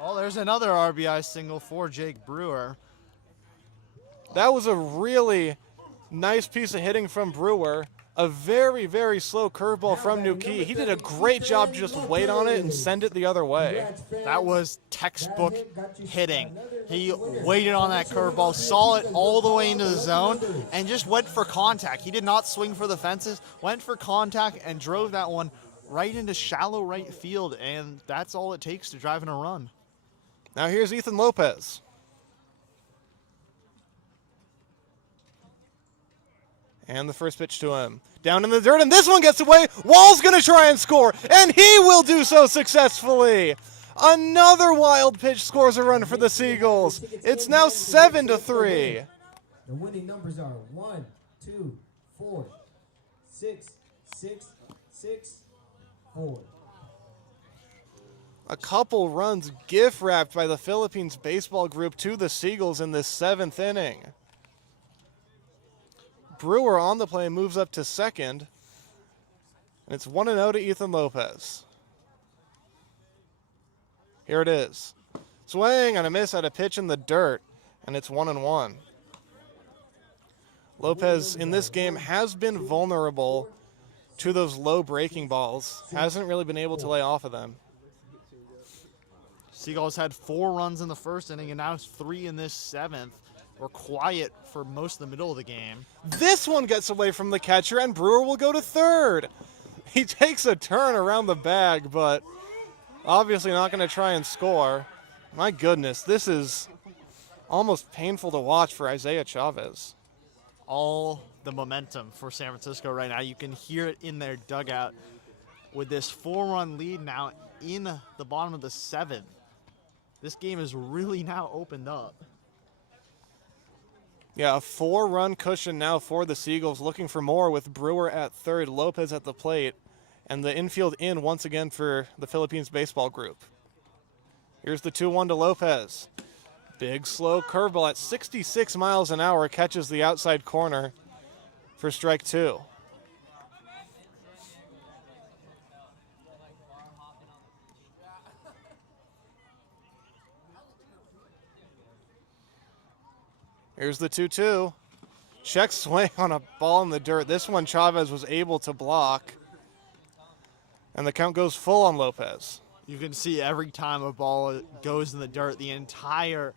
Well, there's another RBI single for Jake Brewer. That was a really nice piece of hitting from Brewer. A very, very slow curveball from Nuki. He did a great job to just wait on it and send it the other way. That was textbook hitting. He waited on that curveball, saw it all the way into the zone, and just went for contact. He did not swing for the fences, went for contact, and drove that one right into shallow right field, and that's all it takes to drive in a run. Now here's Ethan Lopez. And the first pitch to him. Down in the dirt, and this one gets away. Wall's going to try and score, and he will do so successfully. Another wild pitch scores a run for the Seagulls. It's now 7-3. The winning numbers are 1, 2, 4, 6, 6, 6, 4. A couple runs gift wrapped by the Philippines baseball group to the Seagulls in this 7th inning. Brewer on the play moves up to second, and it's 1-0 to Ethan Lopez. Here it is. Swing and a miss at a pitch in the dirt, and it's 1-1. Lopez in this game has been vulnerable to those low breaking balls. Hasn't really been able to lay off of them. Seagulls had 4 runs in the first inning, and now 3 in this 7th. Were quiet for most of the middle of the game. This one gets away from the catcher, and Brewer will go to third. He takes a turn around the bag, but obviously not going to try and score. My goodness, this is almost painful to watch for Isaiah Chavez. All the momentum for San Francisco right now. You can hear it in their dugout with this 4-run lead now in the bottom of the 7th. This game is really now opened up. Yeah, a 4-run cushion now for the Seagulls, looking for more with Brewer at third, Lopez at the plate, and the infield in once again for the Philippines baseball group. Here's the 2-1 to Lopez. Big slow curveball at 66 miles an hour catches the outside corner for strike 2. Here's the 2-2. Check swing on a ball in the dirt. This one Chavez was able to block. And the count goes full on Lopez. You can see every time a ball goes in the dirt, the entire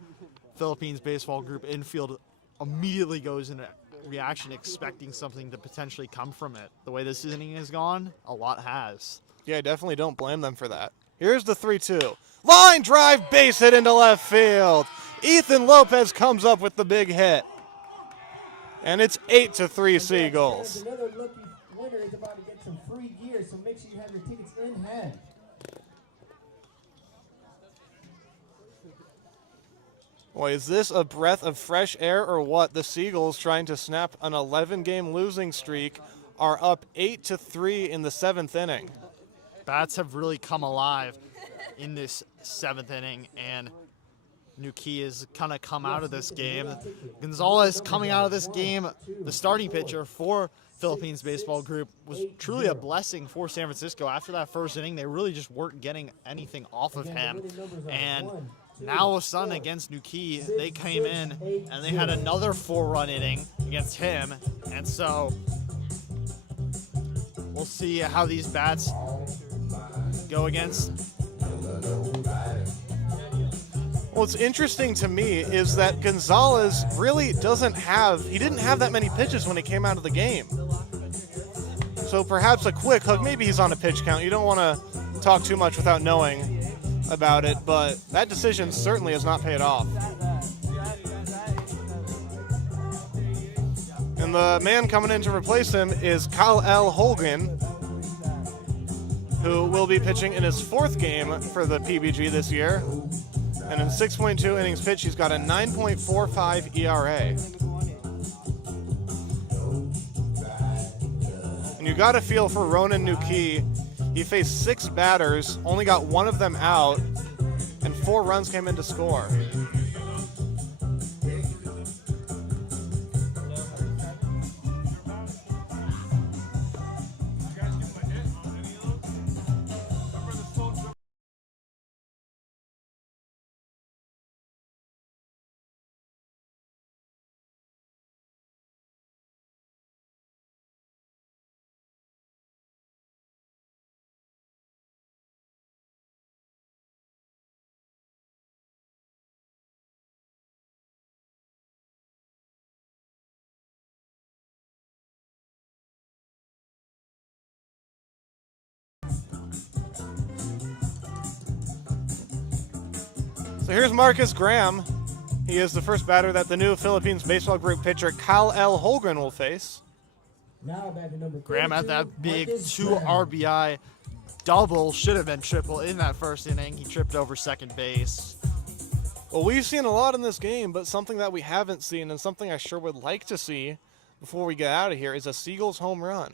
Philippines baseball group infield immediately goes into reaction, expecting something to potentially come from it. The way this inning has gone, a lot has. Yeah, I definitely don't blame them for that. Here's the 3-2. Line drive, base hit into left field. Ethan Lopez comes up with the big hit. And it's 8-3 Seagulls. Another lucky winner is about to get some free gear, so make sure you have your tickets in hand. Boy, is this a breath of fresh air or what? The Seagulls, trying to snap an 11-game losing streak, are up 8-3 in the 7th inning. Bats have really come alive in this 7th inning, and Nuki has kind of come out of this game. Gonzalez coming out of this game, the starting pitcher for Philippines baseball group, was truly a blessing for San Francisco. After that first inning, they really just weren't getting anything off of him. And now all of a sudden against Nuki, they came in and they had another 4-run inning against him. And so we'll see how these bats go against. What's interesting to me is that Gonzalez really didn't have that many pitches when he came out of the game. So perhaps a quick hook, maybe he's on a pitch count. You don't want to talk too much without knowing about it, but that decision certainly has not paid off. And the man coming in to replace him is Kal-El Holgren, who will be pitching in his 4th game for the PBG this year. And in 6.2 innings pitched, he's got a 9.45 ERA. And you got to feel for Ronan Nuki. He faced 6 batters, only got 1 of them out, and 4 runs came in to score. So here's Marcus Graham. He is the first batter that the new Philippines baseball group pitcher Kal-El Holgren will face. Now batter number Graham had 32, that big Marcus 2 Graham. RBI double, should have been triple in that first inning. He tripped over second base. Well, we've seen a lot in this game, but something that we haven't seen and something I sure would like to see before we get out of here is a Seagulls home run.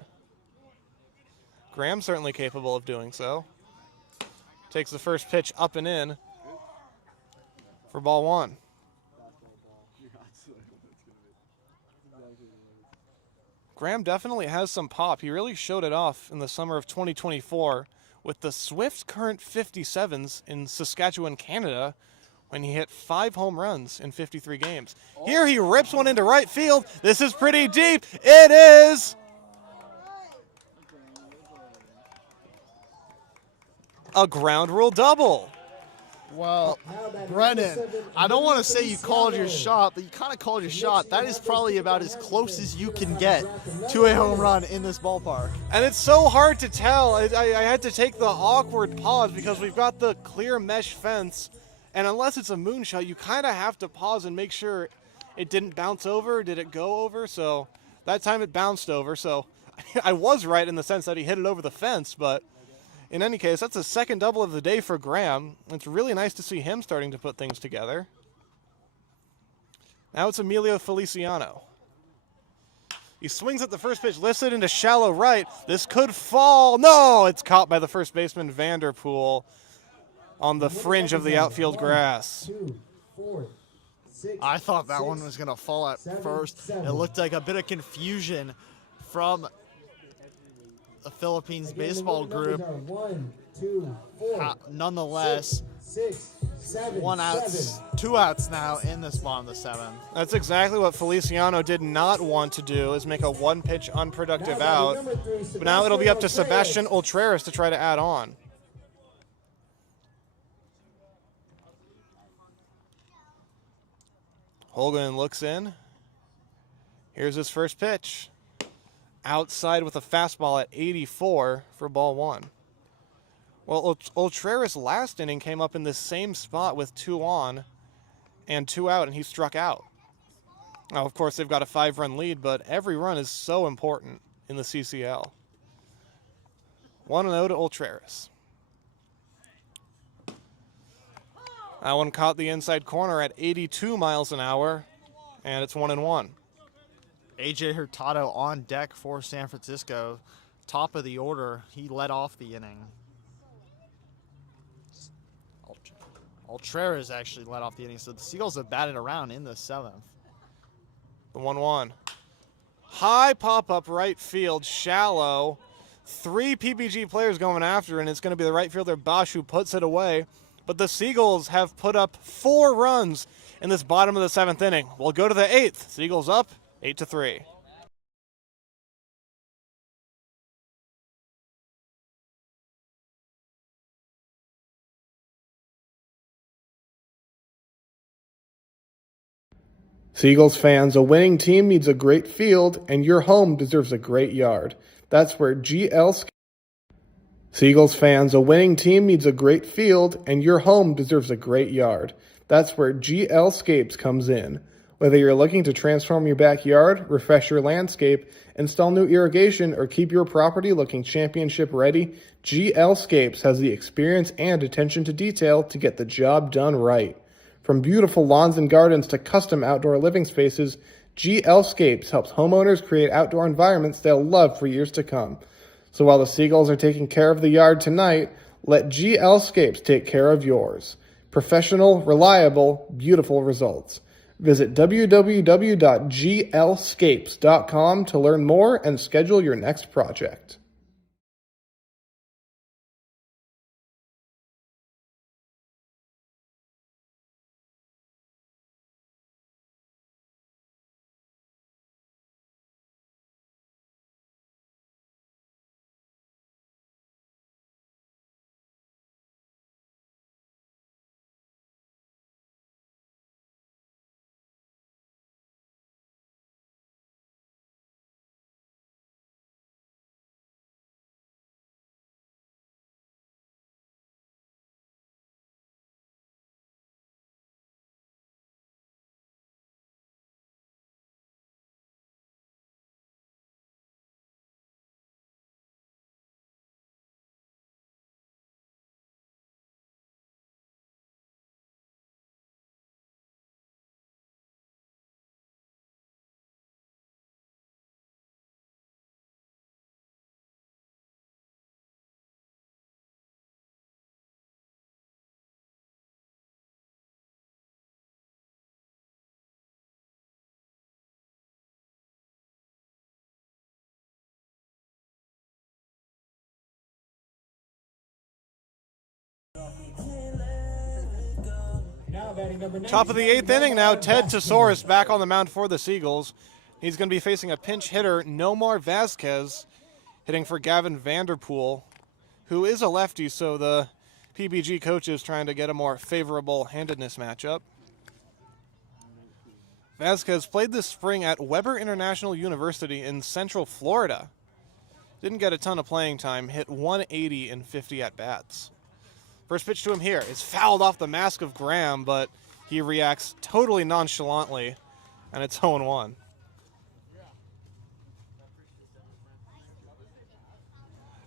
Graham's certainly capable of doing so. Takes the first pitch up and in for ball 1. Graham definitely has some pop. He really showed it off in the summer of 2024 with the swift current 57s in Saskatchewan, Canada, when he hit 5 home runs in 53 games. Here he rips one into right field. This is pretty deep. It is a ground rule double. Well, Brennan, I don't want to say you called your shot, but you kind of called your shot. That is probably about as close as you can get to a home run in this ballpark. And it's so hard to tell. I had to take the awkward pause because we've got the clear mesh fence, and unless it's a moonshot, you kind of have to pause and make sure it didn't bounce over. Did it go over? So that time it bounced over. So I was right in the sense that he hit it over the fence, but in any case, that's the second double of the day for Graham. It's really nice to see him starting to put things together. Now it's Emilio Feliciano. He swings at the first pitch, lifts it into shallow right. This could fall. No, it's caught by the first baseman Vanderpool on the fringe of the outfield grass. 2, 4, 6, I thought that one was going to fall at first. It looked like a bit of confusion from the Philippines baseball group. 1, 2, 4, Nonetheless, 6, 7, 2 outs now in this bottom of the 7th. That's exactly what Feliciano did not want to do, is make a one-pitch unproductive out. But now it'll be up to Sebastian Ultreras to try to add on. Holgren looks in. Here's his first pitch. Outside with a fastball at 84 for ball 1. Well, Ultreras' last inning came up in this same spot with 2 on and 2 out, and he struck out. Now, of course, they've got a 5-run lead, but every run is so important in the CCL. 1-0 to Ultreras. That one caught the inside corner at 82 miles an hour, and it's 1-1. AJ Hurtado on deck for San Francisco. Top of the order. He led off the inning. Ultrera's actually led off the inning, so the Seagulls have batted around in the 7th. The 1-1. High pop-up right field, shallow. 3 PBG players going after, and it's going to be the right fielder Bosch who puts it away. But the Seagulls have put up 4 runs in this bottom of the 7th inning. We'll go to the 8th. Seagulls up 8-3. Seagulls fans, a winning team needs a great field, and your home deserves a great yard. That's where Seagulls fans, a winning team needs a great field, and your home deserves a great yard. That's where GL Scapes comes in. Whether you're looking to transform your backyard, refresh your landscape, install new irrigation, or keep your property looking championship ready, GL Scapes has the experience and attention to detail to get the job done right. From beautiful lawns and gardens to custom outdoor living spaces, GL Scapes helps homeowners create outdoor environments they'll love for years to come. So while the Seagulls are taking care of the yard tonight, let GL Scapes take care of yours. Professional, reliable, beautiful results. Visit www.glscapes.com to learn more and schedule your next project. Top of the 8th inning now, Ted Tesaurus back on the mound for the Seagulls. He's going to be facing a pinch hitter, Nomar Vasquez, hitting for Gavin Vanderpool, who is a lefty, so the PBG coach is trying to get a more favorable handedness matchup. Vasquez played this spring at Weber International University in Central Florida. Didn't get a ton of playing time, hit 180 in 50 at-bats. First pitch to him here is fouled off the mask of Graham, but he reacts totally nonchalantly, and it's 0-1.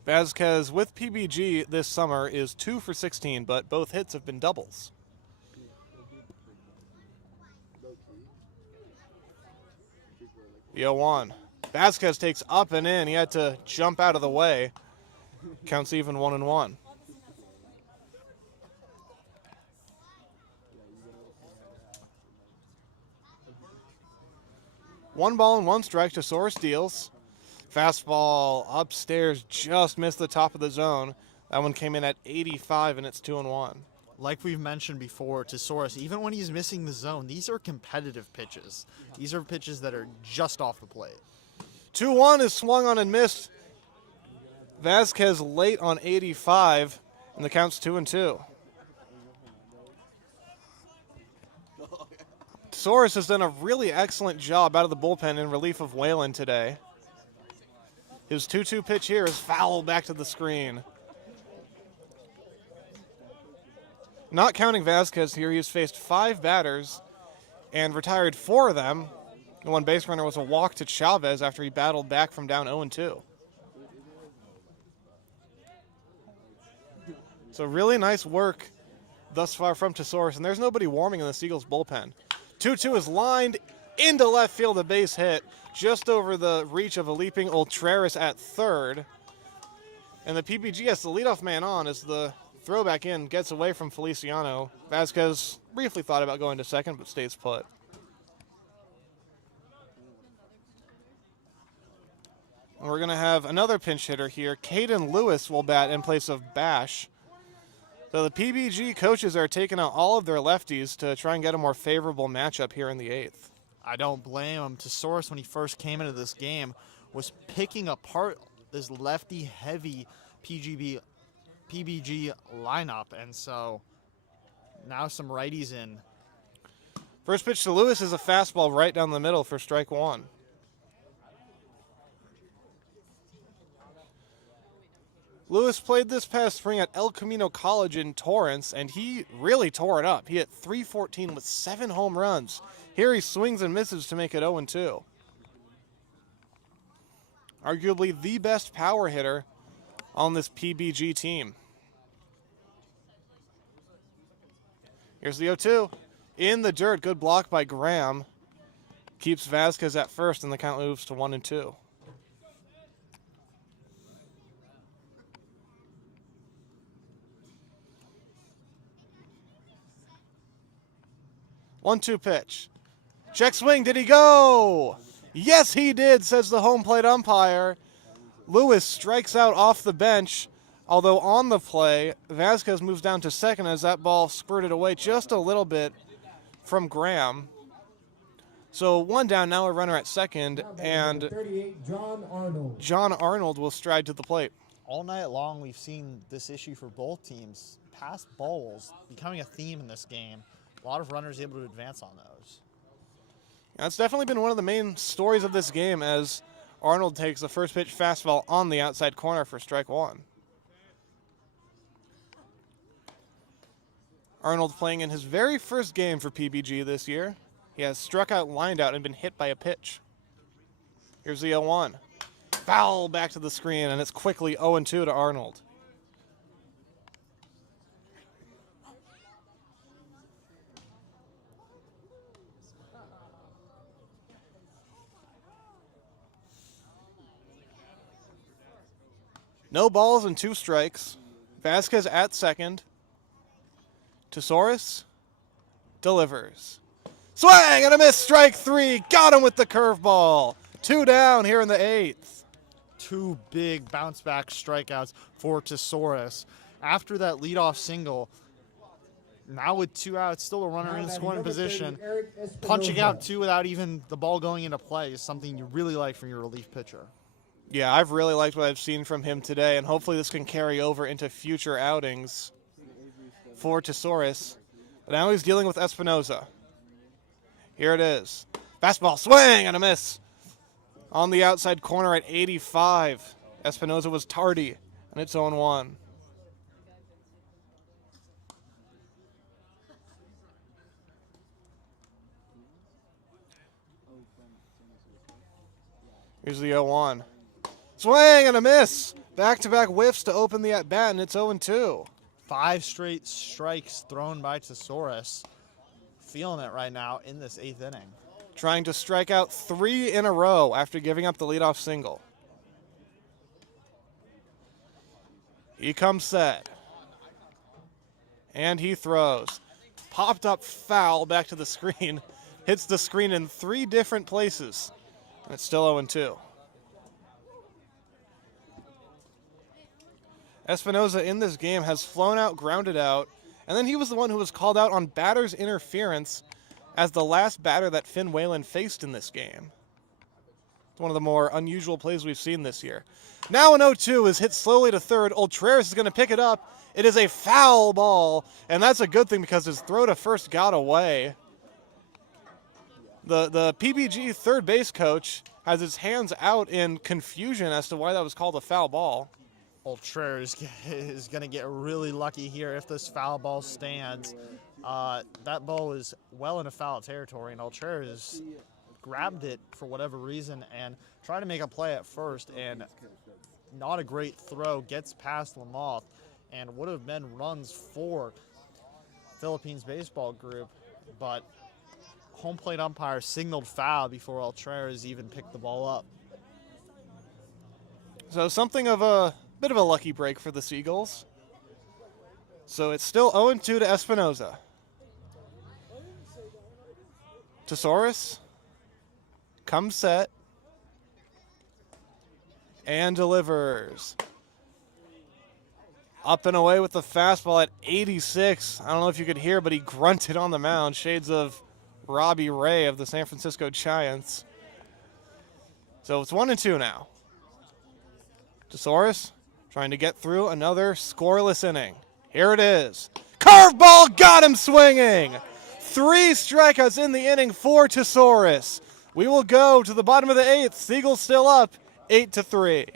Vasquez with PBG this summer is 2 for 16, but both hits have been doubles. The 0-1. Vasquez takes up and in. He had to jump out of the way. Counts even 1-1. One ball and one strike. Tesaurus deals. Fastball upstairs, just missed the top of the zone. That one came in at 85, and it's 2-1. Like we've mentioned before, Tesaurus, even when he's missing the zone, these are competitive pitches. These are pitches that are just off the plate. 2-1 is swung on and missed. Vasquez late on 85, and the count's 2-2. Tesaurus has done a really excellent job out of the bullpen in relief of Whalen today. His 2-2 pitch here is fouled back to the screen. Not counting Vasquez here, he's faced 5 batters and retired 4 of them. The one base runner was a walk to Chavez after he battled back from down 0-2. So really nice work thus far from Tesaurus, and there's nobody warming in the Seagulls bullpen. 2-2 is lined into left field, a base hit, just over the reach of a leaping Ultreris at third. And the PBG has the leadoff man on as the Throw back in, gets away from Feliciano. Vasquez briefly thought about going to second, but stays put. And we're going to have another pinch hitter here. Caden Lewis will bat in place of Bash. So the PBG coaches are taking out all of their lefties to try and get a more favorable matchup here in the 8th. I don't blame him. Tesauros, when he first came into this game, was picking apart this lefty-heavy PBG lineup, and so now some righties in. First pitch to Lewis is a fastball right down the middle for strike 1. Lewis played this past spring at El Camino College in Torrance, and he really tore it up. He hit .314 with 7 home runs. Here he swings and misses to make it 0-2. Arguably the best power hitter on this PBG team. Here's the 0-2. In the dirt, good block by Graham. Keeps Vasquez at first, and the count moves to 1-2. One-two pitch. Check swing. Did he go? Yes, he did, says the home plate umpire. Lewis strikes out off the bench, although on the play, Vasquez moves down to second as that ball spurted away just a little bit from Graham. So one down, now a runner at second, and 38, John Arnold will stride to the plate. All night long, we've seen this issue for both teams. Pass balls becoming a theme in this game. A lot of runners able to advance on those. That's definitely been one of the main stories of this game as Arnold takes the first pitch fastball on the outside corner for strike 1. Arnold playing in his very first game for PBG this year. He has struck out, lined out, and been hit by a pitch. Here's the 0-1. Foul back to the screen, and it's quickly 0-2 to Arnold. No balls and 2 strikes. Vasquez at second. Tesauros delivers. Swing and a miss, strike 3. Got him with the curveball. 2 down here in the 8th. 2 big bounce-back strikeouts for Tesauros. After that leadoff single, now with 2 outs, still a runner in scoring position, punching out 2 without even the ball going into play is something you really like from your relief pitcher. Yeah, I've really liked what I've seen from him today, and hopefully this can carry over into future outings for Tesauros. But now he's dealing with Espinoza. Here it is. Fastball, swing, and a miss. On the outside corner at 85. Espinoza was tardy, and it's 0-1. Here's the 0-1. Swing and a miss. Back-to-back whiffs to open the at-bat, and it's 0-2. 5 straight strikes thrown by Tesauros. Feeling it right now in this 8th inning. Trying to strike out 3 in a row after giving up the leadoff single. He comes set. And he throws. Popped up foul back to the screen. Hits the screen in 3 different places. And it's still 0-2. Espinoza in this game has flown out, grounded out, and then he was the one who was called out on batter's interference as the last batter that Finn Whalen faced in this game. It's one of the more unusual plays we've seen this year. Now an 0-2 is hit slowly to third. Ultreras is going to pick it up. It is a foul ball, and that's a good thing because his throw to first got away. The PBG third base coach has his hands out in confusion as to why that was called a foul ball. Ultreras is going to get really lucky here if this foul ball stands. That ball was well into foul territory, and Ultreras grabbed it for whatever reason and tried to make a play at first, and not a great throw, gets past Lamoth, and would have been runs for Philippines baseball group, but home plate umpire signaled foul before Ultreras even picked the ball up. So something of a bit of a lucky break for the Seagulls. So it's still 0-2 to Espinoza. Tesaurus comes set and delivers. Up and away with the fastball at 86. I don't know if you could hear, but he grunted on the mound. Shades of Robbie Ray of the San Francisco Giants. So it's 1-2 now. Tesaurus trying to get through another scoreless inning. Here it is. Curveball got him swinging. 3 strikeouts in the inning for Tesaurus. We will go to the bottom of the 8th. Seagulls still up 8-3.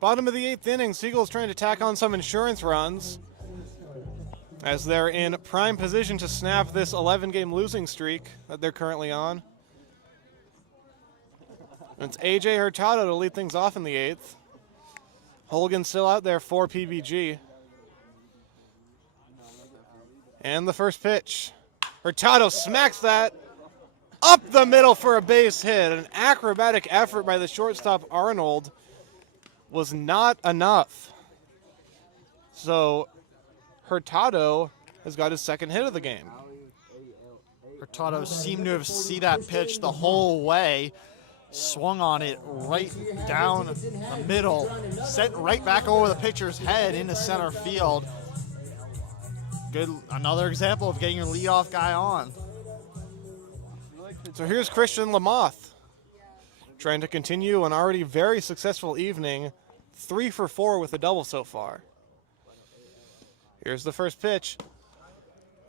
Bottom of the 8th inning, Seagulls trying to tack on some insurance runs as they're in prime position to snap this 11-game losing streak that they're currently on. And it's A.J. Hurtado to lead things off in the 8th. Holgan's still out there for PBG. And the first pitch. Hurtado smacks that up the middle for a base hit. An acrobatic effort by the shortstop Arnold was not enough. So Hurtado has got his second hit of the game. Hurtado seemed to have seen that pitch the whole way, swung on it right down the middle, sent right back over the pitcher's head into center field. Good, another example of getting your leadoff guy on. So here's Christian Lamoth trying to continue an already very successful evening. 3 for 4 with a double so far. Here's the first pitch.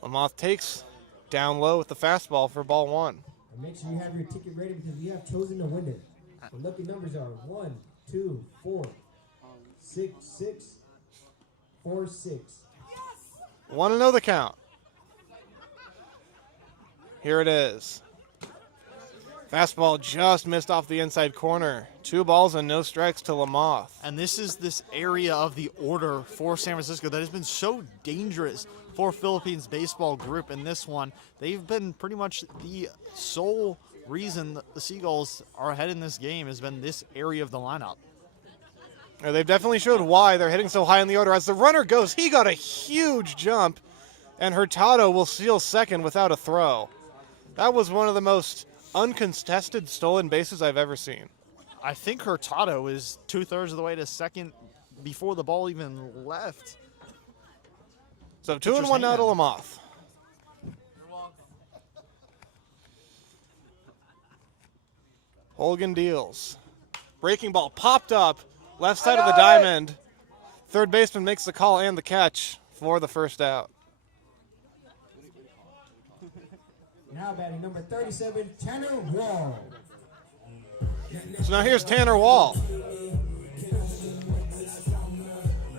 Lamoth takes down low with the fastball for ball 1. And make sure you have your ticket ready because we have chosen a winner. The lucky numbers are 1, 2, 4, 6, 6, 4, 6. Want to know the count? Here it is. Fastball just missed off the inside corner. 2 balls and no strikes to Lamoth. And this is this area of the order for San Francisco that has been so dangerous for Philippines baseball group in this one. They've been pretty much the sole reason that the Seagulls are ahead in this game has been this area of the lineup. They've definitely showed why they're hitting so high in the order. As the runner goes, he got a huge jump, and Hurtado will steal second without a throw. That was one of the most uncontested stolen bases I've ever seen. I think Hurtado is 2/3 of the way to second before the ball even left. So 2-1 now to Lamoth. Holgan deals. Breaking ball popped up, left side of the diamond. Third baseman makes the call and the catch for the first out. Now batting number 37, Tanner Wall. So now here's Tanner Wall.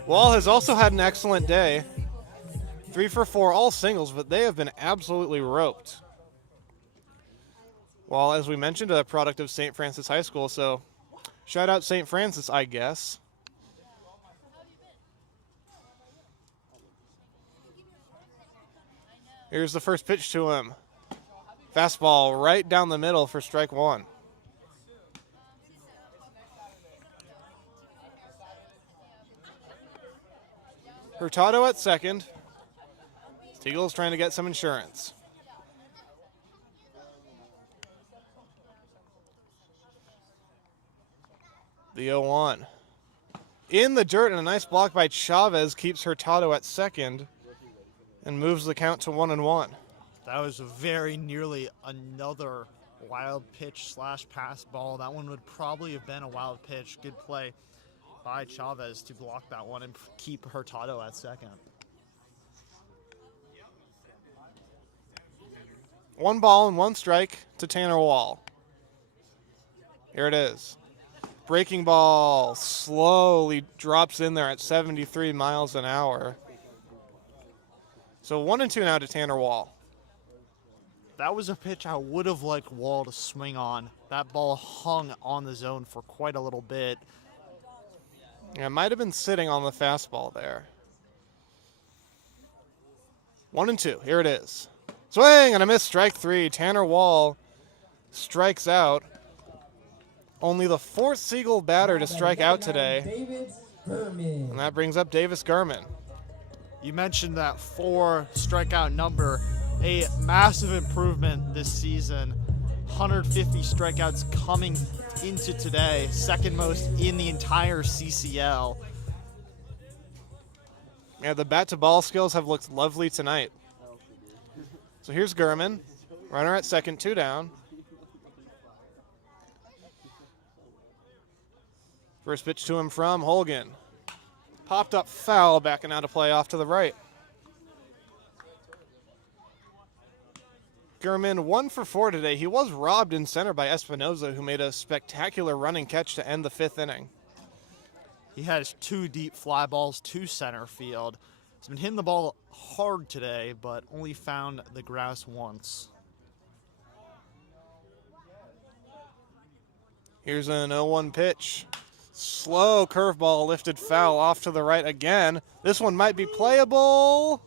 Wall has also had an excellent day. 3 for 4, all singles, but they have been absolutely roped. Wall, as we mentioned, a product of St. Francis High School, so shout out St. Francis, I guess. Here's the first pitch to him. Fastball right down the middle for strike one. Hurtado at second. Seagulls trying to get some insurance. The 0-1. In the dirt, and a nice block by Chavez keeps Hurtado at second and moves the count to 1-1. That was very nearly another wild pitch / pass ball. That one would probably have been a wild pitch. Good play by Chavez to block that one and keep Hurtado at second. 1 ball and 1 strike to Tanner Wall. Here it is. Breaking ball slowly drops in there at 73 miles an hour. So 1-2 now to Tanner Wall. That was a pitch I would have liked Wall to swing on. That ball hung on the zone for quite a little bit. Yeah, it might have been sitting on the fastball there. 1-2, here it is. Swing and a miss, strike 3. Tanner Wall strikes out. Only the 4th Seagull batter to strike out today. And that brings up Davis Gurman. You mentioned that 4 strikeout number, a massive improvement this season. 150 strikeouts coming into today, second most in the entire CCL. Yeah, the bat-to-ball skills have looked lovely tonight. So here's Gurman. Runner at second, 2 down. First pitch to him from Holgan. Popped up foul, backing out of play off to the right. Gurman 1 for 4 today. He was robbed in center by Espinoza, who made a spectacular running catch to end the 5th inning. He has 2 deep fly balls to center field. He's been hitting the ball hard today, but only found the grass once. Here's an 0-1 pitch. Slow curveball lifted foul off to the right again. This one might be playable.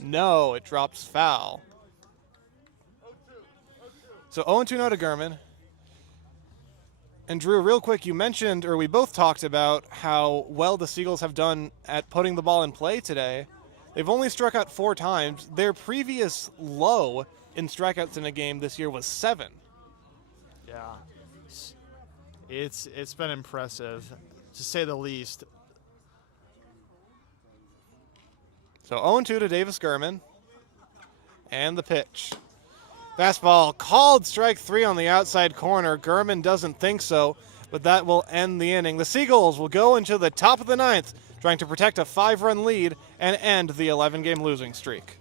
No, it drops foul. So 0-2 now to Gurman. And Drew, real quick, you mentioned, or we both talked about how well the Seagulls have done at putting the ball in play today. They've only struck out 4 times. Their previous low in strikeouts in a game this year was 7. Yeah, it's been impressive, to say the least. So 0-2 to Davis Gurman. And the pitch. Fastball called, strike 3 on the outside corner. Gurman doesn't think so, but that will end the inning. The Seagulls will go into the top of the 9th, trying to protect a 5-run lead and end the 11-game losing streak.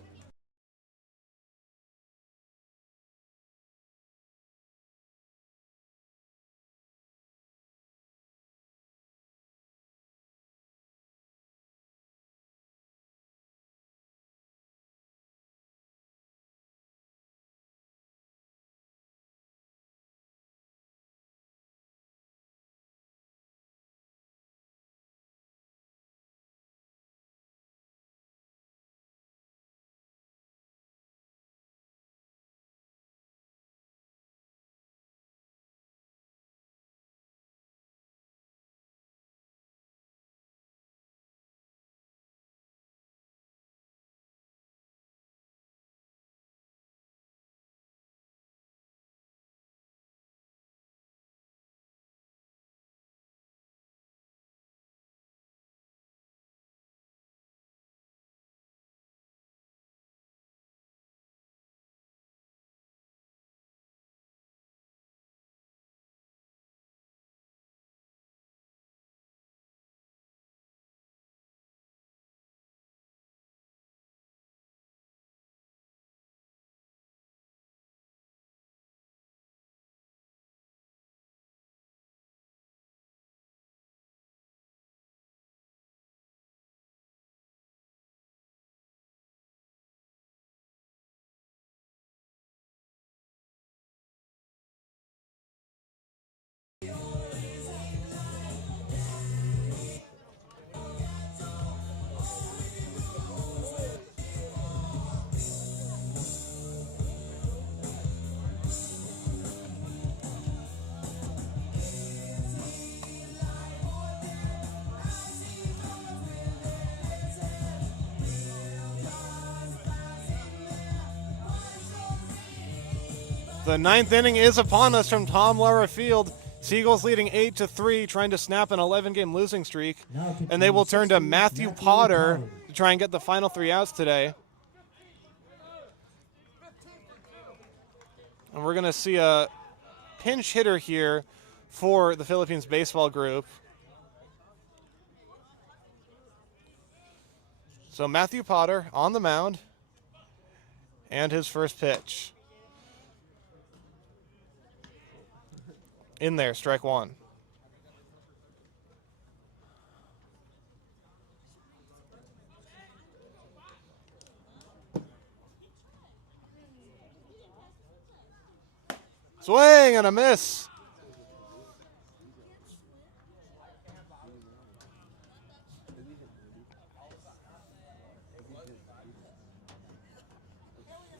The ninth inning is upon us from Tom Lehrer Field. Seagulls leading 8-3, trying to snap an 11-game losing streak. And they will turn to Matthew Potter to try and get the final 3 outs today. And we're going to see a pinch hitter here for the Philippines baseball group. So Matthew Potter on the mound, and his first pitch. In there, strike one. Swing and a miss.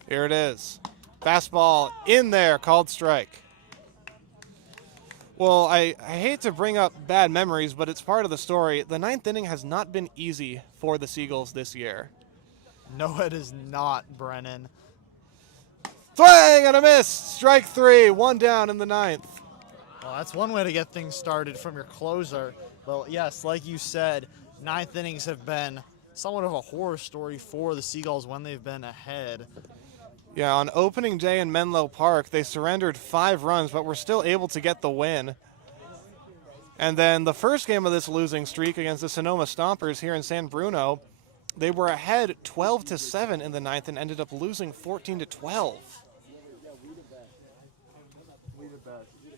Here it is. Fastball in there, called strike. Well, I hate to bring up bad memories, but it's part of the story. The ninth inning has not been easy for the Seagulls this year. No, it is not, Brennan. Swing and a miss. Strike 3, 1 down in the ninth. Well, that's one way to get things started from your closer. Well, yes, like you said, ninth innings have been somewhat of a horror story for the Seagulls when they've been ahead. Yeah, on opening day in Menlo Park, they surrendered 5 runs, but were still able to get the win. And then the first game of this losing streak against the Sonoma Stompers here in San Bruno, they were ahead 12-7 in the ninth and ended up losing 14-12.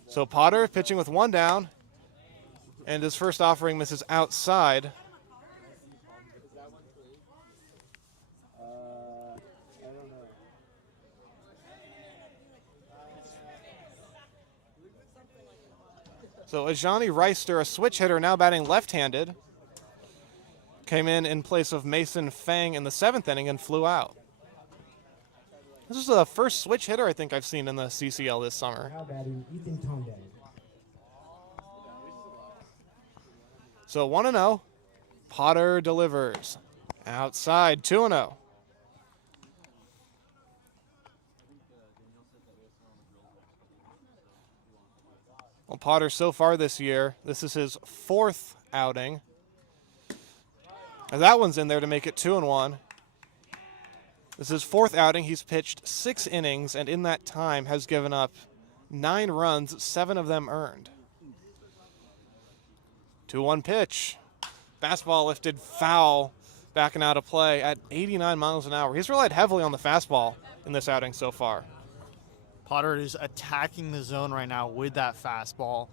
So Potter pitching with 1 down, and his first offering misses outside. So Ajani Reister, a switch hitter, now batting left-handed, came in place of Mason Fang in the 7th inning and flew out. This is the first switch hitter I think I've seen in the CCL this summer. Now batting Ethan Tondell. So 1-0. Potter delivers. Outside, 2-0. Well, Potter so far this year, this is his 4th outing. And that one's in there to make it 2-1. This is his 4th outing. He's pitched 6 innings, and in that time has given up 9 runs, 7 of them earned. 2-1 pitch. Fastball lifted foul, backing out of play at 89 miles an hour. He's relied heavily on the fastball in this outing so far. Potter is attacking the zone right now with that fastball.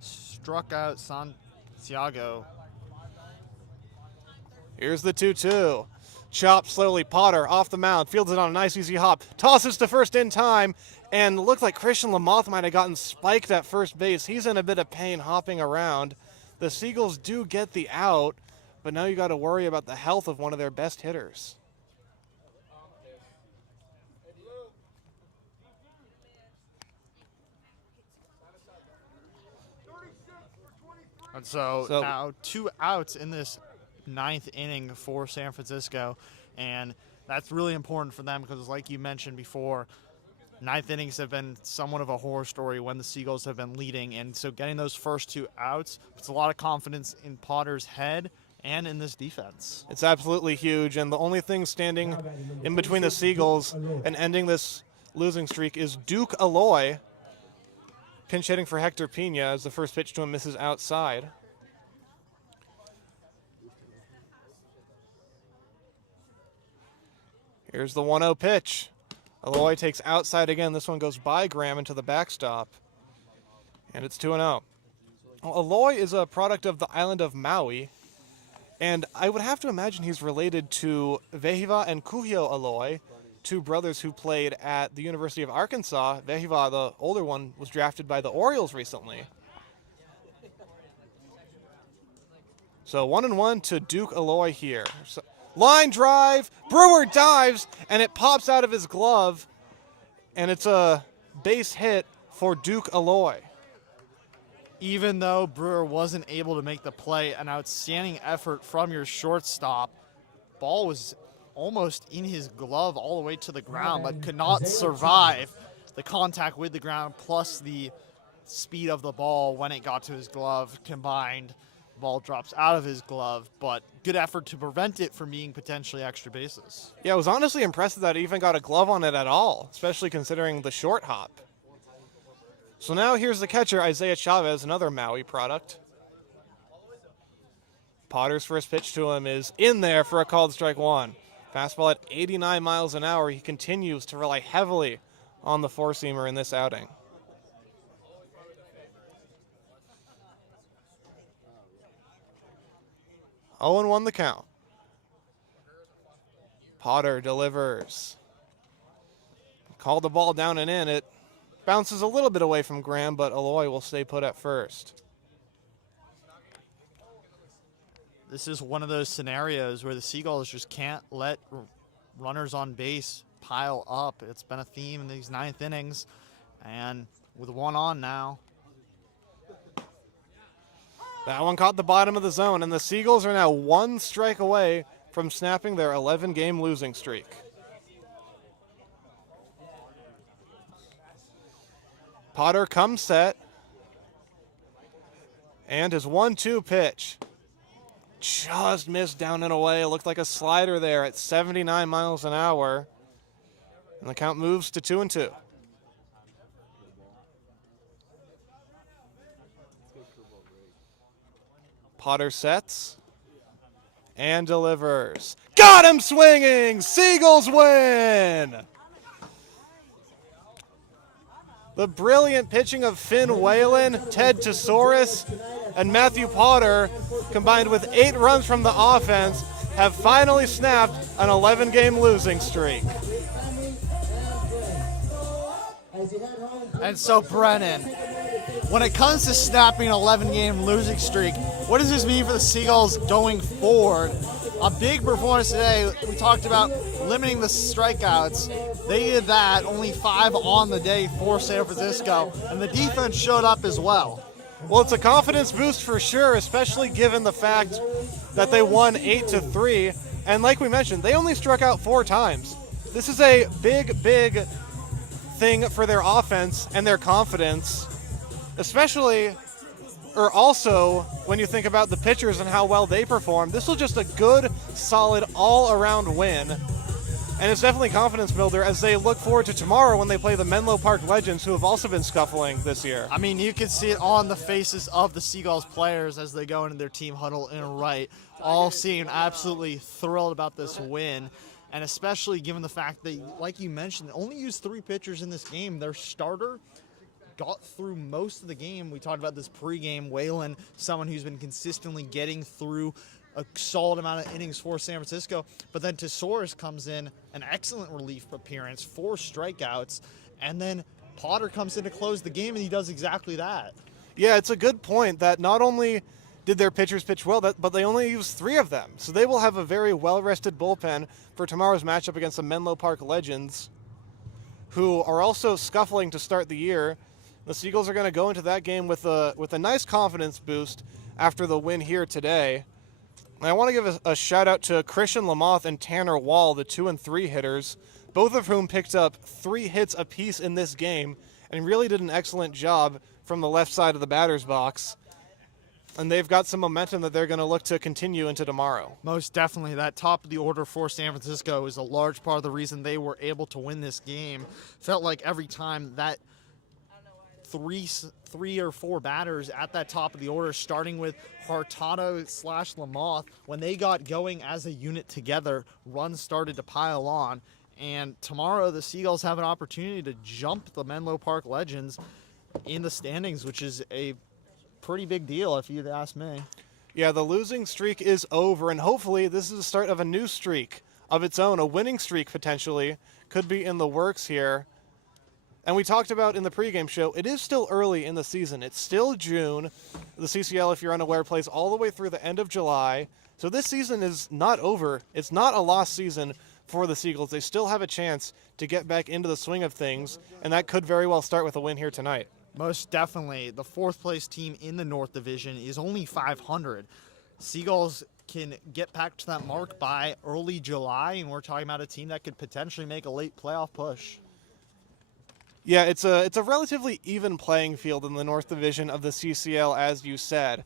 Struck out Santiago. Here's the 2-2. Chopped slowly. Potter off the mound. Fields it on a nice easy hop. Tosses to first in time. And looked like Christian Lamoth might have gotten spiked at first base. He's in a bit of pain hopping around. The Seagulls do get the out, but now you got to worry about the health of one of their best hitters. And so now 2 outs in this 9th inning for San Francisco, and that's really important for them because, like you mentioned before, 9th innings have been somewhat of a horror story when the Seagulls have been leading, and so getting those first 2 outs puts a lot of confidence in Potter's head and in this defense. It's absolutely huge, and the only thing standing in between the Seagulls and ending this losing streak is Duke Aloy, pinch hitting for Hector Pena as the first pitch to him misses outside. Here's the 1-0 pitch. Aloy takes outside again. This one goes by Graham into the backstop. And it's 2-0. Well, Aloy is a product of the island of Maui. And I would have to imagine he's related to Vehiva and Kuhio Aloy, 2 brothers who played at the University of Arkansas. Vehiva, the older one, was drafted by the Orioles recently. So 1-1 to Duke Aloy here. So, line drive, Brewer dives, and it pops out of his glove, and it's a base hit for Duke Aloy. Even though Brewer wasn't able to make the play, an outstanding effort from your shortstop. Ball was almost in his glove all the way to the ground, but could not survive the contact with the ground plus the speed of the ball when it got to his glove combined. The ball drops out of his glove, but good effort to prevent it from being potentially extra bases. Yeah, I was honestly impressed that it even got a glove on it at all, especially considering the short hop. So now here's the catcher, Isaiah Chavez, another Maui product. Potter's first pitch to him is in there for a called strike one. Fastball at 89 miles an hour. He continues to rely heavily on the four-seamer in this outing. Oh, and 1 the count. Potter delivers. Called the ball down and in. It bounces a little bit away from Graham, but Aloy will stay put at first. This is one of those scenarios where the Seagulls just can't let runners on base pile up. It's been a theme in these 9th innings, and with 1 on now. That one caught the bottom of the zone, and the Seagulls are now 1 strike away from snapping their 11-game losing streak. Potter comes set, and his 1-2 pitch just missed down and away. It looked like a slider there at 79 miles an hour, and the count moves to 2-2. Potter sets and delivers. Got him swinging! Seagulls win! The brilliant pitching of Finn Whalen, Ted Tesaurus, and Matthew Potter, combined with 8 runs from the offense, have finally snapped an 11-game losing streak. And so, Brennan, when it comes to snapping an 11-game losing streak, what does this mean for the Seagulls going forward? A big performance today. We talked about limiting the strikeouts. They did that, only 5 on the day for San Francisco, and the defense showed up as well. Well, it's a confidence boost for sure, especially given the fact that they won 8-3, and like we mentioned, they only struck out 4 times. This is a big thing for their offense and their confidence, especially, or also when you think about the pitchers and how well they perform. This was just a good, solid, all-around win, and it's definitely confidence builder as they look forward to tomorrow when they play the Menlo Park Legends, who have also been scuffling this year. I mean, you can see it on the faces of the Seagulls players as they go into their team huddle in right, all seem absolutely thrilled about this win. And especially given the fact that, like you mentioned, they only used 3 pitchers in this game. Their starter got through most of the game. We talked about this pregame. Whalen, someone who's been consistently getting through a solid amount of innings for San Francisco. But then Tesaurus comes in, an excellent relief appearance, 4 strikeouts. And then Potter comes in to close the game, and he does exactly that. Yeah, it's a good point that not only did their pitchers pitch well, but they only used 3 of them. So they will have a very well-rested bullpen for tomorrow's matchup against the Menlo Park Legends, who are also scuffling to start the year. The Seagulls are going to go into that game with a nice confidence boost after the win here today. And I want to give a shout-out to Christian Lamoth and Tanner Wall, the 2 and 3 hitters, both of whom picked up 3 hits apiece in this game and really did an excellent job from the left side of the batter's box. And they've got some momentum that they're going to look to continue into tomorrow. Most definitely. That top of the order for San Francisco is a large part of the reason they were able to win this game. Felt like every time that three or four batters at that top of the order, starting with Hurtado/Lamoth, when they got going as a unit together, runs started to pile on. And tomorrow the Seagulls have an opportunity to jump the Menlo Park Legends in the standings, which is a pretty big deal if you'd ask me. Yeah, the losing streak is over, and hopefully this is the start of a new streak of its own. A winning streak potentially could be in the works here. And we talked about in the pregame show, it is still early in the season. It's still June. The CCL, if you're unaware, plays all the way through the end of July. So this season is not over. It's not a lost season for the Seagulls. They still have a chance to get back into the swing of things, and that could very well start with a win here tonight. Most definitely. The 4th place team in the North Division is only 500. Seagulls can get back to that mark by early July, and we're talking about a team that could potentially make a late playoff push. Yeah, it's a relatively even playing field in the North Division of the CCL, as you said.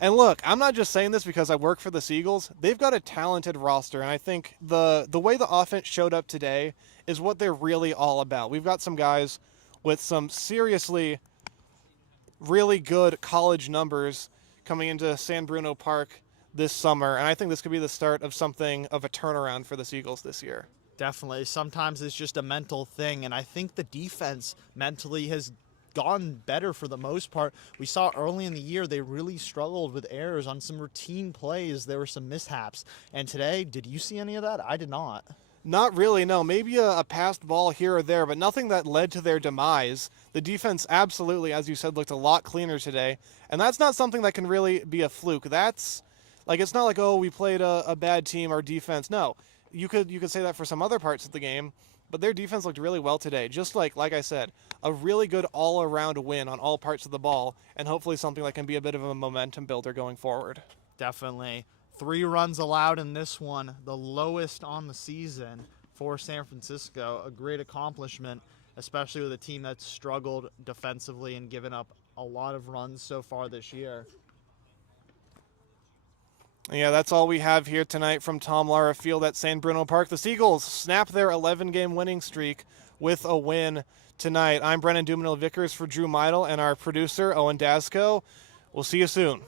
And look, I'm not just saying this because I work for the Seagulls. They've got a talented roster, and I think the way the offense showed up today is what they're really all about. We've got some guys with some seriously really good college numbers coming into San Bruno Park this summer, and I think this could be the start of something of a turnaround for the Seagulls this year. Definitely. Sometimes it's just a mental thing, and I think the defense mentally has gone better for the most part. We saw early in the year they really struggled with errors on some routine plays. There were some mishaps. And today, did you see any of that? I did not. Not really, no. Maybe a passed ball here or there, but nothing that led to their demise. The defense absolutely, as you said, looked a lot cleaner today. And that's not something that can really be a fluke. That's, like, it's not like, oh, we played a bad team, our defense. No, you could say that for some other parts of the game, but their defense looked really well today. Just like I said, a really good all-around win on all parts of the ball, and hopefully something that can be a bit of a momentum builder going forward. Definitely. 3 runs allowed in this one, the lowest on the season for San Francisco. A great accomplishment, especially with a team that's struggled defensively and given up a lot of runs so far this year. Yeah, that's all we have here tonight from Tom Lara Field at San Bruno Park. The Seagulls snap their 11-game winning streak with a win tonight. I'm Brennan Dumesnil-Vickers for Drew Midle and our producer, Owen Dasco. We'll see you soon.